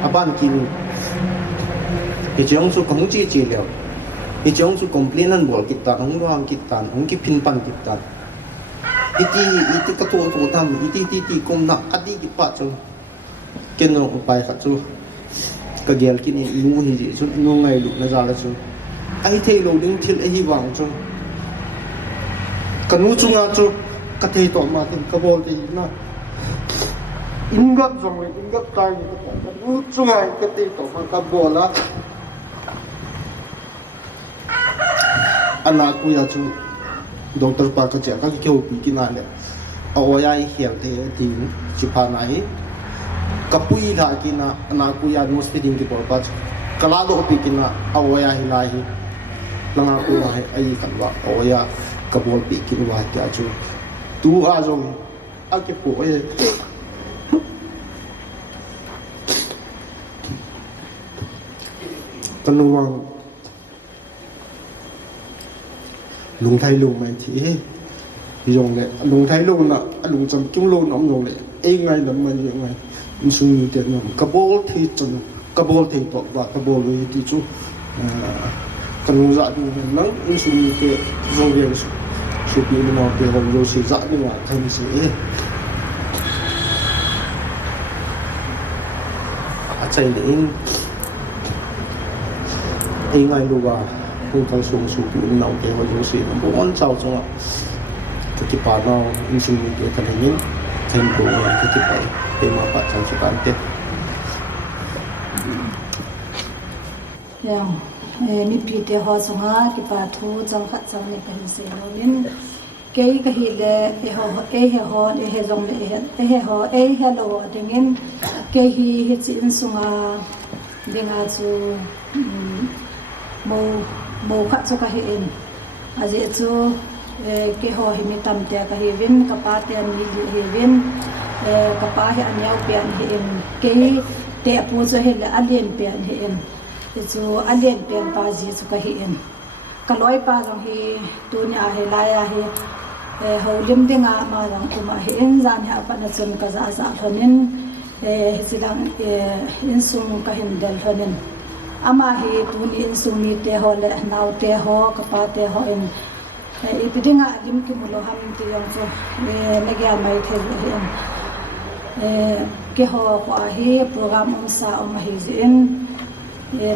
aban kin e jong su kong chi chi le e jong su complain an bol kitan ong ruang kitan ong ki phin pan kitan iti ka to tam iti kom na adi ki pa chu ken no pai kha chu ka gel kin lu hi ji chu nu ngai lu na za la chu ai thei lo ding thil a hi wang chu kanu chu nga chu ka thei to ma tin ka bol ti na ingat jong le ingat tai ni ka kanu chu nga ka thei to ma ka bola anakku ya chu doktor pa ka cha ka kyo pi kina le aoya hi hial te ti chu pa nai kapui la kina anakku ya nose feeding ki por pa kala do pi kina aoya hi lai hi langa ku la ai kan wa aoya ka bol pi kin wa kya chu tu a jong a ke po e kanuwang lùng thay lùng mày thì dùng đấy lùng thay lùng là lùng chấm chung lùng nó dùng đấy ai ngay là mình như ngay mình suy nghĩ tiền nó kabol thì chấm kabol thì tốt và kabol thì chú cần lùng dạ thì nắng mình suy nghĩ cái dùng việc suy nghĩ mình nói cái hồng rồi suy dạ đi ngoài thành sự chạy để ai ngay lùng à kung kang sung suki unaw kaya wajong siya ng buwan sao sa kakipanaw yung sumigay kaningin kayo po kakipay pe ma pa chan su kan te yang mi pi te ho sanga ki pa thu chang khat chang ne kan se no lin ke ka hi le he zong le he ho hello dingin ke hi chin sunga dinga chu mo khat chu ka hi in aje chu ke ho hi mi tam te ka hi vin ka pa te mi hi vin ka pa hi anyau pian hi in ke te pu chu he le alien pian hi in chu alien pian pa ji chu ka hi in ka loi pa jong hi tu nya he la ya hi ho lim dinga ma jong kuma hi in zan ha pa na chun ka za za thonin silang in sung ka hin del thonin ama hi tu ni in sung ni te ho le nau te ho ka pa te ho in ipidinga lim ki mulo ham ti yong chu ne gya mai the hin ke ho ko hi program sa hi zin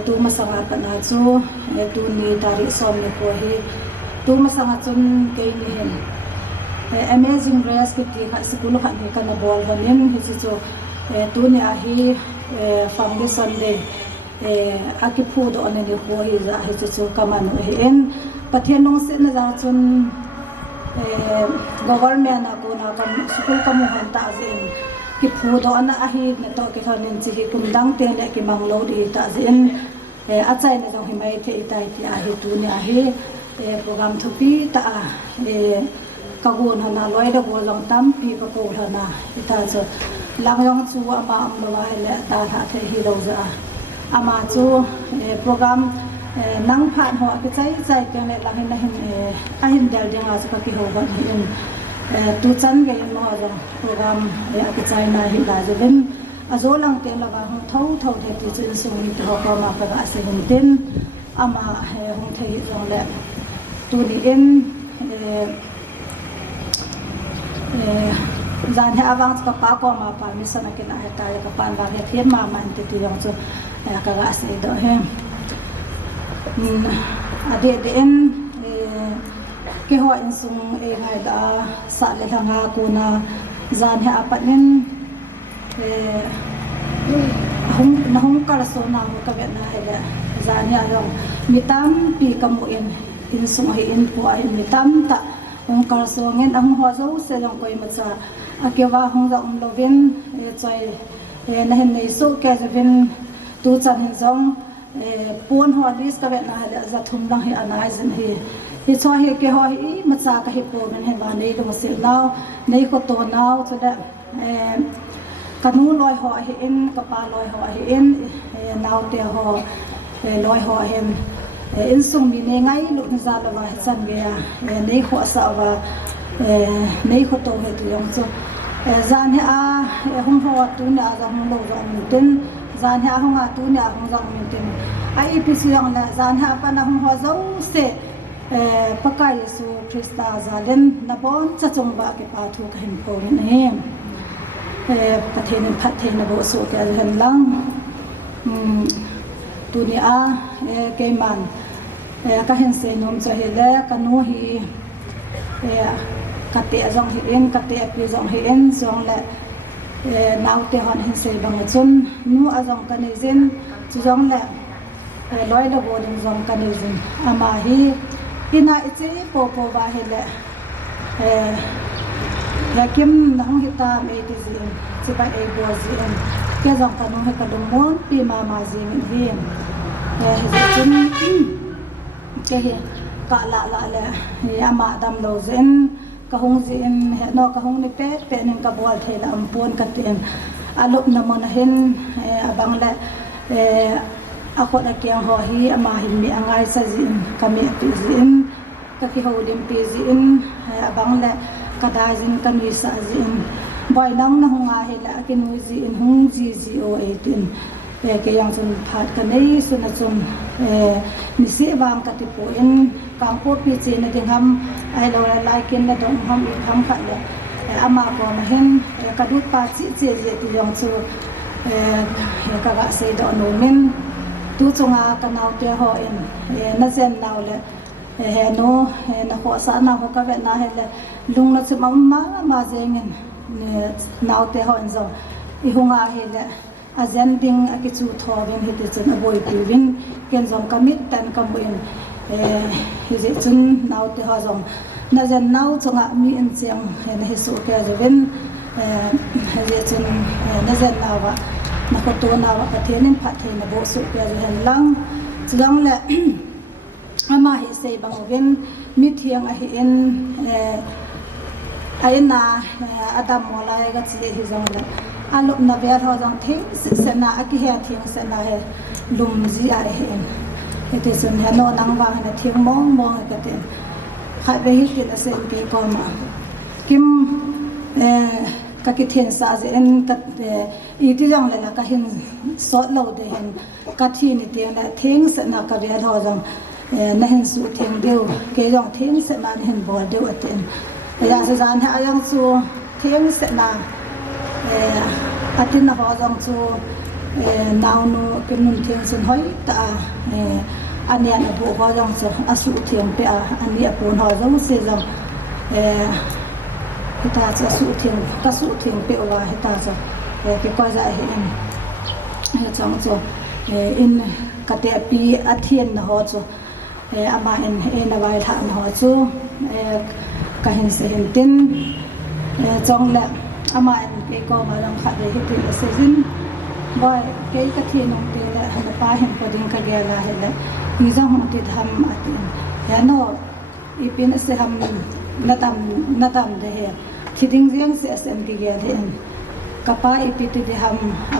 tu masanga pa na chu tu ni tari som ni ko hi tu masanga chun ke ni hin amazing grace ki ti ka school kha ni kana bol hanin hi chu tu ni a hi foundation de akipu do ne ni ho hi za hi chu kamanu hi en pathenong se na za chun government na ko na kam school kamu han ta zin ki phu do na a hi ne to ki thanin chi hi kum dang te ne ki manglo di ta zin a chai ne jong hi mai the itai ti a hi tu ne a hi program thupi ta ka gon hana loi da go long tam pi ka ko hana ita cho lang yong chu ama am lo le ta tha the hi lo za ama chu program nang phan ho ki chai ke ne la hin na hin a hin dal ding a chu ki ho ba hin tu chan ge mo jong program a ki chai na hi da je ben a zo lang ke la ba ho thau the ti chen sung ni ho ko ma ka a se hin tin ama hong the hi jong le tu ni em zan ha awang ka pa ko ma pa mi sana ke na ta ka pan ba he thiam ma man ti ti yong chu ka ga se do he ade de en ke ho in sung ngai da sa le thanga ko na zan ha apanin hong kar so na ho ka ve na he le zan ha yong mitam pi kam in sung hi in po ai mitam ta hong kar so ngen ang ho zo se jong koi ma cha akewa hong da lovin chai na hen nei so ke vin tu chan hin jong pon ho dis ka ve na ha za thum dang hi anai zin hi cho hi ke ho hi ma cha ka hi po men he ba nei dong sil naw nei ko to naw cho da kanu loi ho hi in ka pa loi ho hi in naw te ho loi ho hem in sung mi ne ngai lu za la wa chan ge ya nei kho sa wa nei kho to he tu yong cho zan he a hum ho tu na za hum lo za mi tin zan he a hum a tu na hum za mi tin ai pi su yang la zan ha pa na hum ho zo se pakai yesu krista zalen na bon cha chung ba ke pa thu ka hin po ne pathen pathen na bo so ke han lang tu ni a ke man ka hen se nom cha he le ka no hi ka te zong hi en ka te pi zong hi en zong le nau te hon hen se bang chun nu a zong ka ne zin chu zong le loi la bo ding zong ka ne zin ama hi ina ichi po ba he le yakim nang hita me ti zin chi ba e bo zin ke zong ka no he ka dong mon pi ma zin vin he chun ke he ka la le ama dam lo zin ka hong zin he no ka hong ni pe nen ka bol the la ampon ka ten alup na mon hen abang le ako na kyang ho hi ama hin mi angai sa zin kami pi zin ka ki ho dim pi zin abang le ka da zin ka ni sa zin boy nang na hunga he la ki nu zin hung ji o 18 ke yang chun phat ka nei su na chun ni se bang ka ti po in kang po pi che na ding ham ai lo lai ken na dong ham i kham kha le ama ko na hen ka du pa chi che je ti yong chu ka ga se do no min tu chunga ka naw te ho in na zen naw le he no na ko sa na ho ka ve na he le lung na chu ma zeng in naw te ho in zo i hunga hele azending akichu thawin hiti chun aboi piwin kenzom kamit tan kamuin hizi chun nauti hazom nazen nau chunga mi in cheng hen hisu ke jevin hizi chun nazen nawa nakoto nawa kathenin phathein bo su ke hen lang chulang le ama hi sei bangwin mi thiang a hi in aina adam molai ga chile hi jong le alop na ber ho jong thing se na aki he thing se na he lum ji a he ete sun he no nang wa na thing mong mong ka ten khai be hi ti na se ke ko ma kim ka ki then sa je en ka i ti jong le ka hin so lo de hen ka thi ni te na thing se na ka ber ho jong na hin su thing deu ke jong thing se na hin bol deu aten ya se zan ha yang chu thing se na atin na ho jong chu naw nu ke nun thing sun hoi ta ania na bo ho jong chu asu thing pe ania pon ho jong se jong hita cha su thing ka su thing pe ola hita cha ke ko za he in chong chu in ka te pi athien na ho chu ama en na vai tha na ho chu ka hin se hin tin chong la ama en ke ko ma lang kha de hitin se jin boy ke ka thi nong te la ha pa hin ko ding ka ge la he la ni jong hon ti tham atin ya no I pin se ham natam de he thiding jeng se sen ki ge de ka pa I pi ti de ham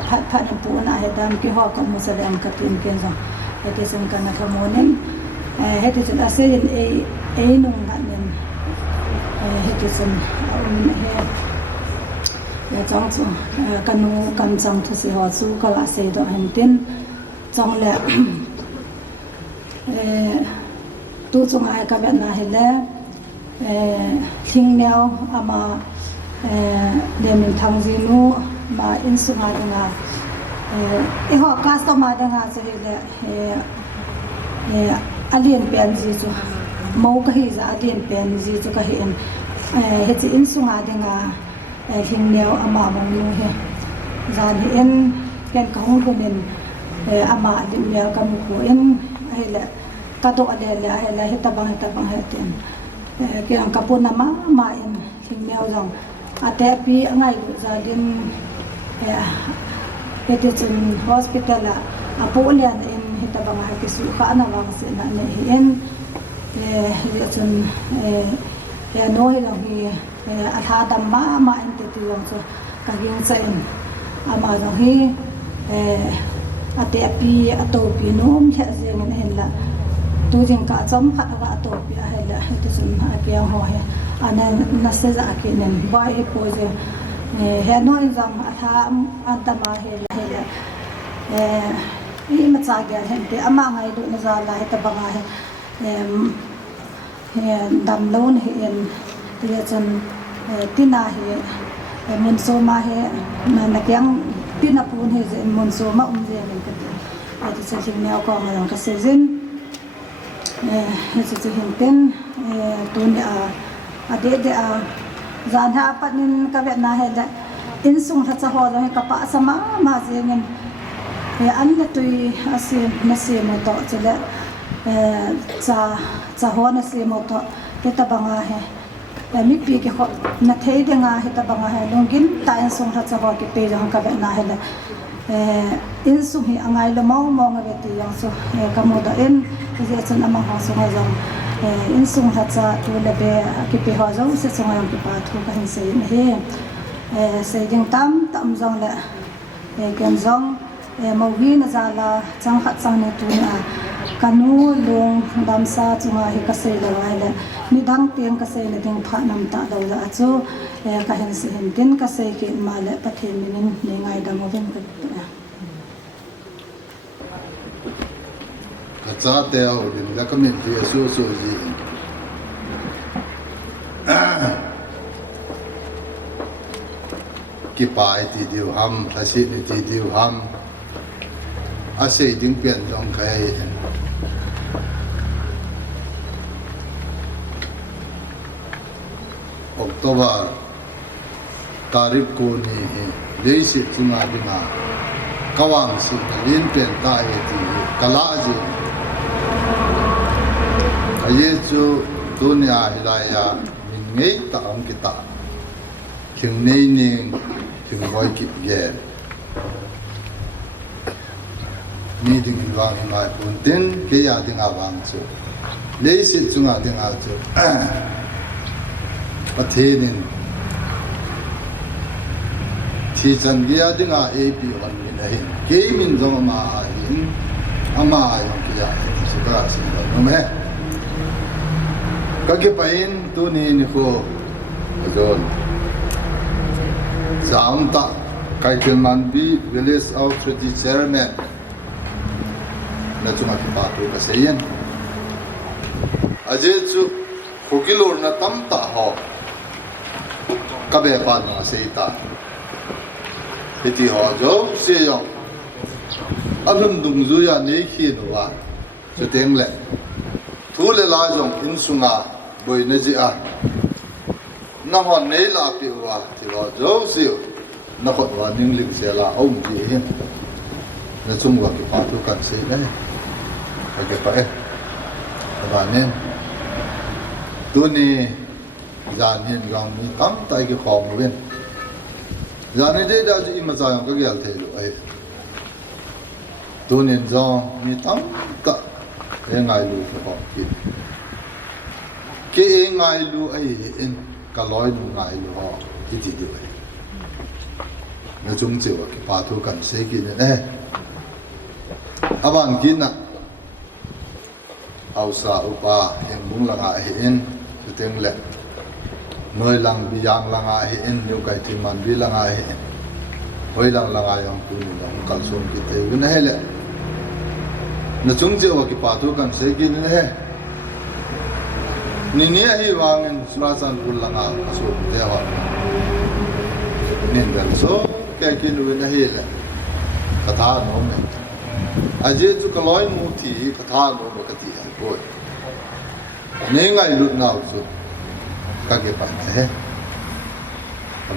phat phat pu na he dam ki ho ko mo se dam ka tin ken jong he te sen ka na ka mo nen he te sen ase e nong na nen he te sen he ya chong chu kanu kam chang thu si ho chu ka la se do han tin chong le tu chung ai ka na hele thing neo ama de min thang ji nu ma in su ma nga e ho customer da nga che hele alien pen ji chu mo ka hi za alien pen ji chu ka hi en he chi in su nga de nga thing neo ama mong nu he zan hi en ken ka hong ko men ama lim neo ka mu ko en hele ka to ale le hele heta bang heten ke ang kapuna ma in thing neo jong ate pi angai gu za din ete chun hospital la apo lian in heta bang ha ki su kha na wang se na ne en le chun no he long hi a tha dam ma in te ti jong so ka ging sa in ama jong hi ate pi ato pi nom kha je ngen hen la tu jing ka chom khat wa ato pi a he la te chun a kya ho he ana na se za ke nen bai he po je he no in jam a tha antama he la I ma cha ga hen te ama ngai du na za la he ta banga he dam lo ne he en te chun tina he mun so ma he na kyang tina pun he je mun so ma je ne ka te a ti sa jing neo ko ma long ka se jin he se hin ten tu ne a de zan ha panin ka ve na he da in sung tha cha ho da ka pa sama ma je ngen an na tui ase na se mo to chele cha ho na se mo to ke ta banga he mi pi ke ho na thei de nga he ta banga he longin ta in sung tha cha ho ke pe jang ka ve na he la in sung hi angai lo mo nga ve ti yang so ka mo da en je chen ama ha so nga jang in sung tha cha tu le be ke pe ho jang se sung yang ke pa thu ka hin se he se ding tam jong la ken jong mo hi na za la chang khat chang ne tu na kanu long damsa chunga hi ka se lo ai la ni dang teng ka se ne ding pha nam ta lo la chu ka hen se hen tin ka se ke ma le pathe min ne ngai da mo ven ka ka cha te au din la ka men ti so ji ki pai ti diu ham thasi ni ti diu ham a se ding pian dong kai October tarikh ko ni lấy sự chúng ta đi mà cao ang sự liên tiền ta thì cả lạ gì cái chú dunia hilaya mình nghĩ ta ông kita Lhingneineng gọi Kipgen ni ding wang ngai pun tin ke ya ding awang chu lấy sự chúng ta đi ngào chu pathenin thì chân kia đi ngà AP còn mình này cái mình giống mà hiện ama yung kia thì chúng ta xin lỗi đúng không? Các cái pain tu ni ko rồi giảm ta cái chuyện man bi village authority chairman là chúng ta phải bắt được cái gì anh aje chu khogilor na tam ta ho kabe pa na sei ta thì họ dấu xe dòng anh đừng dùi à nấy khi nữa à cho tiếng lệ thu lệ la dòng in sung à bồi nấy gì à năm họ nấy là biểu à thì họ dấu xe nó còn vào những lịch xe là ông gì hết nó chung vào cái phát thu cần xe đấy cái phải và nên tôi này giàn hiện gòng mi tắm tay cái phòng bên giờ này đây đã chỉ mà giờ cái gì thế rồi ấy tôi nên do mi tắm tạ cái ngày lúa phải học cái ngày lúa ấy cả lối ngày lúa họ thì được nó chung chịu cái phá thu cần xây cái này các bạn kia nè áo sa upa em muốn là ngại hiện tiếng lệ nơi lăng bị giang là ngại hiện nhiều cái thì mình bị là ngại hiện hơi lăng là ngại ông tu mình ông cần xuân cái thế cái này lệ nó chúng chịu cái phá thu cần xây cái này ni hi wangin surasan pun là ngại số thế họ nên là số cái nuôi này lệ cả thà nó này aje chu kaloi mu thi ka tha no no ka ti an koi ne ngai lut nau chu ka ke pa he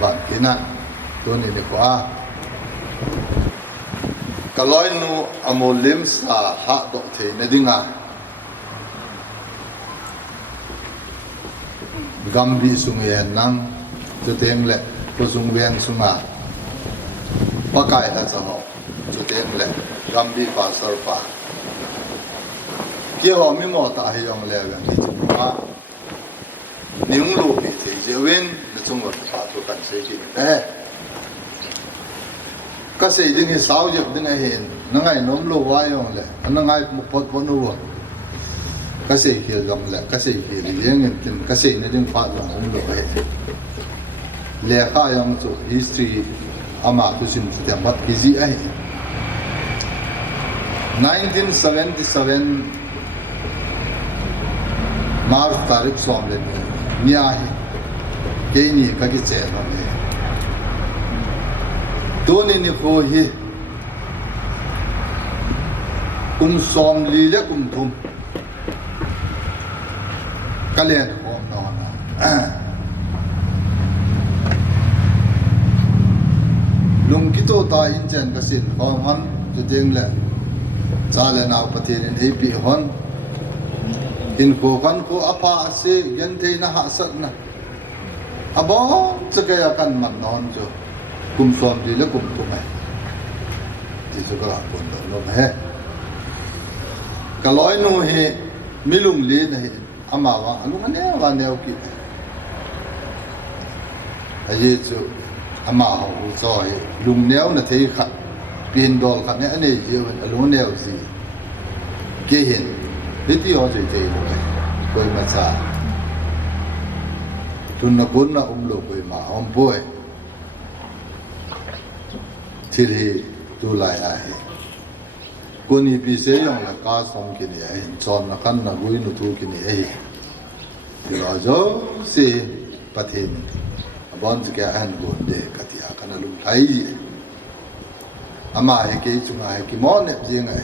ba kina to ne ne kwa kaloi nu amolim sa ha do the ne dinga gambi sunge nang chu teng le ko sung wen sunga pakai ha cha ho chu teng le gambi pastor pa kia họ mới mò ta hay dùng lẹ gần thì chúng ta những lúc bị thì dễ quên là chúng ta phải tu cần xây dựng đấy cái xây dựng cái sáu giờ đến ngày hiện nó ngày nôm lô vay dùng lẹ nó ngày một phút vẫn nuôi cái xây kia dùng lẹ cái xây kia thì dễ nghe cái xây nó đừng phát dùng ông lô hết lẹ khai dùng chỗ history ama tu xin tu tiệm bắt cái gì ấy 1977 March tarikh som le ni a hi ke ni ka ki che no le to ni ko hi som li le thum ka le ko no na lung ki to ta in chen ka sin ko han tu ding le cha le naw pathin in ap hon in ko kan ko apa se gen the na ha sat na abo chakaya kan man non jo kum som di le kum tu mai ti chu ka kon do no he ka loi nu he milung le na he ama wa anu ne wa ne ki a ye chu ama ho zo he lung neo na the khat pin dol khat ne ane je wan alu neo zi ke hin video rồi thì tôi mà xa tôi nó cuốn nó lục với mà ông bôi thì tôi lại ai cuốn đi bị xe dùng là cá sống cái này chọn nó khăn nó vui nó thu cái này thì rồi rồi xe bắt hình bọn cái anh cuốn để cái gì cái nó lung thấy gì mà cái chúng ai cái món này gì này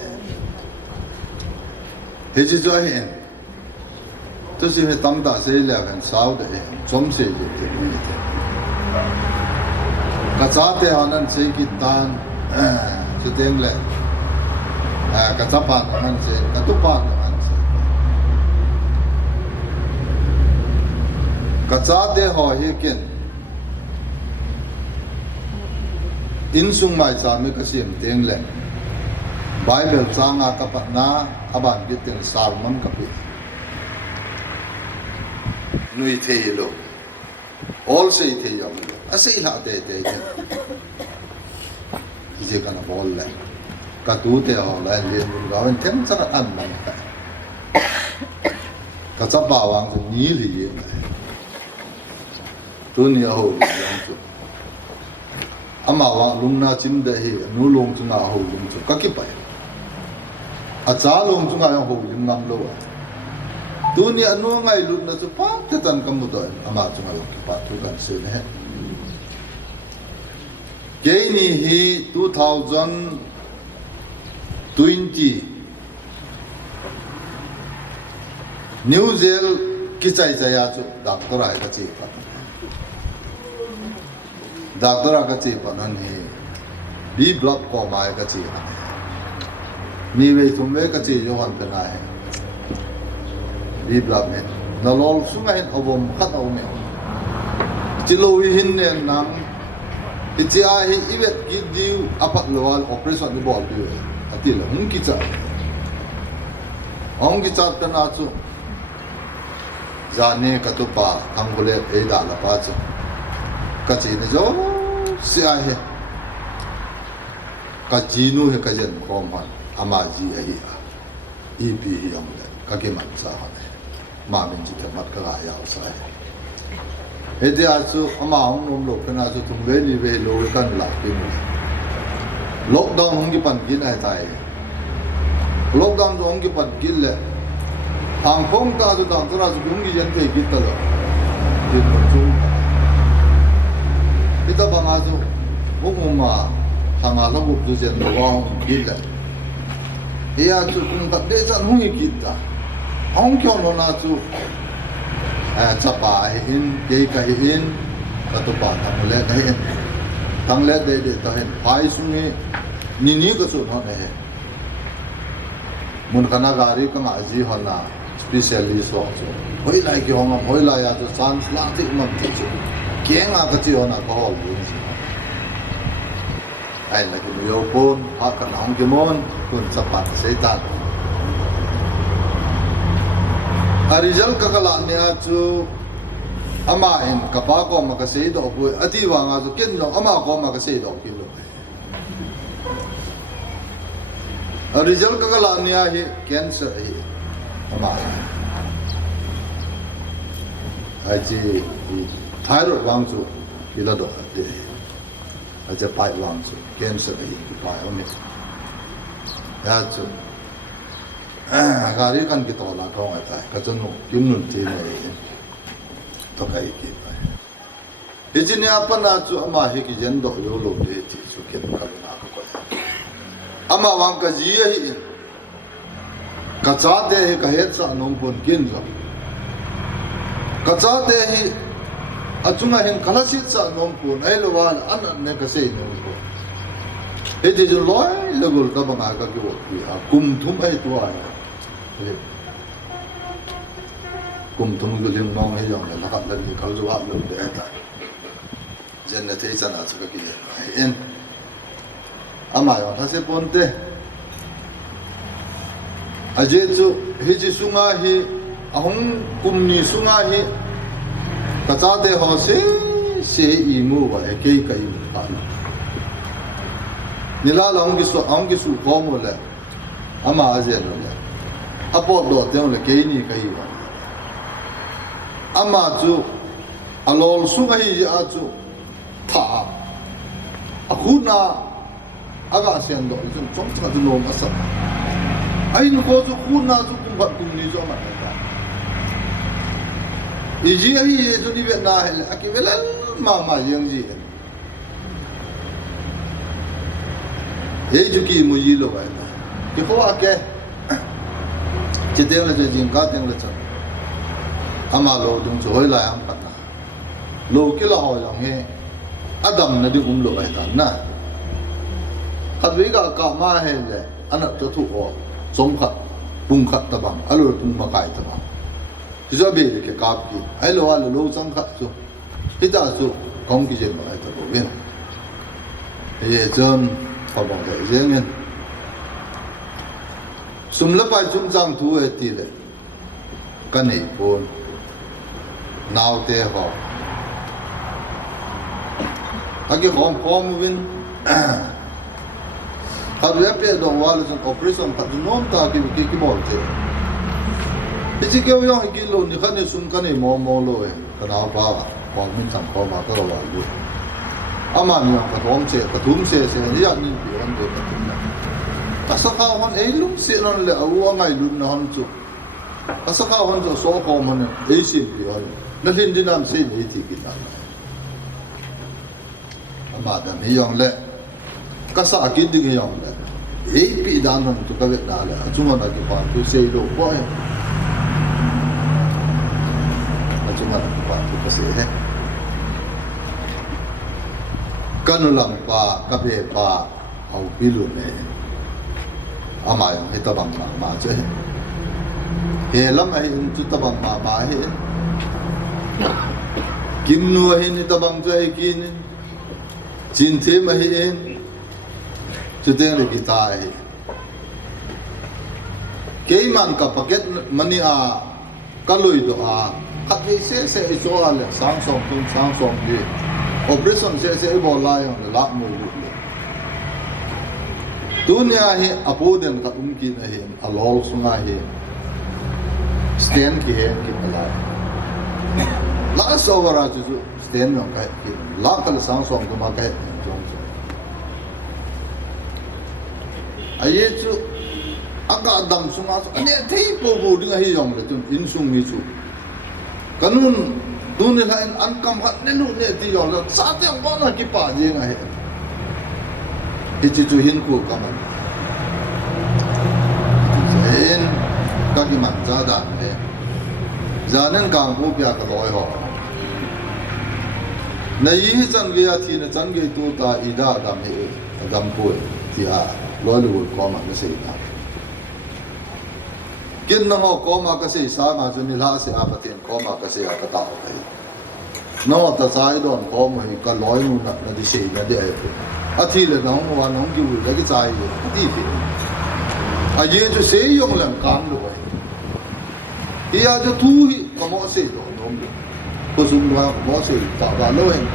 thế chứ cho hiện tôi sẽ phải tâm ta sẽ là phần sáu để chống sẽ được thì như thế cả cha thế họ nên xây kít tan chú tiếng lệ cả cha bạn họ nên xây cả tụ bạn họ nên xây cả cha thế họ hi kiến in sung mai sa mi ka sim tiếng lệ Bible sang a kapat na aban gitin salman kapi nui the lo all say the yam lo ase la te ije kana bol la ka tu te ho la le mun ga wen tem sa an man ka sa ba wang su ni li ye tu ni ho yang su ama wa lung na chim de he nu long chu na ho lung chu ka ki pai a cha lung chu nga yang ho lim ngam lo tu ni anu ngai lut na chu pa te tan kam mu doi ama chu nga ki pa tu kan se ne ke ni hi 2020 New Zealand ki chai chaya chu doctor ai ka chi pa doctor ka chi pa nan hi B block ko mai ka chi ni ve tum ve ka chi yo han pe na hai B block me na lol sunga hin obom khat au me chi lo hi hin ne nang ichi a hi ivet ki diu apat lowal operation ni bol tu ati la hun ki cha ong ki cha pe na chu zane ka tu pa angole e da la pa chu ka chi ne jo si a he ka ji nu he ka jen khom han ama ji a hi e pi hi yom le ka ke man sa ha ma min ji te mat ka ga ya sa he de a chu ama ong nom lo ka na chu thum ve ni ve lo kan la ki mu lockdown hong ki pan gin ai tai lockdown jo hong ki pan gin le hang phong ta chu dang tra chu dung gi jen te ki ta lo din mo chu ita bang a chu ma hanga lo bu jen lo wang gin le ia chu kun ta de san hung ki ta hong kyo no na chu cha pa hin ke ka hin ta to pa thang le ka hin thang le de ta hin pai su ni ka chu no ne mun kana gari ka ma ji hona specialist ho chu hoi lai ki hong hoi lai ya chu chance la ti mam ti chu ke nga ka chi hona ko hol bu ni ai la ki yo pon ha ka hong ki mon kun sa pa seitan Arizal kakala niya chu ama in kapa ko makasay do po ati wa nga chu ken no ama ko makasay do kilo Arizal kakala niya hi cancer hi ama ai chi thyroid wang chu kilo do ati ai cha pai wang chu cancer hi tu pai oni ya chu gari kan ki to la thong ai ka chon no kim nun ti nei to kai ki pai ejini apana chu ama he ki jen do yo lo de ti chu ken ka na ko ama wang ka ji hi ka cha de he ka het sa nom pon kin zo ka cha de hi achunga hen kala si sa nom pon ai lo wa an ne ka se no ko e de jo loi lo gol ka banga ka ki wo ki a kum thum ai to ai kum thum go lim nong he yong la ka la ni ka zo ha lo de ta jen na te cha na chu ka ki en ama yo ta se ponte aje chu he ji sunga hi ahong kum ni sunga hi ka cha de ho se I mu wa e ke ka I pa nila la ong ki su ko mo le ama aje no le apo do te le ke ni ka I wa ama chu alol su ga hi a chu tha akuna aga sian do chu chong cha du no ma sa ai no ko chu kuna chu kum ba kum ni zo ma ta iji ai chu ni ve na he akivela ma yang ji ju ki mu yi lo ba ki ko ake che de la je jing ka teng la cha ama lo dung chu hoi la am pa na lo ki la ho yang he Adam na ding umlo ay tan na kadwi ka ma hele anak to thu o som khat pung khat tabang alo tung makai tabang jo be ke kap ki ai lo alo lo sang khat chu hita chu kong ki je ma ai ta bo ben ye jon pa bang de jeng sum la pai chung jang thu e ti le kan nei pon naw te ho agi hom hom win Kalau apa dong wala jeng operation tak nom tak ki bol te. Isi kau yang kilo ni kan ni sum kan ni mau lo kenapa? Kau min sang kau mata lo walu. Aman yang ketum se ni yang ni biar dia betul. Asal kau lum se non le awang ai lum na han chu. Asal kau tu so kau mana si biar. Nalin dinam se ni ti kita. Amadan ni yang le kasa akid ding yang le pi dan han tu ka vet na le chunga na ki pa tu sei lo ko ai chunga na pa tu ka sei he kanulang pa ka be pa au pilu ne ama yang hita bang ma che he lam ai tu ta bang ma he kim nu he ni ta bang che kin jin the ma he Sedang lagi tay. Kaiman ka paket mani kaloy do kat ni se iso ale sang song di operation se bola yang la mo lu. Dunia hi apoden ka umki na hi alol sunga hi stand ki he ki pala. La so wara ju stand no ka ki la kal sang song do ma ka aye chu aga dam sunga so ane thei po bo ding hi yong le tu in sung mi chu kanun dun la in an kam hat ne nu ne ti yong la sa te ba na ki pa je nga he ti chu hin ku kam zen ka ki man za dan le za nen kang bu pya ka loi ho na yi chan ge a thi na chan ge tu ta ida dam he dam pu ti a Lalu koma kasi na. Kin na mo koma kasi sama so nila si apatin koma kasi akatao kayo. No ta sai don koma hi ka loi mu na di sei na di ay. Athi le nong wa nong ju lagi sai di fi. A ye jo sei yong lam kan lo ai. Ia jo tu hi ka mo sei do nom. Ko sum wa mo sei ta ba lo hen.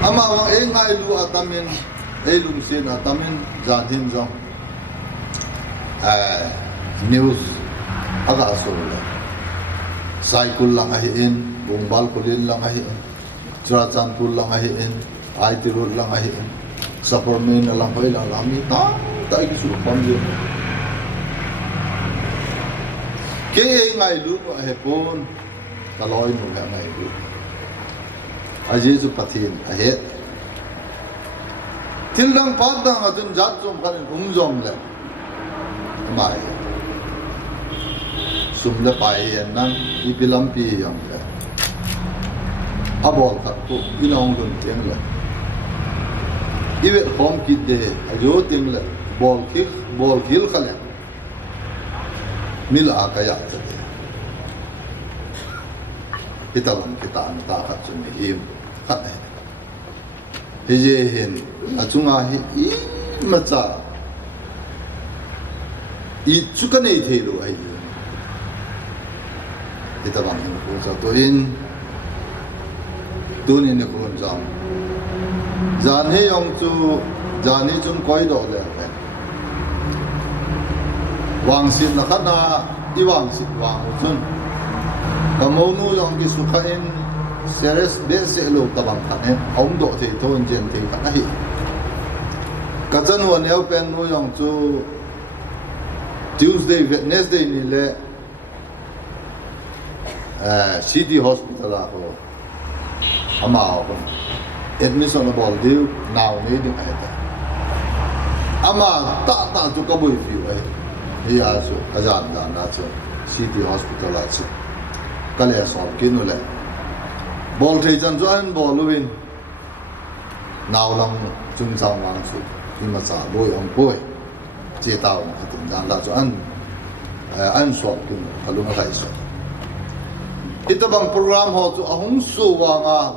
Ama wa e ngai lu atamin lum se na tamin janhin jong news aga so la cycle lang ahi in bombal kulin lang ahi in trachan pul lang ahi in IT road lang ahi in superman lang hoy lang lami ta ki su pam je ke ngai lu he pon kaloi nu ga ngai lu aje su pathin ahe Tilang padang atun jat som kan umzom le mai sumle pai nan ipilam pi yang le abol khat tu inong dun tiang le ibe hom kit de ajo tim le bol khil khale mil akaya te kitabam kita anta khat chun him khat Hije hin achunga hi macha I chukane thelo ai ita bang ko sa to in tuni ne ko jam jan he yong chu jani chung koi do le wang sin la khana I wang sit wang chun kamonu yong ki sukha in seres de se lo tabang khane ong do the thon jen the khana hi ka chan wan yau pen nu yong chu Tuesday Wednesday ni le city hospital a ho ama ho admission bol deu now ni ding ai ta ama ta chu ka boi fi ai ya so ajan da na chu city hospital a chu ka le so kinu le bol thei chan join bol win nào lòng chung trong mang sự nhưng mà trả bôi ông bôi chế tạo một tình trạng là cho ăn sọt cũng phải luôn phải sọt ít bằng program họ cho ông số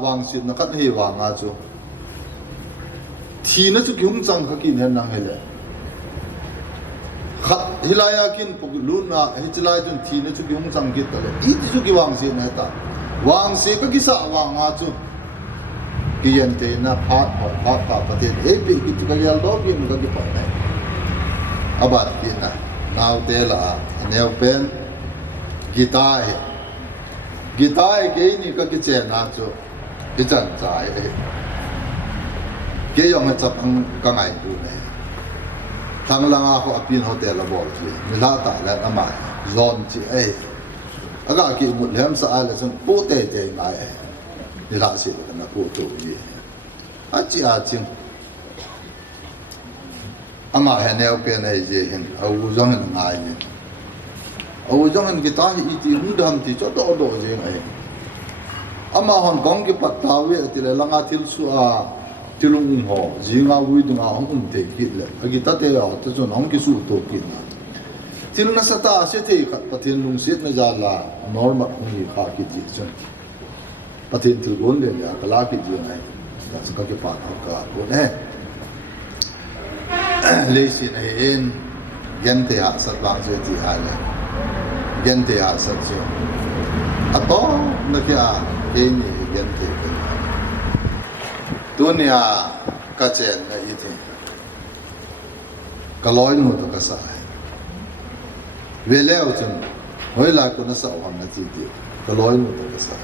vàng xin nó cắt hay vàng cho thì nó chút cũng chẳng có kinh nghiệm năng hay là hilaya kin pok luna hicilai tun thi na chu gyong chang git tale I chu gi wang se na ta wang se ka kisa wang a chu kiyan te na phat ta pate e pe ki chu ka yal do bi mu ka gi pa na abat ki na naw te la aneu pen gitai ke ni ka ki che na chu ki chan chai e ke yong cha pang ka ngai tu ne thằng lang ako apin hotel la bol chi nila ta la ama zone chi ai aga ki mut lem sa ala san po te ngai nila si na po to yi a chim ama he ne pe na je hin au zong ngai ni au zong ki ta hi ti hudam ti cho do je ngai ama hon kong ki pat ta we ti la langa thil su a tilung ho jinga wi dunga hong te ki le agi ta te ya ta chon hong ki su to ki na tilung na sata se te ka pathin lung set na ja la normal hong kha ki ji chon pathin til gon le ya kala ki ji nai ta ska ki pa ka ko ne le si na in gen te ha sat bang se ti ha le gen te ha sat se ato na kya ke ni gen te dunia kachen na iti kaloi nu to kasa veleo chun hoila ko na sa wan na ti ti kaloi nu to kasa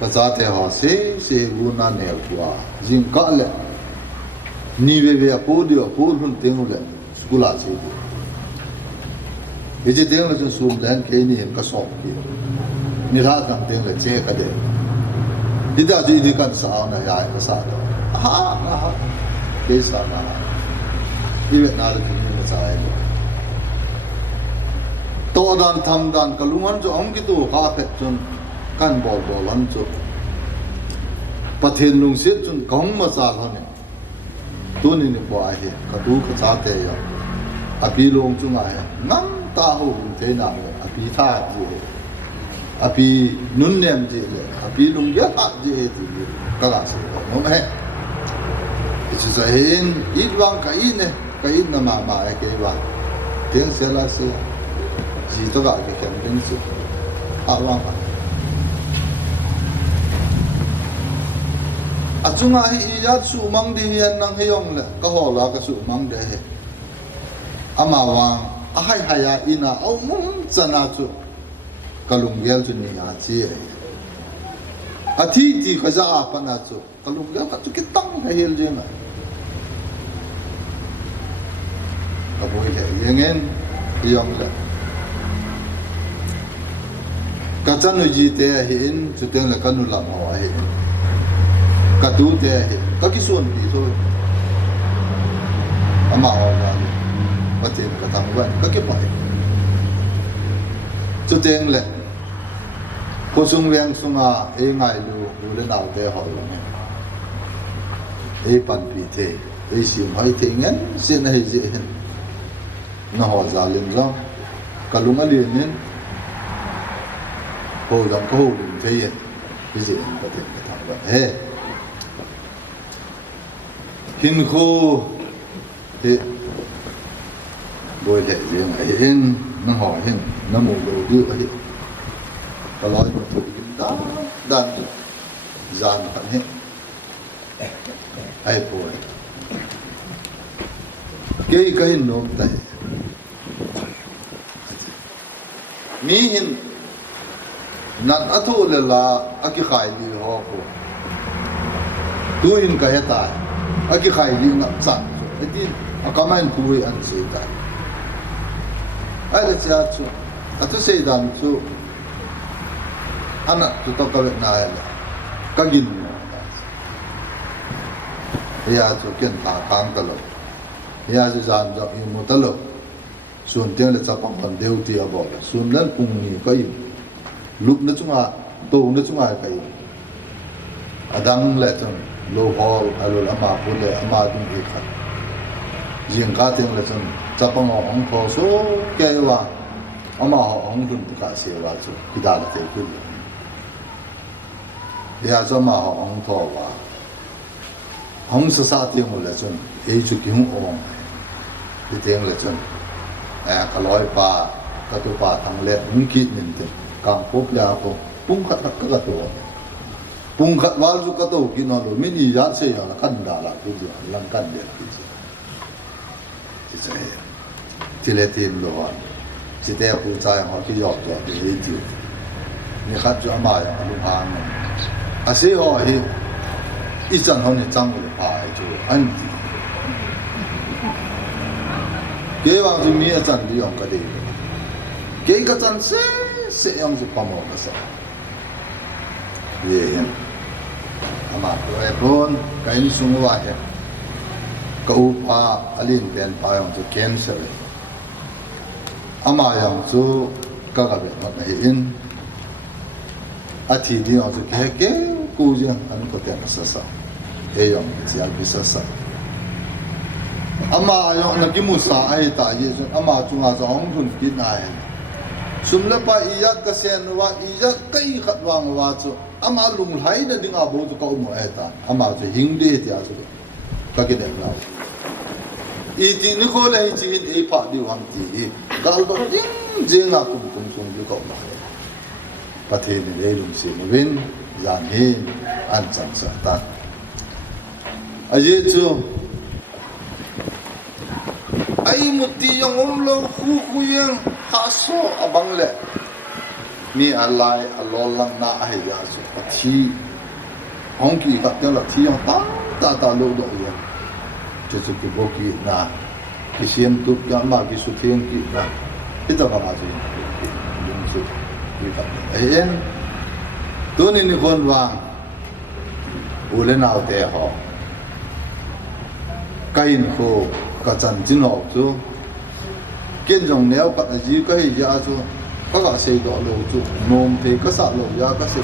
kaza te ha se guna ne kwa jin ka le ni ve apodio hun tengu le skula se ije tengu chun sum dan ke ni ka so ki ni ra kan tengu le che ka de ida ji di kan sa na ya ka sa to ha ke sa na ibe na le ni sa ai to dan tham dan ka lungan jo ong ki tu ha pe chun kan bol an chu pathen lung se chun kong ma sa ha ne tu ni ni ko ai he ka tu ka sa te ya api long chu ma he ngam ta ho te na api tha ji api nun nem ji le api lung ya ta ji ji ka la se no me itu zahin idwang ka ine na ma ke ba tiang se la se ji to ga ke ken den su awang achunga hi ya su mang di hian nang heyong le ka ho la ka su mang de he ama wang a hai ya ina au mun chana chu kalunggel chu ni ya chi athi ti khaza pa na chu kalunggel ka chu kitang ka hel je na ka boi le yengen yong le ka chanu ji te hin chu teng le kanu la ma hi ka tu te hi ka ki sun pi so ama wa na pa te ka tang wa ka ki pa chu teng le ko sung weng sunga e ngai lu le nau te ho lo ne e pan pi te e sim hai te ngen sin hai je hen na ho za lim zo kalunga li nen ho dam ko ho lim te ye bi je pa te ka ta ba he hin kho te boi le je ngai hen na ho hen na mo lo du ai kaloi mo thu da dan zan kan he ai boi ke ka hin no tai mi hin nan atu le la aki khai li ho ko tu hin ka he ta aki khai li na chan ati akaman pui an se ta ai le cha chu atu se dan chu anak tu to ka na ya ka gin ya chu ken ta kang ka lo ya ju zan jo i mu ta lo sun tiang le cha pang pan deu ti abo sun lan pung ni ka i lup na chunga to na chunga ka i adang le chang lo hol alo ama pule ama dum e khat jing ka teng la chon chapang ong kho so ke wa ama ong dum ka se wa chu kida la te ku ya so ma ong tho wa ong sa sa teng la chon e chu ki hung ong ti teng la chon ka loi pa ka tu pa thang le hung ki min te kang pop ya ko pung khat ka to pung khat wal zu ka to ki no lo min yi ya se ya la kan da la ki ji lang kan de ki ji ti sai ti le tin lo wa ti te ku chai ho ki yo to de yi ji ni khat ju ma ya lu ha no a se ho hi i chan ho ni chang le pa ju an ti ke wang ju mi a chan li yong ka de ke ka chan se yong ju pa mo ka sa ye ama e bon ka in sung wa he ka u pa alin ben pa yong ju cancer ama yong ju ka ga be ma he in a thi di yong ju ke ku ji an ko te sa sa e yong ji al bi sa sa ama yong na ki mu sa ai ta ye ju ama chu nga za hong thun ki na he sum la pa iyat ka sen wa iyat kai khat wang wa chu ama lung hai na ding a bo tu ka mo eta ama chu hing de ti a chu ka ke de la i ti ni ko le chi in e pa di wang ti gal ba ding je nga kum kum sung di ko ma pa the ni le lung se ni win yan he an chang sa ta a ye chu ai muti yang lo khu yang ha so abang le ni alai alolang na ai ya so thi hong ki ka te la thi yang ta lo do ya je ki bo ki na ki siem tu ya ma ki su theng ki na ita ka ma ji lung su ki ka en tu ni kon wa ule na te ho kain ko ka chan jin ho chu kiên dòng néo cắt ở dưới cái gì à chú các bạn xây đó lô chú nôm thì các xã lô ya các xây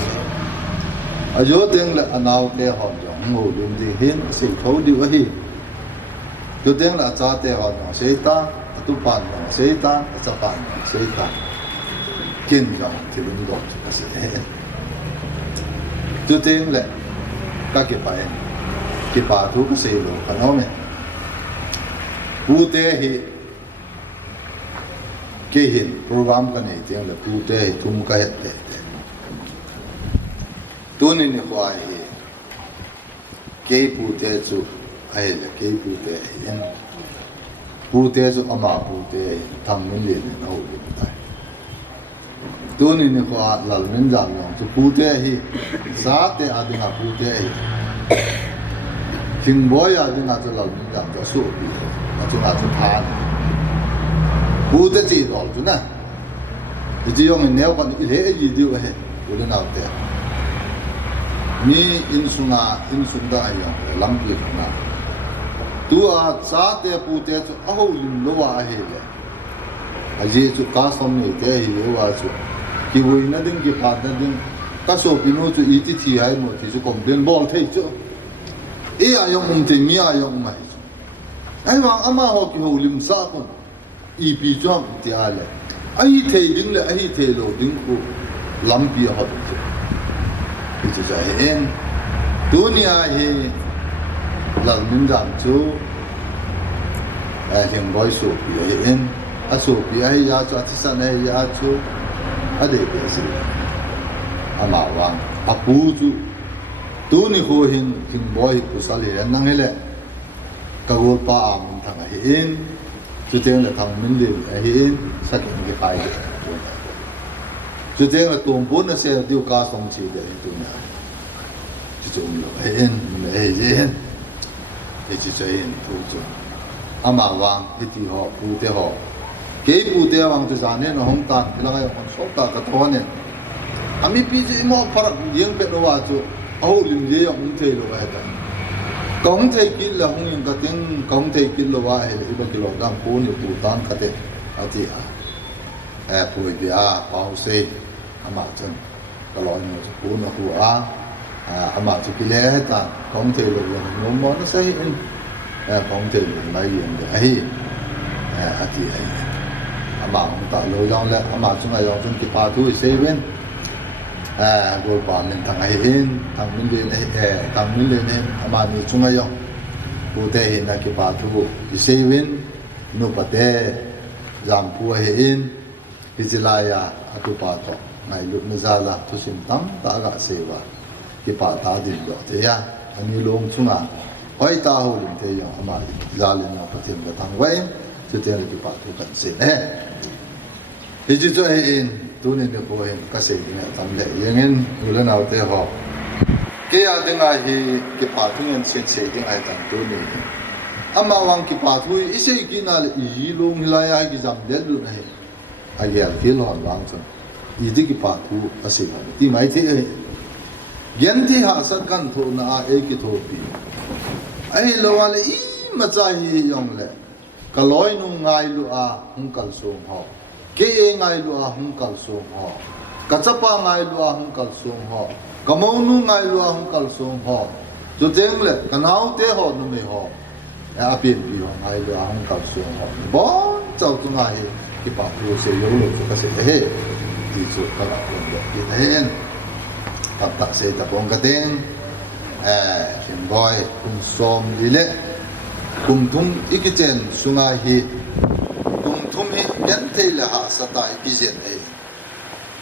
ở dưới tiếng là anh nào để họ dòng ngồi luôn thì hiến xây thấu đi ở hi dưới tiếng là cha để họ dòng xây ta tu bàn dòng xây ta cha bàn xây ta kiên dòng thì luôn đó chú các xây dưới tiếng là các cái bài thu các xây lô cái nào mẹ bù tê hi ke hin program ka nei tiang la tu te thum ka het te tu ni khwa hi ke pu te chu ai la ke pu te hin pu te chu ama pu te tham min le na ho ni ta tu ni khwa lal min jam long chu pu te hi sa te adinga pu te hi thing boy adinga chu lal min jam chu su pi chu nga chu than bố tế chỉ đó chú nè thì chỉ dùng nếu còn ít hết gì điều hết bố tế nào thế mi in sung da ya lam bi na tu a sa te pu te chu a ho lim lo wa he le a je chu ka som ni te hi lo wa chu ki woi na ding ki pa na ding ka so pi no chu i ti thi hai mo ti chu kom den bol thei chu e a yong mum te mi a yong mai ai wang ama ho ki ho lim sa ko i pi chom ti ale ai thei ding le ai thei lo ding ko lam bi ha tu chu ja hen dunia hi lal min dam chu a heng boy so pi hen a so pi ai ya chu ti san ai ya chu a de pe si ama wang a pu chu tu ni ho hin heng boy ku sali nang hele ka go pa am thang a hin chú tiếng là thằng mình liền hiện sắc cái phải chú tiếng là tuồng bốn nó sẽ tiêu ca xong chỉ để tụi nào chú chung là hiện mình hiện thì chú chơi hiện thu chung ama wang thì họ phụ tế họ cái phụ tế wang chú già nên nó không tan thì là cái con số ta cái thua nên ami pi chú mà phát riêng cái đó chú âu liền gì ông thấy rồi vậy công thầy kỹ là không những cái tiếng công thầy kỹ là vậy thì bây giờ đang cố nhiều tụ tan cái đấy à thì phơi bia bảo xe mà chân cái loại nó cố nó hùa ama chu ki le ta kong the lo lo mo na sai in kong the lo mai yin de ai ati ai ama ong ta lo yong le ama chu ngai yong chun ki pa tu se wen go pa min thang ai in thang min le ne thang min le ne ama ni chu ngai yong ku te hin na ki pa tu se wen nu pa te jam pu ai in hijilaya atu pa to ngai lu na za la tu sim tam ta ga se wa ki pa ta din lo te ya ani long chunga hoi ta ho lim te yo ama za le na pa tem da thang wai chu te ki pa tu kan se ne hiji zo in tu ni ne ko hin ka se ni tam le yengen ula na te ho ke ya de nga hi ki pa tu ngen sen se ding ai tan tu ni ama wang ki pa tu i se ki na le i long hilaya ki jam de lu na hi ayel til hon wang chon i di ki pa tu ase ti mai the gen thi ha sat kan tho na a ki tho pi ai lo wa le i ma cha hi yong le ka loi nu ngai lu a hung kal som ho ke e ngai lu a hung kal som ho ka cha pa ngai lu a hung kal som ho ka mo nu ngai lu a hung kal som ho chu jeng le ka nau te ho nu me ho a pin bi ho ngai lu a hung kal som ho bon chau tu ngai ki pa tu se yo lo ka se he ti chu ka la lo de ti hen tap tak se ta bong ka teng him boy kum som li le kum thum ikichen sunga hi kum thum hi yan te la ha sa ta ikichen ai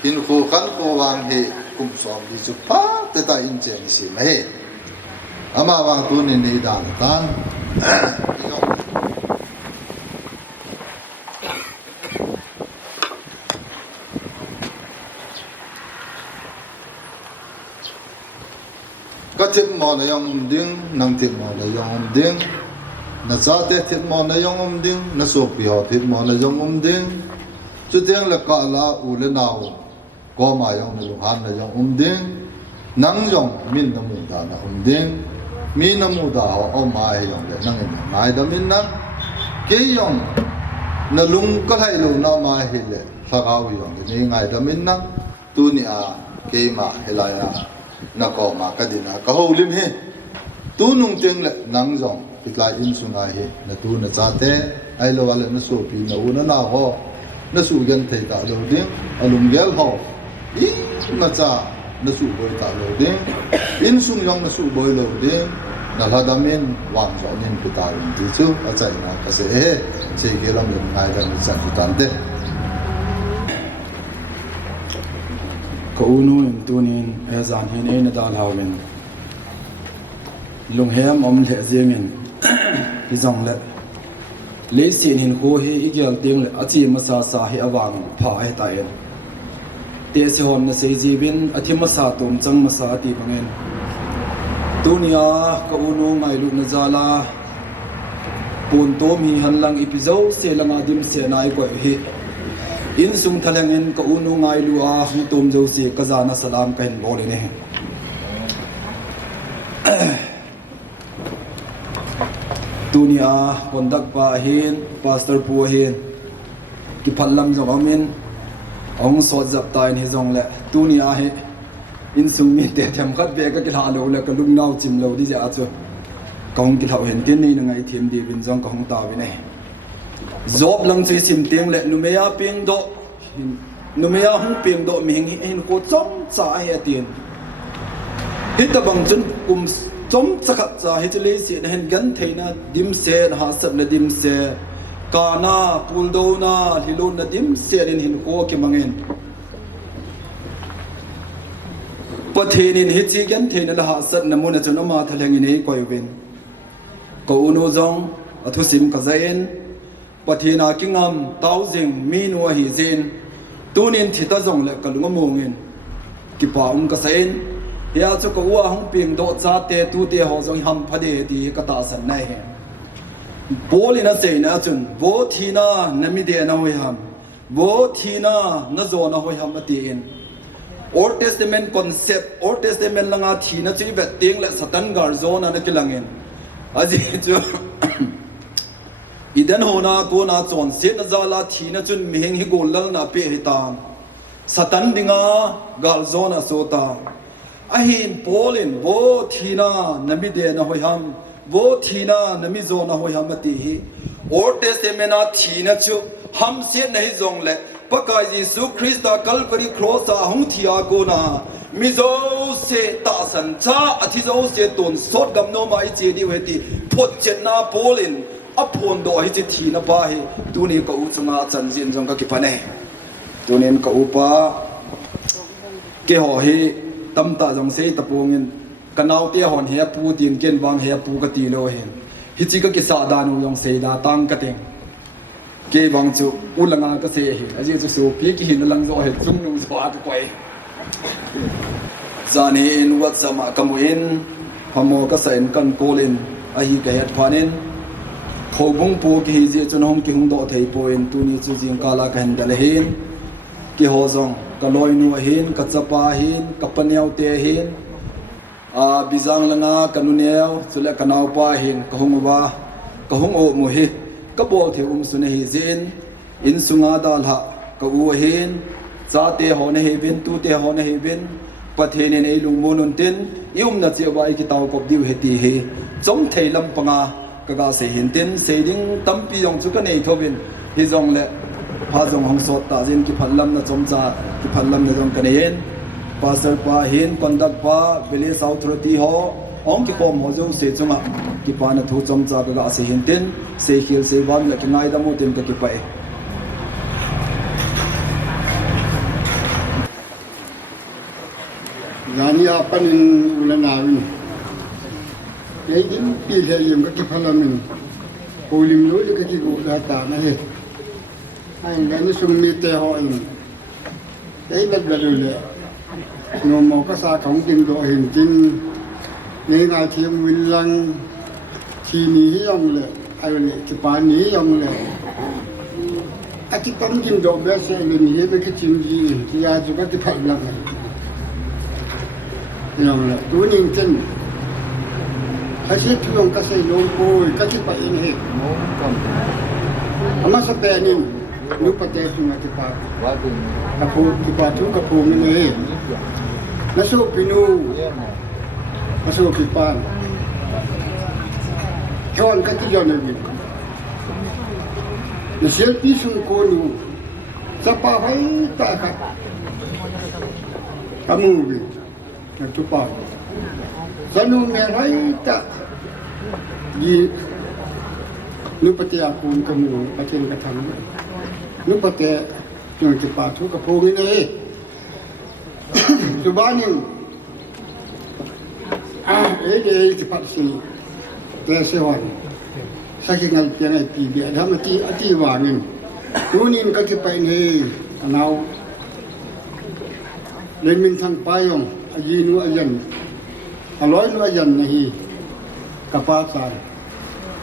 in ko kan ko wang he kum som li chu pa te ta in chen si mai ama wang tu ni nei dan tan ka thip mo na yong ding nang thip mo na yong ding na cha te thip mo na yong ding na so pi ho thip mo na yong ding chu teng la ka la u le naw ko ma yong lu han na yong ding nang yong min na mu da na ding mi na mu da ho o ma yong le nang na mai da min na ke yong na lung ka lai lu na ma hi le sa ga wi yong ni ngai da min na tu ni a ke ma helaya na ko ma ka dina ka ho lim he tu nung teng le nang jong pitlai in sunga he na tu na cha te ai lo wala na so pi na u na ho na su gan thei ta lo ding alum gel ho i na cha na su boi ta lo ding in sung yong na su boi lo ding na la damin wang zo nin pita rin ti chu a chai na ka se he che ge lam le ngai da ni cha tan de ko unu in tunin azan hin e na dal hawin lung hem om le zemin hi zong le le sin hin ko he igel ting le achi ma sa hi awang pha he ta en te se hon na se jibin athi ma sa tum chang ma sa ti bangen tunia ko unu ngai lu na jala pon to mi han lang ipizo se langa dim se nai ko hi in sung thalangin ka unu ngai lu a hung tum jo se kazana salam kain bole ne dunia kondak pa hin pastor pu hin ki phallam jo amin ong so jap ta in hi jong le dunia he in sung mi te them khat be ka ki la lo le ka lung nau chim lo di ja chu kong ki thau hen tin ni na ngai thim di bin jong ka hong ta bi ne job lang chui sim teng le numea ping do numea hung ping do mi hin ko chom cha he tin hit bang chun kum chom chakhat cha he chele se na hen gan theina dim se ha sat na dim se kana pul do na hilon na dim se rin hin ko ki mangen pathenin hi chi gan theina la ha sat na mun chun ma thaleng ni ko yubin ko unu jong athu sim ka zain pathina kingam tausing minwa hi zen tunin thita jong le kalunga mongin ki paum ka sain ya chu ko wa hung ping do cha te tu te ho jong ham phade ti ka ta san nai he bolina sei na chun bo thina nami de na hoi ham bo thina na zo na hoi ham ati in Old Testament concept Old Testament langa thina chi vet ting le satan gar zona na kilangin aji chu idan hona ko na chon se na zala thina chun miheng hi golal na pe hitan satan dinga gal zona sota ahin polin bo thina nami de na hoyam bo thina nami zo na hoyam ati hi or testamena thina chu ham se nahi zong le pakai Jesu Christa Calvary cross a hung thia go na mizo se ta san cha athi zo se ton sot gam no mai che di weti phot chen na polin apon do hi chi thina ba hi tu ni ko u changa chan jin jong ka ki pane tu nen ko upa ke ho hi tam ta jong se tapongin kanau te hon he pu tin ken wang he pu ka ti lo hen hi chi ka ki sa da nu yong se da tang ka teng ke wang chu ulanga ka se hi aji chu so pi ki hin lang zo he chung nu zo a ka koi zani in wat sama kamuin hamo ka sain kan kolin a hi ka het phanin khobung pu ki hi je chun hom ki hung do thei poin tu ni chu jing kala ka hen dal hin ki ho zong ka loi nu hin ka chapa hin ka panew te hin a bizang langa kanunew chule kanau pa hin ka hung wa ka hung o mu hi ka bol the sune hi zin in sunga dal ha ka u hin cha te ho ne hi bin tu te ho ne hi bin pathen nei lung monun tin na che wai ki taw kop diu he ti hi chom thei lam panga ka ga se hin tin se ding tampi yong chu ka nei thobin hi zong le pha zong hong sot ta jin ki phallam na chom cha ki phallam na jong ka nei hen pastor pa hin conduct pa village authority ho ong ki pom ho zo se chuma ki pa na thu chom cha ka ga se hin tin se khil se wan la ki ngai da mu tin ka ki pai yani apanin ulanawin ei din pi le yum ka ki phalamin polim lo ka ki go da ta na he ai ngani sum mi te ho in ei bad bad le no mo ka sa thong tin do hin tin nei na thiam win lang thi ni yong le ai le ki pa ni yong le a ki pam kim do be se le ni he be ki chim ji ki ya ju ka ki phalam yong le tu ning tin a se tu yong ka se long ko ka ki pa in he ama sa pe nin nu pa te su na ki pa ka pu ki pa tu ka pu ni he na so pinu na so ki pan kon ka ti yon ni na se pi sun ko nu sa pa hai ta ka kamu bi na tu pa sanu me hai ta yi nu pa te a kun kamu pa chen ka tham nu pa te yon ki pa tu ka pu ni ne Subanin ki pat si te sewan sakingal piangai pi bi adam ati wangin tunin ka ki pai nei anau len min thang payong aji nu ayan aloi nu ayan nahi kapa sa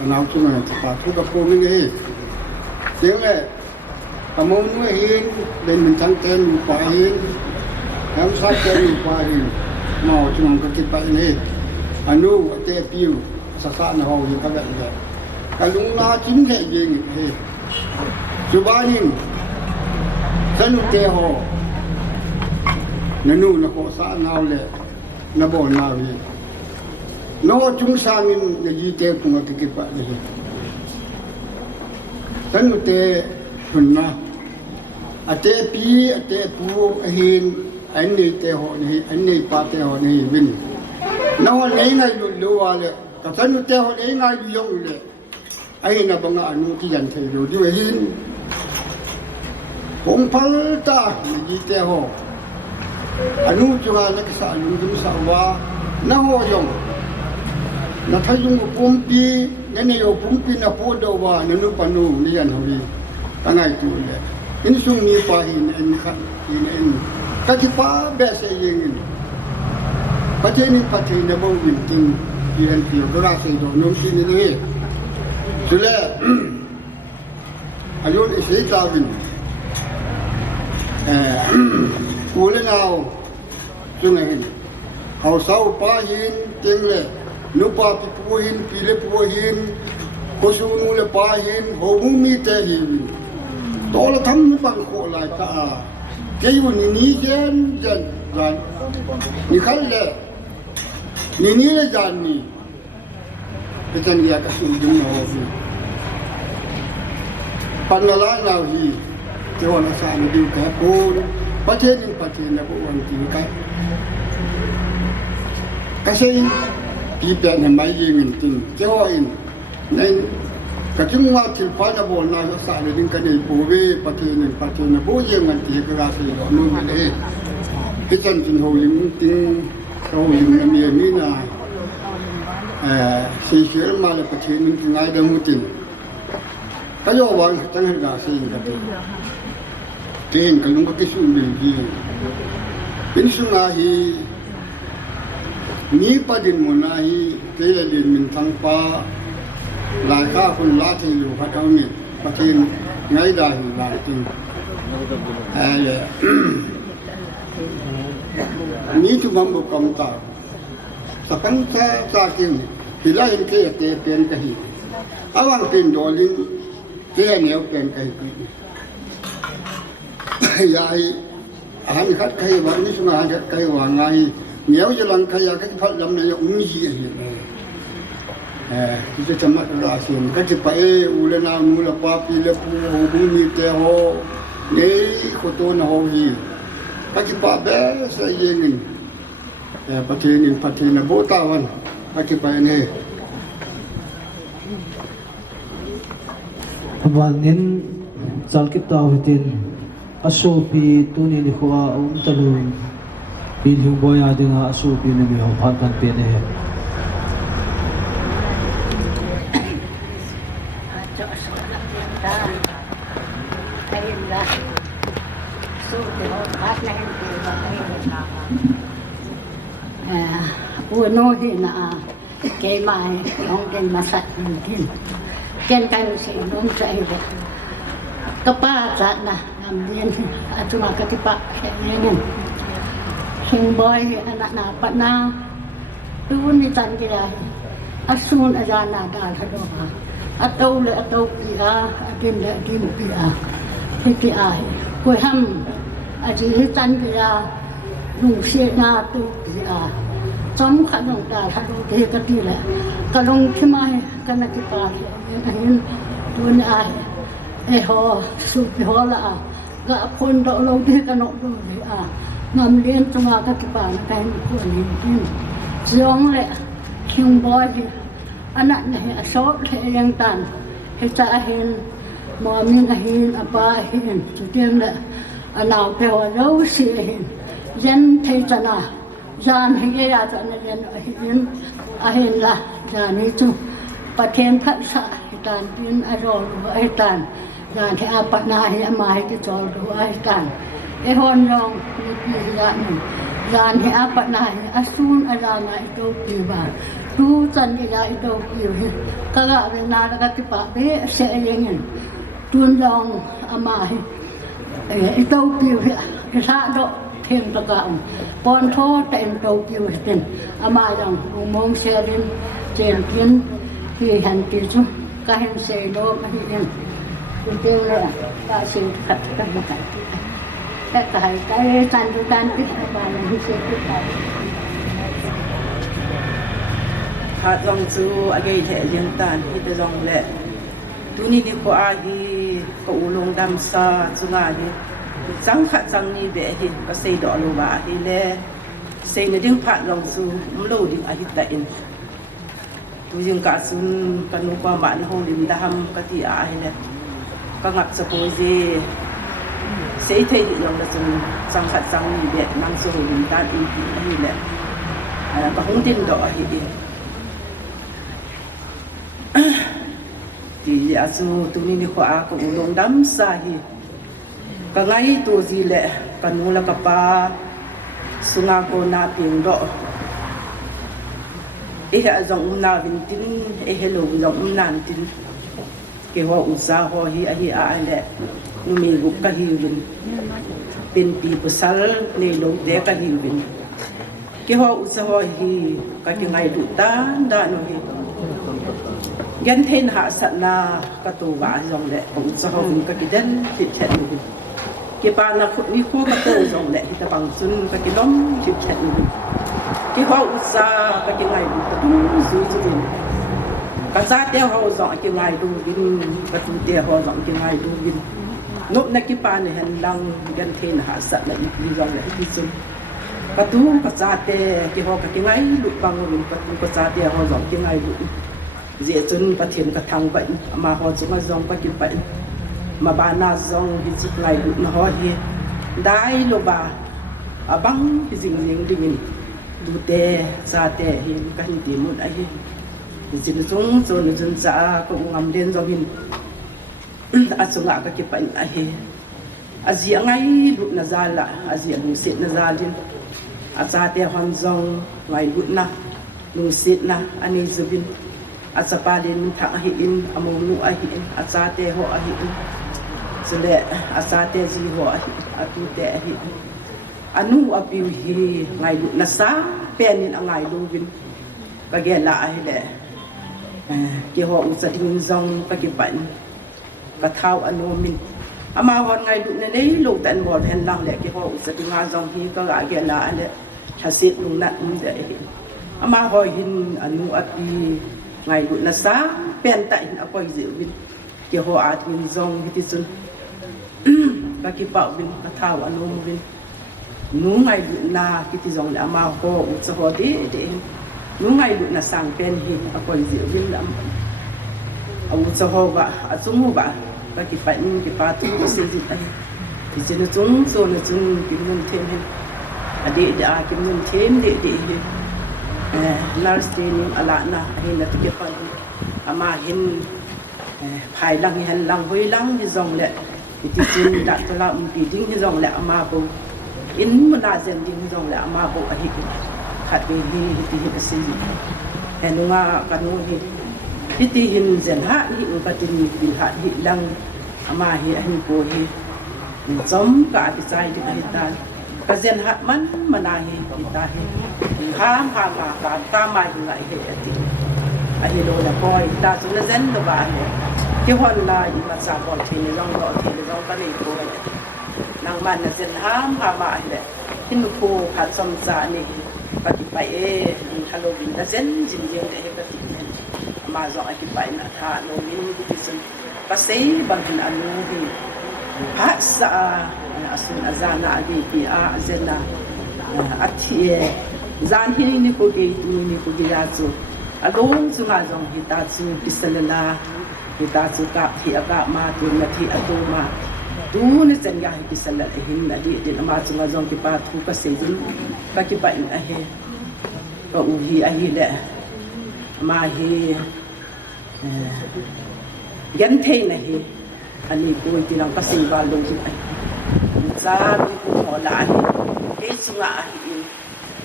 anau tu na ta tu ka po ni he tele kamon nu hin len min thang ten nu pa hin ham sa ke ni pa hin mau chung ka ki pai nei anu te piu sa sa na ho hi ka ga le ka lung na chính hệ gì he subanin sanu te ho nanu na ko sa naw le na bo na wi no chung sangin na ji te ku ma ki pa ni sanu te hunna ate pi ate pu hin an nei te ho ni an nei pa te ho ni win no nei ngai lu wa le ka sanu te ho nei ngai yong le ai na banga anu ki yan thei lo di we hin hong phal ta ni te ho anu chunga na ka sa lu dum sa wa na ho yong na thayung pum pi ne ne yo pum pi na po do wa na nu panu ni yan ho ri ka ngai tu le in sung ni pa hin en kha in ka ki pa be se yin pa te ni na bo win tin yan pi do ra se do no ki ni ni Sule ayun isi tawin ule nào sungahin hau sau pa hin tingle nupa pi puhin pile puhin kosunu le pa hin homu mi te hin to la tham bang ko lai ka ke yu ni jen dan ni khalle ni le jan ni petan dia kasul dum na hofi panala na hi jo na sa ni du ka ko pachen na ko wan ti ka kasi people na may yin tin jo in nei kacung wa til pa na bol na sa ni din ka nei po we pachen na bo yin ngan ti ka sa lo nu le petan tin ho lim tin ho lim na mi na si shir ma le pachen min tin ai da mu tin kayo wang tang ga sin ka tin kalung ka kisu bil gi insunga hi ni pa din mo na hi tela din min thang pa la ka kun la thi lu ka taw ni pachen ngai da hi la tin ale ni tu mam bo kam ta sa kan sa kim hilahin ke te pen ka hi awang tin dolin ke neo pen ka hi yai han khat kai wa ni sunga han khat kai wa ngai neo jalan kai ya kai phat lam na yo ung ji hi kita camat rasim ka ti pa e ulana mu la pa pi le pu ho bu ni te ho nei ko to na ho hi ka ti pa be sa yen patin bo ta wan ka ti pa ne Abanin salkit tao hitin asopi tuni ni khuwa talun pilhung boya dinga asopi ni ho phan pene no hi na ke mai ong den masat tin ken kan si non sai de kapa sa na nam dien atuma katipa ngen king boy anak na pa na tu ni tan ki ya asun ajana dal hado atau le atau pia atin le atin pia hiti ai ko ham aji tan ki ya lu se na tu pia chom khanong da hado ke ka ti le kalong khimai kana ki pa ahin tu ni ai e ho su pi ho la ga phun do lo de ka no do ni ngam lien tuma ka ki pa na kai ko ni tin jiong le king boy anak ne so le yang tan he cha ahin mo min ahin apa ahin tu tem le anau pe ho lo si ahin yan thei chana yan he ya chana yan ahin la yan ni chu pathen phat sa tan tin a ro ai tan yan he apa na he ma he ki chol ro ai tan e hon long ni ya ni yan he apa na he asun ala ma ito pi ba tu chan ki ya ito pi ka ga ve na ka ti pa be se yen tun long ama he ito pi he sa do thêm tất cả bọn thô tên đầu tiêu tiền ama rằng mong xe đến trên kiến thì hành kỳ chung các hành xe đó các hiện chúng tiêu là ta xin khắc các một cái tan du tan cái bà là như thế cái hạt dòng chú ở đây hệ liên tan cái dòng lệ tu ni đi qua đi có Longdamsa chú ngài đi chẳng khát chẳng ni bé thì có xây đỏ lô bà thì lẽ xây nó đứng phát lòng su lâu đi ở hiện tại tôi dùng cả sun cái nụ qua bạn hông đến đam cái gì à hay là các ngặt sập bôi gì xây thay đi lòng là sun chẳng khát chẳng ni bé mang số đến tan in thì như lẽ có không tin đỏ thì thì à su tôi ni khoa có Longdamsa thì ka ngai tu ji le kanula ka pa sunga ko na ting do e ha zong na vin tin e hello zong nan tin ke ho usa ho hi a hi a le nu mi gu ka hi vin pin pi pusal ne lo de ka hi vin ke ho usa ho hi ka ki ngai du ta da no hi gen then ha sa na ka tu wa zong le ko usa ho ka ki den ti chen cái ba là đi khu cái tơ rồng lệ thì ta bằng chân cái lông chụp chẹt cái hoa usa cái ngày đúng dưới dưới cái giá tiêu họ dọn cái ngày đúng vin cái tu tiêu họ dọn cái ngày đúng vin nốt này cái ba này hành lang gần thiên hạ sát lại đi dọn lại đi chân cái tu cái giá tiêu cái họ cái ngày lúc bằng vin cái giá tiêu họ dọn cái ngày đúng dễ chân cái thiên cái thằng vậy mà họ chúng ta dọn cái vậy mà bà na dòng thì chút ngày được nó hỏi đai lo bà băng thì dình đình đủ tè sa tè thì cái hình tiền một ai thì chỉ chúng rồi nó dân xã cũng ngắm lên rồi mình xuống ngã cái bệnh ai gì ngay lúc nó ra là gì nụ xịt nó ra lên sa tè hoàn dòng ngày lúc na nụ xịt na anh ấy giờ bên sa pa lên thằng hiện among nụ ai hiện sa tè họ hiện sele asate ji ho atu te hi anu apiu hi ngai lu na sa penin angai lu vin ka ge la hi le ki ho u sa ding zong ka ki pan ka thau anu min ama hon ngai lu ne nei lu tan bol hen lang le ki ho u sa ding a zong hi ka ga ge la le chasit lu na de hi ama ho hin anu api ngai lu na sa pen ta in apoi zi vin ki ho a tin zong hi ti sun các cái bảo viên các thảo anh ôm viên nú ngày lụt na cái tí dòng là mà ho út sa ho để nú ngày lụt na sang pen hi à còn diệu viên lắm út sa ho và chúng ho và các cái bệnh cái ba tu xây dựng anh thì chỉ là chúng rồi là chúng kiếm nguồn thêm để kiếm nguồn thêm để nurse training ala na hay là cái phần mà hin phải lăng hành lăng với lăng thì dòng lệ thì chúng đã cho làm cái đinh cái dòng lệ mà bộ in một đại diện đinh dòng lệ mà bộ ở hiện khát về đi thì cái gì hè nung cái nung thì hình diện hạ hiện cái tình hạ hiện lăng mà hiện hình của hiện giống cả cái trái thì cái ta cái diện hạ mắn mà na hiện ta hiện ham mà cả ta mai lại hiện thì anh đồ là coi ta chúng nó dẫn được bạn cái hoàn là mà sao còn thì nó rong cái này cô nàng man là dân ham mà này tin cô hạt sâm sa này và cái bài Halloween là dân để cái gì mà dọn cái bài là thà nó mình cái gì và xây bằng hình ảnh thì hát sa asun azana thì dân là thì gian thì ni cô cái ra rồi along sunga zong hita chu pisalala hita chu ka thi aka ma tu na thi atoma tu ne chen ya pisala hin adi din ma sunga zong ki pa thu ka se jin ka ki ba in a he ka u hi a hi le ma hi yan the na hi ani ko ti lang ka sing ba lo ji ai sa bi ko ho la hi ke sunga a hi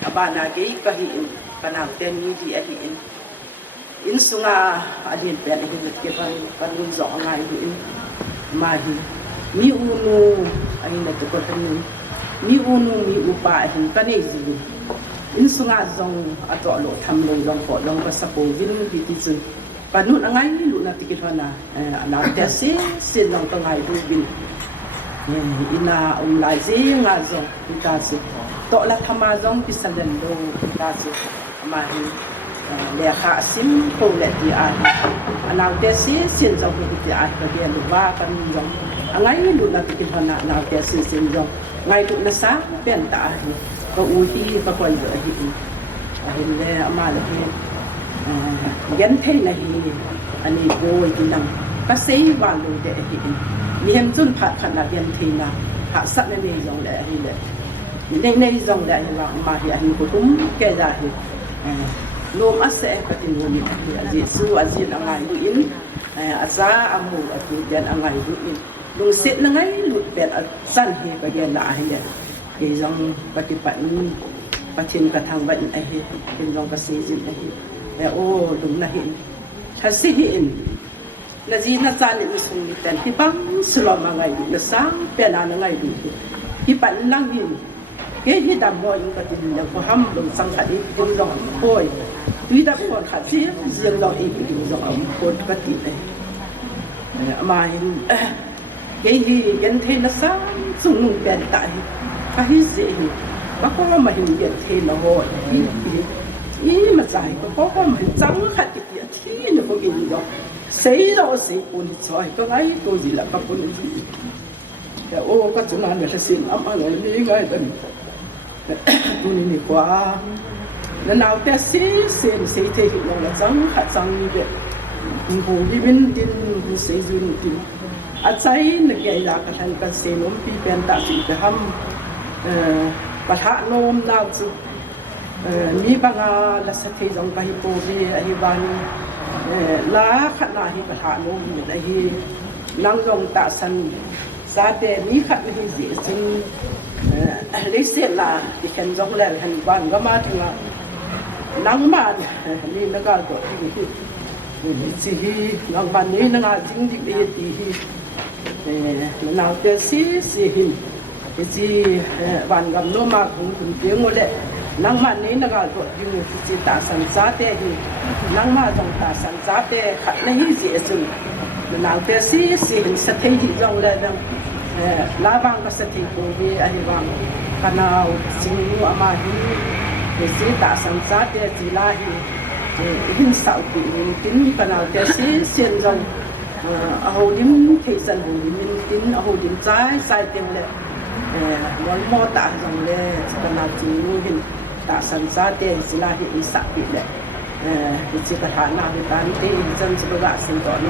abana ke ka hi kana ten ni ji a hi in sunga alin pen hi ke pan zo ngai hi ma hi mi unu ai na to ko tan mi unu mi upa hi ka nei ji in sunga zong a to lo tham lo long ko long ka sa ko vin bi ti chu panun angai lu na ti ki thona ala te se long ka ngai du bin ina lai ji nga zong ta su to la thama zong pi san den do ta su ma hi le kha sim ko le ti a anau te sin zo ti a ka dia lu ba kan zong angai lu na ti ki thona anau te sin zong ngai lu na sa pen ta ko u hi pa ko yo hi hi le ama le hi yan thei na hi ani bo ti nam ka sei wa lu de hi mi hem chun phat khana yan thei na ha sat ne ne zong le hi le nei zong le hi wa ma hi hi ko tum ke da hi lom ase ka tin ni ji su azin angai lu in aza amu atu den angai lu in lung set na ngai lu bet san hi ka gen la hi le ke zong ka ti pa ni pa thin ka thang ba in a hi tin zong ka se jin a hi e o dum na hi tha si hi in na ji na chan ni sung ni ten hi bang slo ma ngai na sang pe na ngai du hi pan lang hi ke hi dam mo in ka tin na ko ham lung sang ka di dum zong koi tuy đã còn khả sĩ riêng dòng ý thì dòng ông côn cái gì này mà cái gì cái thế nó sáng chung bên tại cái gì có mà hình hiện thế là hội ý mà giải có mà trắng khát cái thì nó có gì đó xây cuốn soi có ấy tôi gì là các cuốn gì cái ô các chúng anh là xin ấm ở đây đi ngay đây cuốn này quá lần nào ta xem thể hiện là trắng khát trắng như vậy hồ đi bên trên xây dựng thì trái là cái là cái thằng cái xây nôm pi bên ta chỉ cái ham bắt hạ nôm nào chứ mi bằng là sẽ thấy giống cái bộ đi ai bằng lá khát là hi bắt hạ nôm là hi năng dùng tạ san giá để mi khát là hi dễ sinh lấy xe là cái hình giống là hình bằng cái mà thì là năng mà mi nó cái đó thì chỉ năng mà này năng à chính thì bây thì nào cái xí hình cái gì bạn gặp nó mà cũng tiếng ngồi đấy năng mà này năng à rồi nhưng chỉ ta sản giá thế thì năng mà trong ta sản giá thế khát lấy gì chứ nào cái xí hình sẽ thấy gì trong đây đang lá vàng cái sẽ thấy cũng đi ai vàng cái nào chính mà hi cái gì ta sản giá thế chỉ là hình sao thì tính cái nào cái xí xuyên trong hồ điểm thị dân hồ điểm tính hồ điểm sai tiền lệ nói mô tả rằng lệ cái nào chỉ hình tạ sản giá tiền chỉ là hiện sắc bị lệ chỉ có khả năng thì bán tiền dân sẽ có sinh tồn nó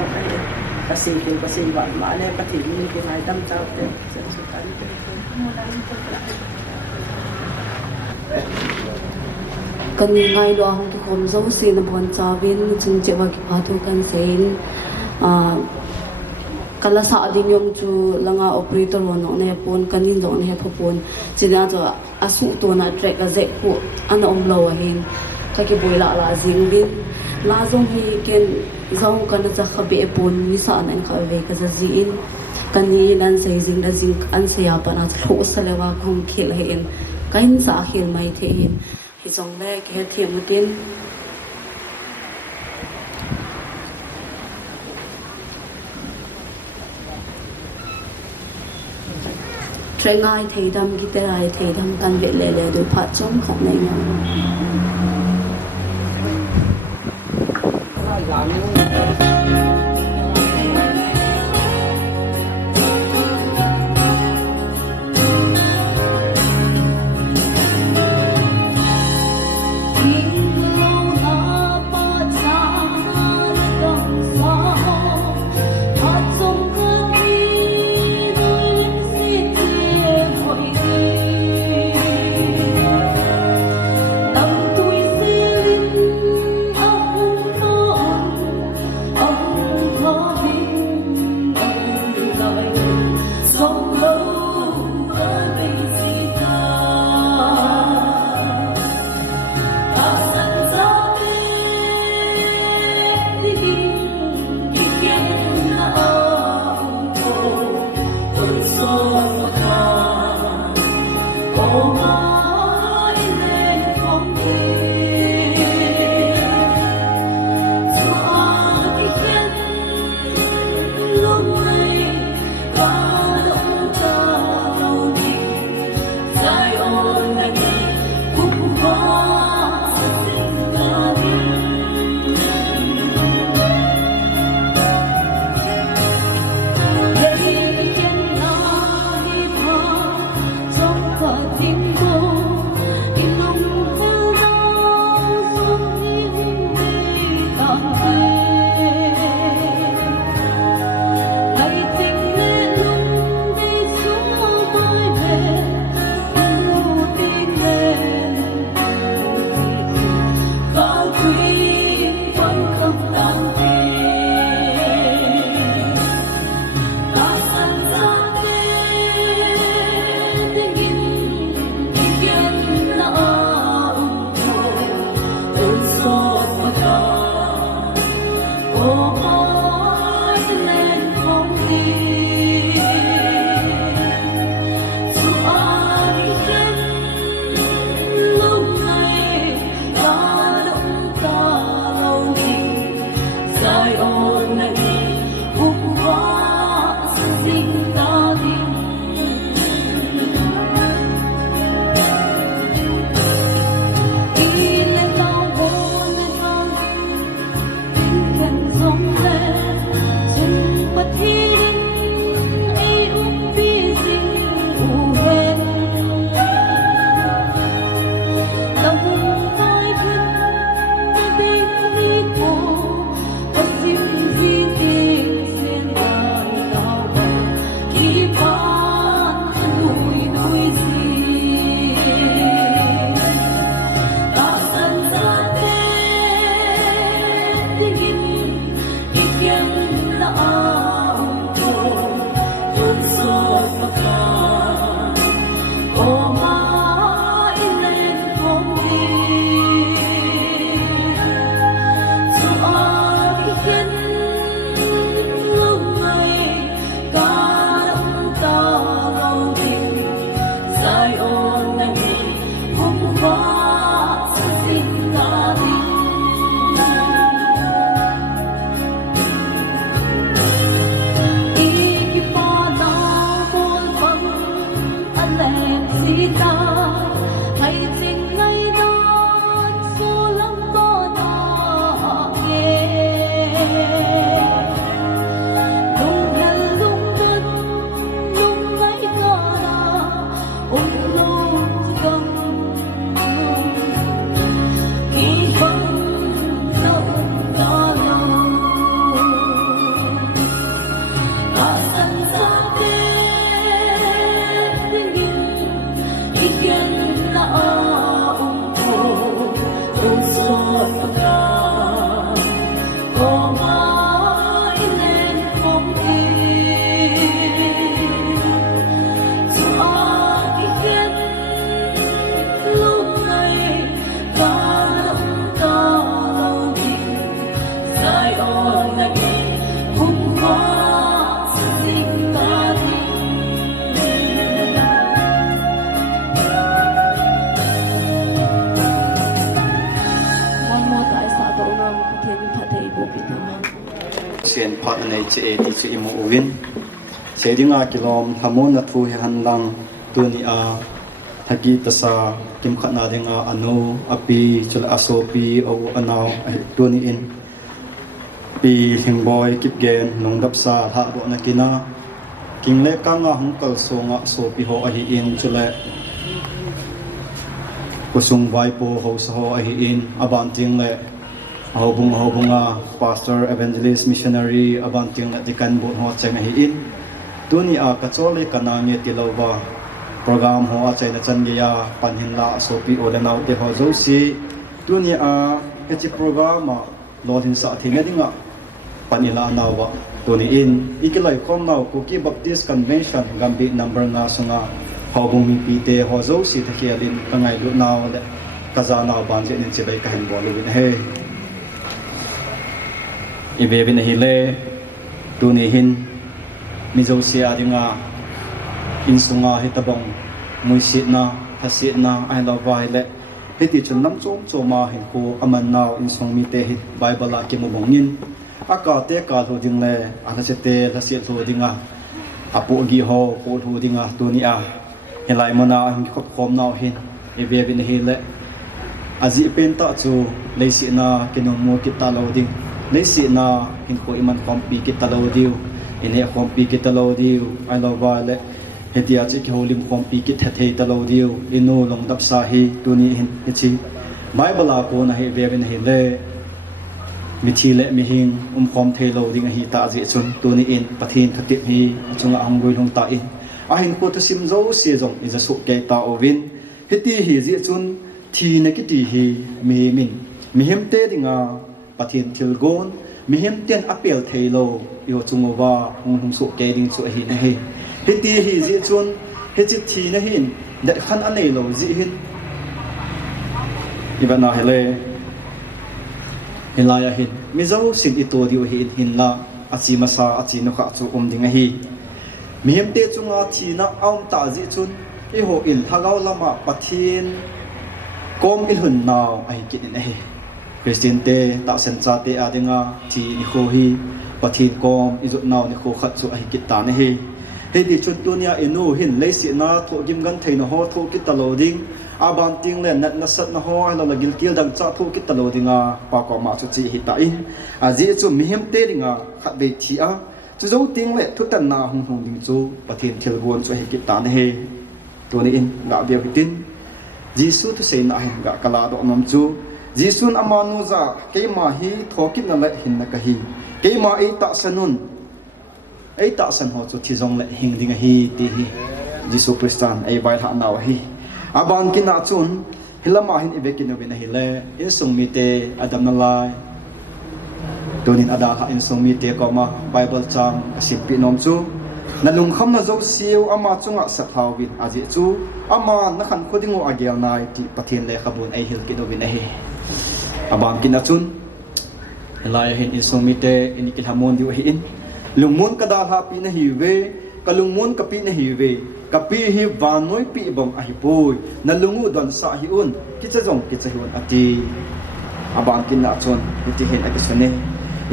cái sinh tiền có sinh hoạt mà lệ cái thì như cái này đâm trao tiền dân sẽ bán kan ngai lo hong ki khom zo sin bon chawin chung che wa ki phathu kan sein kala sa ding yom chu langa operator no ne pon kanin zo ne phopon china zo asu to na track a ze ku an om lo hin ka ki boila la jing bin la zong hi ken zong kan cha khabe pon ni sa nan kha ve ka za ji in kani nan sei jing da jing an se ya pa na tho salewa khom khil hen kain sa khil mai the hin hi zong le ke thiam mutin ngai thầy đam kita rai thầy đam kan ve le le du phat chom khat nei sian phat nei che e ti chu imu win sedinga kilom thamon na thu han lang tuni a thagi tasa kim khana denga anu api chul asopi o anau tuni in pi Lhingboi Kipgen Longdamsa lhahdoh na kina kingle kanga hungkal songa sopi ho ahi in chule kusung vaipo ho sa ho ahi in abanting le hobunga pastor evangelist missionary abanting na dikan bu ho cheng ahi in tuni a kachole kanange tilowa program ho a chai na chan ya panhin la sopi olanau te ho zo si tuni a hechi program a lodin sa thina dinga panila nawa tuni in ikilai khom naw Kuki Baptist Convention gambi number nga sunga hobung mi pite ho zo si thakhialin kangai lu naw le kazana banje nin chibai ka hin bolu win he ibe bin hile tuni hin mi zo si adinga in sunga hitabong muisi na hasi na ai lo vai le hiti chun nam chom choma hin ko aman naw in song mi te hit bible la ki mo bongin aka te ka lu ding le ana se te la se lu dinga apu gi ho po lu dinga tuni a helai mana hin khop khom naw hin ibe bin hile azi penta chu leisi na kinom mo kita lo ding leisi na hin ko iman kompi kita lo diu ine kompi kita lo diu ai lo va le hetia chi ki holim kompi kit thei ta lo diu inu Longdamsa hi tuni hin chi bible a ko na he ve bin hi le mi thi le mi hing khom thei lo ding hi ta ji chun tuni in pathin thatip hi chunga angoi hong ta in a hin ko to sim zo se jong i ja su ke ta ovin heti hi ji chun thi na ki ti hi mi min mi hem te dinga pathin thil gon mi hem ten apel thei lo yo chungowa hong su ke ding chu hi na he heti hi ji chun hechi thi na hin da khan anei lo ji hin ibana hele hilaya hin mizo sin ito diu hin hin la achi masa achi no kha chu dinga hi mihim te chunga thi na aum ta ji chun i ho il thagau lama pathin kom il hun naw ai ki ne hi Christian te ta sen cha te adinga thi ni kho hi pathin kom izut naw ni kho khat chu ai ki ta ne hi he di chun tunia inu hin leisi na tho gim gan thein ho tho ki taloding aban ting le nat na sat na ho ala la gil kil dang cha tho ki talodinga pa ko ma chu chi hi ta in aji chu mihim te ringa khat be thi a chu zo ting le thu tan na hung hung ding chu pathin thil gon chu hi ki ta ne he to ni in ga be hitin jisu tu sei na hin ga kala do nam chu jisun amanu za keima hi thokin na le hin na ka hi keima ei ta sanun ei ta san ho chu thizong le hing ding hi ti hi Jisu Kristan ei bai tha naw hi aban kina chun hilama hin ibekin no bin hi le in sung mi te adam na lai tonin ada ha in sung mi te ko ma bible chang asim pi nom chu na lung kham na zo siu ama chunga sa thau bin aji chu ama na khan khodingo agel nai ti pathin le khabun ei hil ki do bin hi aban kina chun lai hin in sung mi te in ki hamon diu hi in lungmun kada ha pi na hi ve kalungmun ka pi na hi ve ka pi hi vanoi pi bom a hi poi na lungu don sa hi un ki cha jong ki cha hi un ati abang kin na chon ti hen a ki sone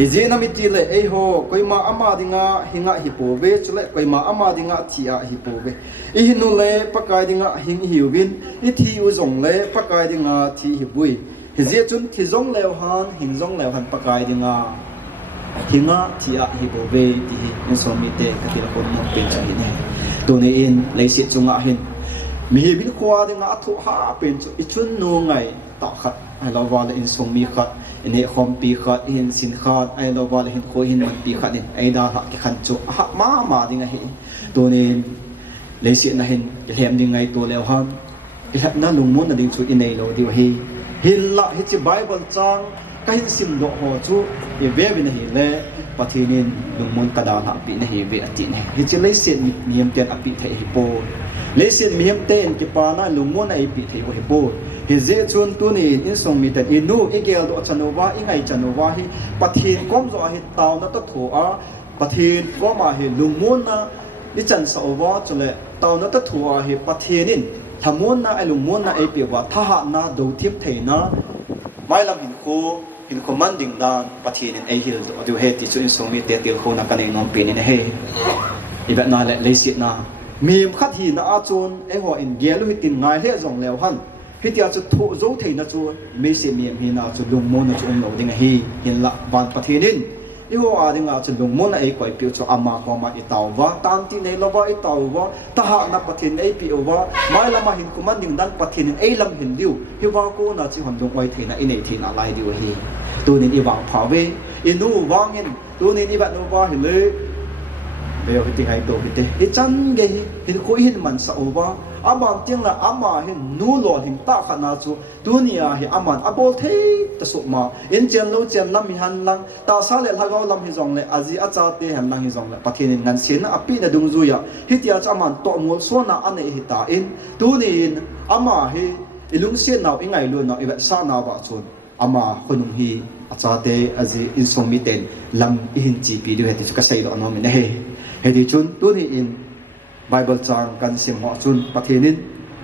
ije na mi ti le ei ho koima ama dinga hinga hi po ve chule koima ama dinga thia hi po ve i hinu le pakai dinga hing hi win i thi u jong le pakai dinga thi hi bui hi je chun thi jong le han hing jong le han pakai dinga hinga thia hi bo ve ti in so mi te ka ti la kon mo pe cha hi ne to ne in lei si chunga hin mi hi bin khwa de nga thu ha pen chu i chun no ngai ta khat ai lo wa le in so mi khat in he khom pi khat in sin khat ai lo wa le hin kho hin man pi khat in ai da ha ki khan chu ha ma ding a hi to ne lei si na hin ki hem ding ngai to le ham ki hat na lung mon na ding chu in nei lo di hi hin la hi chi bible chang ka hin sim do ho chu e ve bin hi le pathinin lungmon kada na pi na hi ve ati ne hi chi lei sen miem ten api thei hi po lei sen miem ten ki pa na lungmon ai pi thei hi po hi je chun tu ni in song mi ten inu igel do chanova ingai chanova hi pathin kom zo hi taw na to tho a pathin ko ma hi lungmon na ni chan sa owa chule taw na to tho a hi pathinin thamon na ai lungmon na ai pi wa tha ha na do thip thei na mai lam hin ko in commanding dan pathin in ahil do he ti chu in so mi te til khona kan nom pin in he iba na le sit na mim khat hi na a chun e ho in gelu hitin ngai le zong lew han hitia chu thu zo theina chu me se mim hi na chu lung mon na chu lo ding hi in la ban pathinin i ho a ding a chu lung mon na e koi pi chu ama ko ma itaw wa tan ti nei lawa itaw wa ta ha na pathin ei pi wa mai lama hin commanding dan pathin ei lam hin diu hi wa ko na chi hon dong wai theina inei theina lai diu hi tu nin i wang pha we inu wangin tu nin i ba no wa hi le bây giờ thì hay tổ thì thế chân cái thì khối hình mình sợ quá aman tiếng là ama hình nô lò hình ta khả na chú dunia thì aman abo thế ta số mà in chen lâu chen lâm hi han lang ta sa lệ thagao lâm hi zong lệ azi acha te han lang hi zong lệ pathin nan sin na api na dung zuya hi tia cha aman to ngol so na ane hi ta in tu nin ama hi ilung sin naw ingai lu na iba sa na ba chun ama khunum hi acha te azi in song mi ten lam hin chi pi du he ti ka sai lo no mi ne he hedi chun tu ni in Bible chang kan sim ho chun pathinin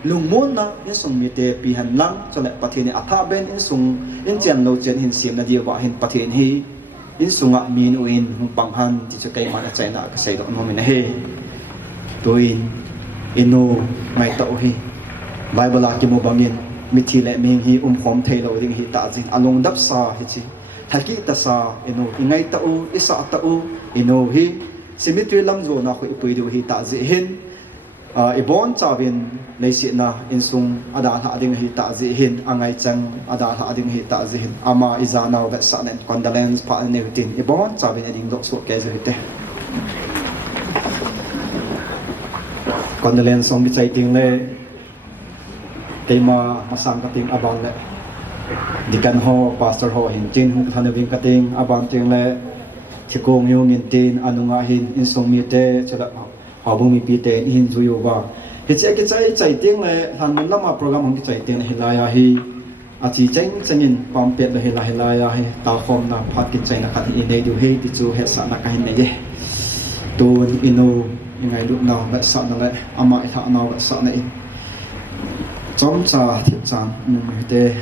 lungmon na in sung mi te pi han lang chole pathini atha ben in sung in chen lo chen hin sim na dia wa hin pathin hi in sunga min uin hung pang han ti chu kai ma na china ka sei do no mi na he tu in inu mai to hi Bible a ki mo bangin mi thi le mi hi khom thei lo ding hi ta jin along dap sa hi chi thaki ta sa inu ingai ta u isa ta u inu hi Simitri lam zo na khoi pui du hi ta zi hin ibon chawin leisi na insung ada ha ding hi ta zi hin angai chang ada ha ding hi ta zi hin ama izana wa sa nen condolence pa ne tin ibon chawin ading do so ke zo hite condolence song bi chai ting le tema masang ka ting abang le dikan ho pastor ho hin tin hu thana wing ka ting abang ting le thì cô yêu nghìn tin anunga hin in song mi te chada habu mi pi te in zuyo ba he che ke chai tiếng le han men lama program hong ki chai tiếng hilaya hi a chi chengin pam pet le hilaya hi ta khom na phat ki chai na khat in nei du he ti chu he sa na ka hin nei ye tu inu ngai lu na ba sa na le ama tha na ba sa na in chom cha thi chang te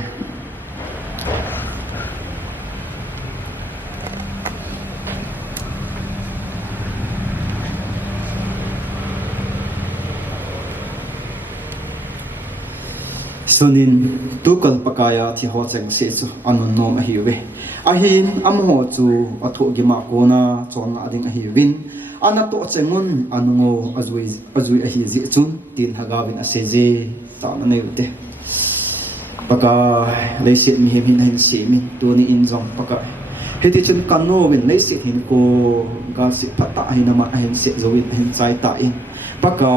sunin tukal pakaya thi ho chang se chu anun nom a hiwe ahin am ho chu atho gi ma ko na chon na ding a hiwin ana to chengun anungo azui a hi zi chun tin hagawin a se je ta na nei te paka leisit mi hin hin se mi tu ni in jong paka heti chun kanu win leisit hin ko ga si phata hin ma hin se zoin hin chai ta in paka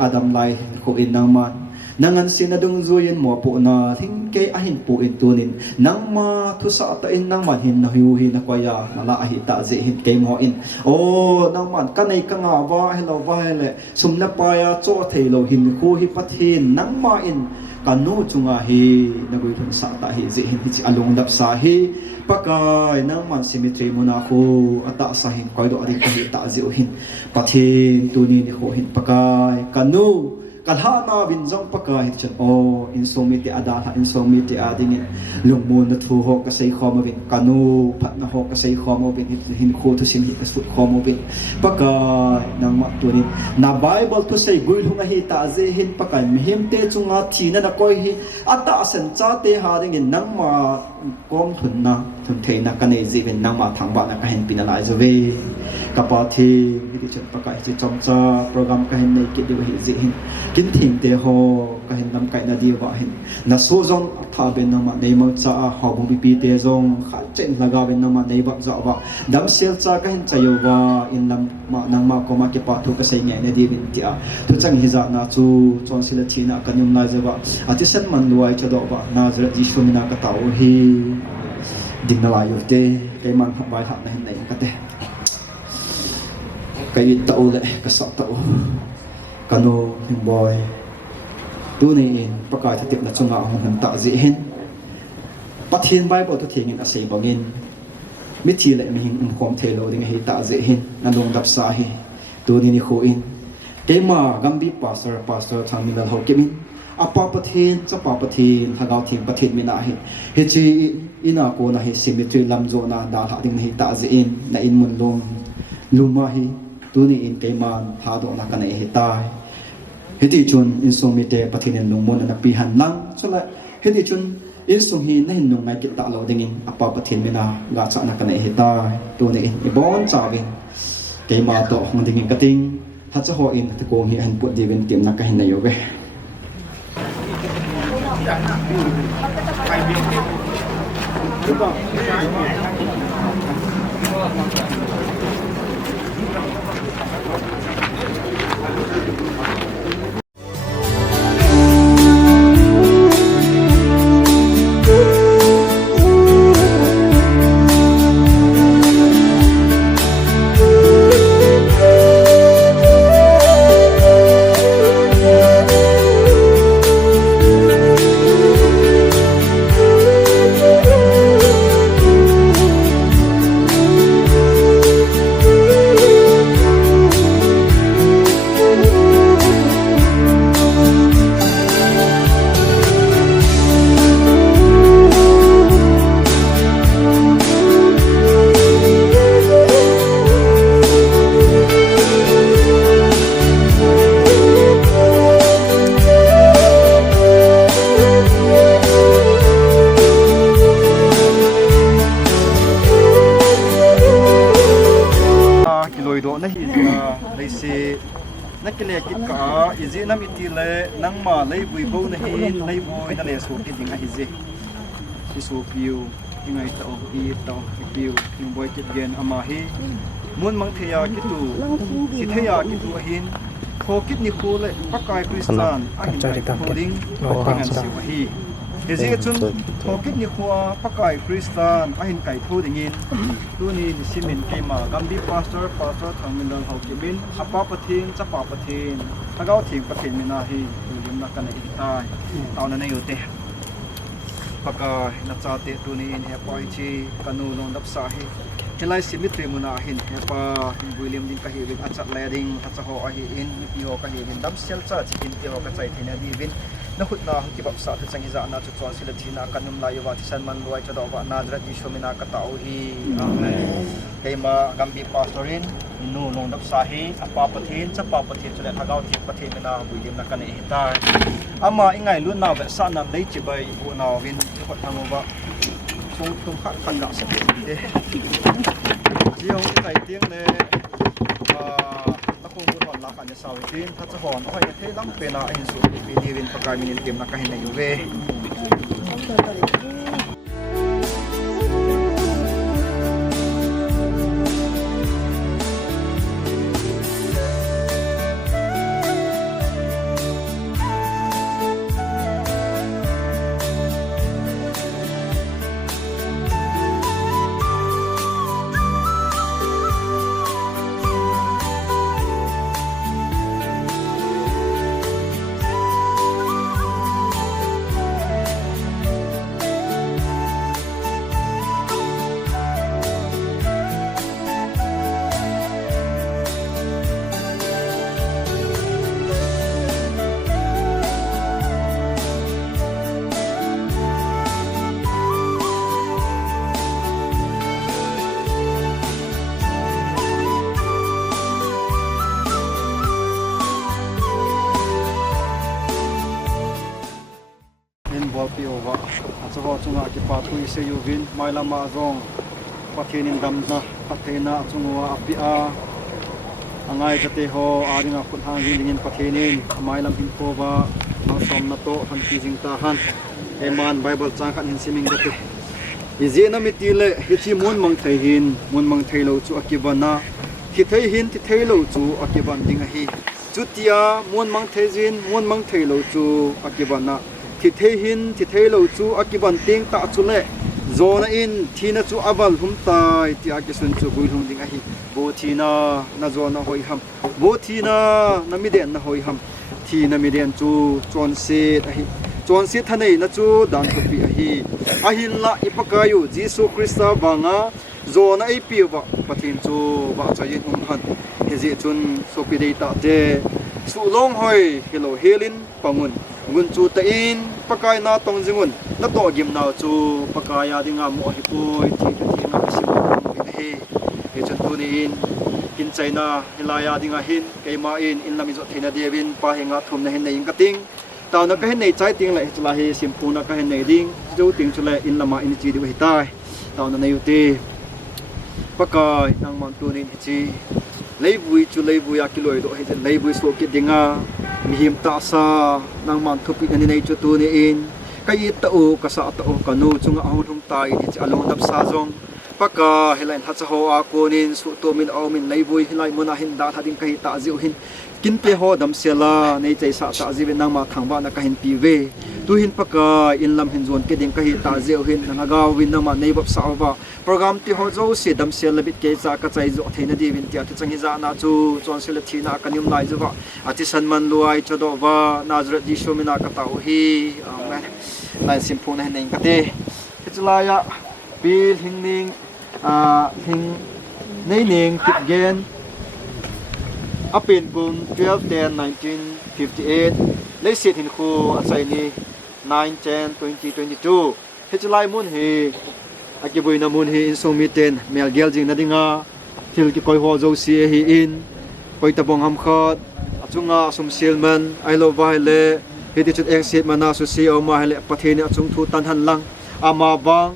adam lai ko in nang man nangan sinadung zuyin mo po na thingke ahin po itunin nang ma thusa ta in nang man hin na hiuhin na kwaya mala ahita ze hin ke mo in o nang man kanai ka nga wa hello wa hele sumna paya cho theilo hin khu hi pathin nang ma in kanu chunga hi nagoi thun sa ta hi ze hin hi along dap sa hi pakai nang man symmetry muna khu ata sa hin koi do ari ka hi ta ze hin pathin tuni ni ho hin pakai kanu kalhana binjong paka hitchan o insomiti adala insomiti ading lungmun na thu ho ka sei khom bin kanu phat na ho ka sei khom bin hin kho tu sim hi ka su khom bin paka nang ma tu ni na bible tu sei gul hunga hi ta je hin paka mihim te chunga thina na koi hi ata san cha te ha ding nang ma kom thun na thun thei na ka nei ji bin nang ma thang ba na ka hin pinalai zo ve kapa thi hi chat paka chi chom cha program ka hin nei ki de hi ji hin kin thing te ho ka hin nam kai na di wa hin na so zong tha ben na ma nei ma cha ha bu bi pi te zong kha chen laga ben na ma nei ba za wa dam sel cha ka hin chayo wa in lam ma nang ma ko ma ke pa thu ka sei ngai na di bin tia tu chang hi za na chu chon sila thina ka nyum na za wa ati san man luai cha do ba na zra ji shu na ka tau hi din na la yo te kai man ha bai ha na hin nei ka te kai tau le ka sa tau kanu hing boy tu ni in pakai thatip na chunga hong han ta ji hin pathin bible tu thingin asei bangin mi thi le mi hing khom thelo ding hi ta ji hin na long dap sa hi tu ni ni kho in tema gambi pastor thangmin ho kemin apa pathin cha pa pathin thagau thing pathin mina hi chi ina ko na hi cemetery lamzo na da ha ding hi ta ze in na in mun lom luma hi tuni in kaiman hado na kana hi tai hiti chun in song mi te pathin en lungmon na pi han lang chola hiti chun in song hi na hin nong ngai ki ta lo ding in apa pathin mina ga cha na kana hi tai tuni in ibon chawin keima to hong ding in kating ha cha ho in ta ko hi han put divin tim na ka hin na yo ve nakile kit ka izi nam itile nang ma lei bui bo na hi lei boi na le so ki ding a hi je si so piu ingai ta o pi ta piu king boy Kipgen ama hi mun mang theya ki tu ki theya ki tu hin kho kit ni khu le pakai kristan a hin ta ding pakingan si wa hi Hezi chun thokit ni khua pakai kristan a hin kai thu dingin tuni simin keima gambi pastor thangmin dal hau kibin apa pathin chapa pathin thagau thing pathin mina hi tulim na kana itai tauna na yote pakai na chate tuni in he poi chi kanu Longdamsa hi helai simitri muna hin hepa builim din ka hiwin achat lading achaho a hi in pi ho ka hiwin dam sel cha chikin ti ho ka chai thina di win na khutna ki bap sa thu changi za na chu chon sila thina kanum la yawa tisan man luai cha dawa nazrat ni shomina ka tau hi amen keima gambi pastorin nu Longdamsa hi apa pathin chapa pathin chule thagau thi pathin na builim na kan hi ta ama ingai lu na ba sa na lei chi bai bu na win khot thangoba song tum khat kan ga sa de jiong cái tiếng này nó không có còn là cả nhà sau tin thật sự hòn hỏi thế lắm về là anh số đi đi bên pakai mình tìm là cái này về piova achawa chunga ki pathui se yuvin mailama zong pathianin damna pathena chungwa apia angai jate ho aringa khunhang ringin pathianin mailam inkowa mangsom na to han kijing ta han eman bible changkhan hin siming date izena mitile hichi mun mang thai hin mun mang thai lo chu akibana thi thai hin thi thai lo chu akiban ding hi chutia mun mang thai jin mun mang thai lo chu akibana thi thei hin thi thei lo chu akiban ting ta chule zona in thina chu aval hum tai ti akisun chu builhung ding a hi bo thina na zona hoi ham bo thina na miden na hoi ham thina miden chu chon se a hi chon se thanei na chu dan ko pi a hin la ipakayu Jesu Christa banga zona ai pi wa pathin chu ba chayin han hezi chun sopi dei ta te su long hoi hello helin pangun ngun chu te in pakai na tong jingun na to gim na chu pakaya dinga mo hi poi ti nga sim he he chu tu ni in kin chaina hilaya dinga hin keima in lami zo thina devin pa henga thum na hin nei kating taw na ka hin nei chai ting la chula hi simpu na ka hin nei ding jo ting chula in lama in chi di hi tai taw na nei uti pakai nang man tu ni chi leibui chu leibui akiloi do he leibui so ki dinga mihim ta sa nang man thupi ani nei chu tu ni in kai ta u ka sa ta u ka nu chunga ahun hum tai ni chi along dap sa jong paka helain ha cha ho a konin su to min au min leibui hilai mona hin da thading kai ta jiu hin kin pe ho dam sela nei chai sa ta ji nang ma thangba na ka hin pi ve tu hin paka in lam hin zon ke ding ka hi ta jiu hin na ga win na ma nei bap sa wa program ti ho zo se dam sel bit ke cha ka chai zo theina di win ti ati changi za na chu chon sel thi na ka nim lai zo wa ati sanman luai chodo wa nazrat ji sho mina ka ta hi amen lai simpu na nei ka te chulaya bil hingning Lhingneineng Kipgen apin kun 12/10/1958 leisit hin khu achai ni 9/10/2022 hechulai mun hi akibui na mun hi in somiten mel gel jing na dinga thil ki koi ho zo si hi in koi tabong ham khat achunga sum silman I love le hiti chut eng sit mana su si o ma hele pathini achung thu tan han lang ama bang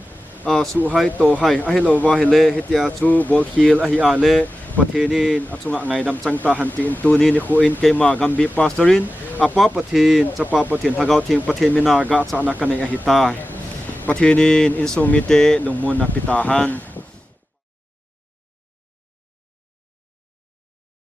su hai to hai a hello wa hele hitia chu bol khil a hi a le pathenin achunga ngai dam changta hanti in tu ni ni khu in keima gambi pastorin apa pathin chapa pathin hagau thing pathin mina ga cha na kanai a hi tai pathenin in somite lungmun na pitahan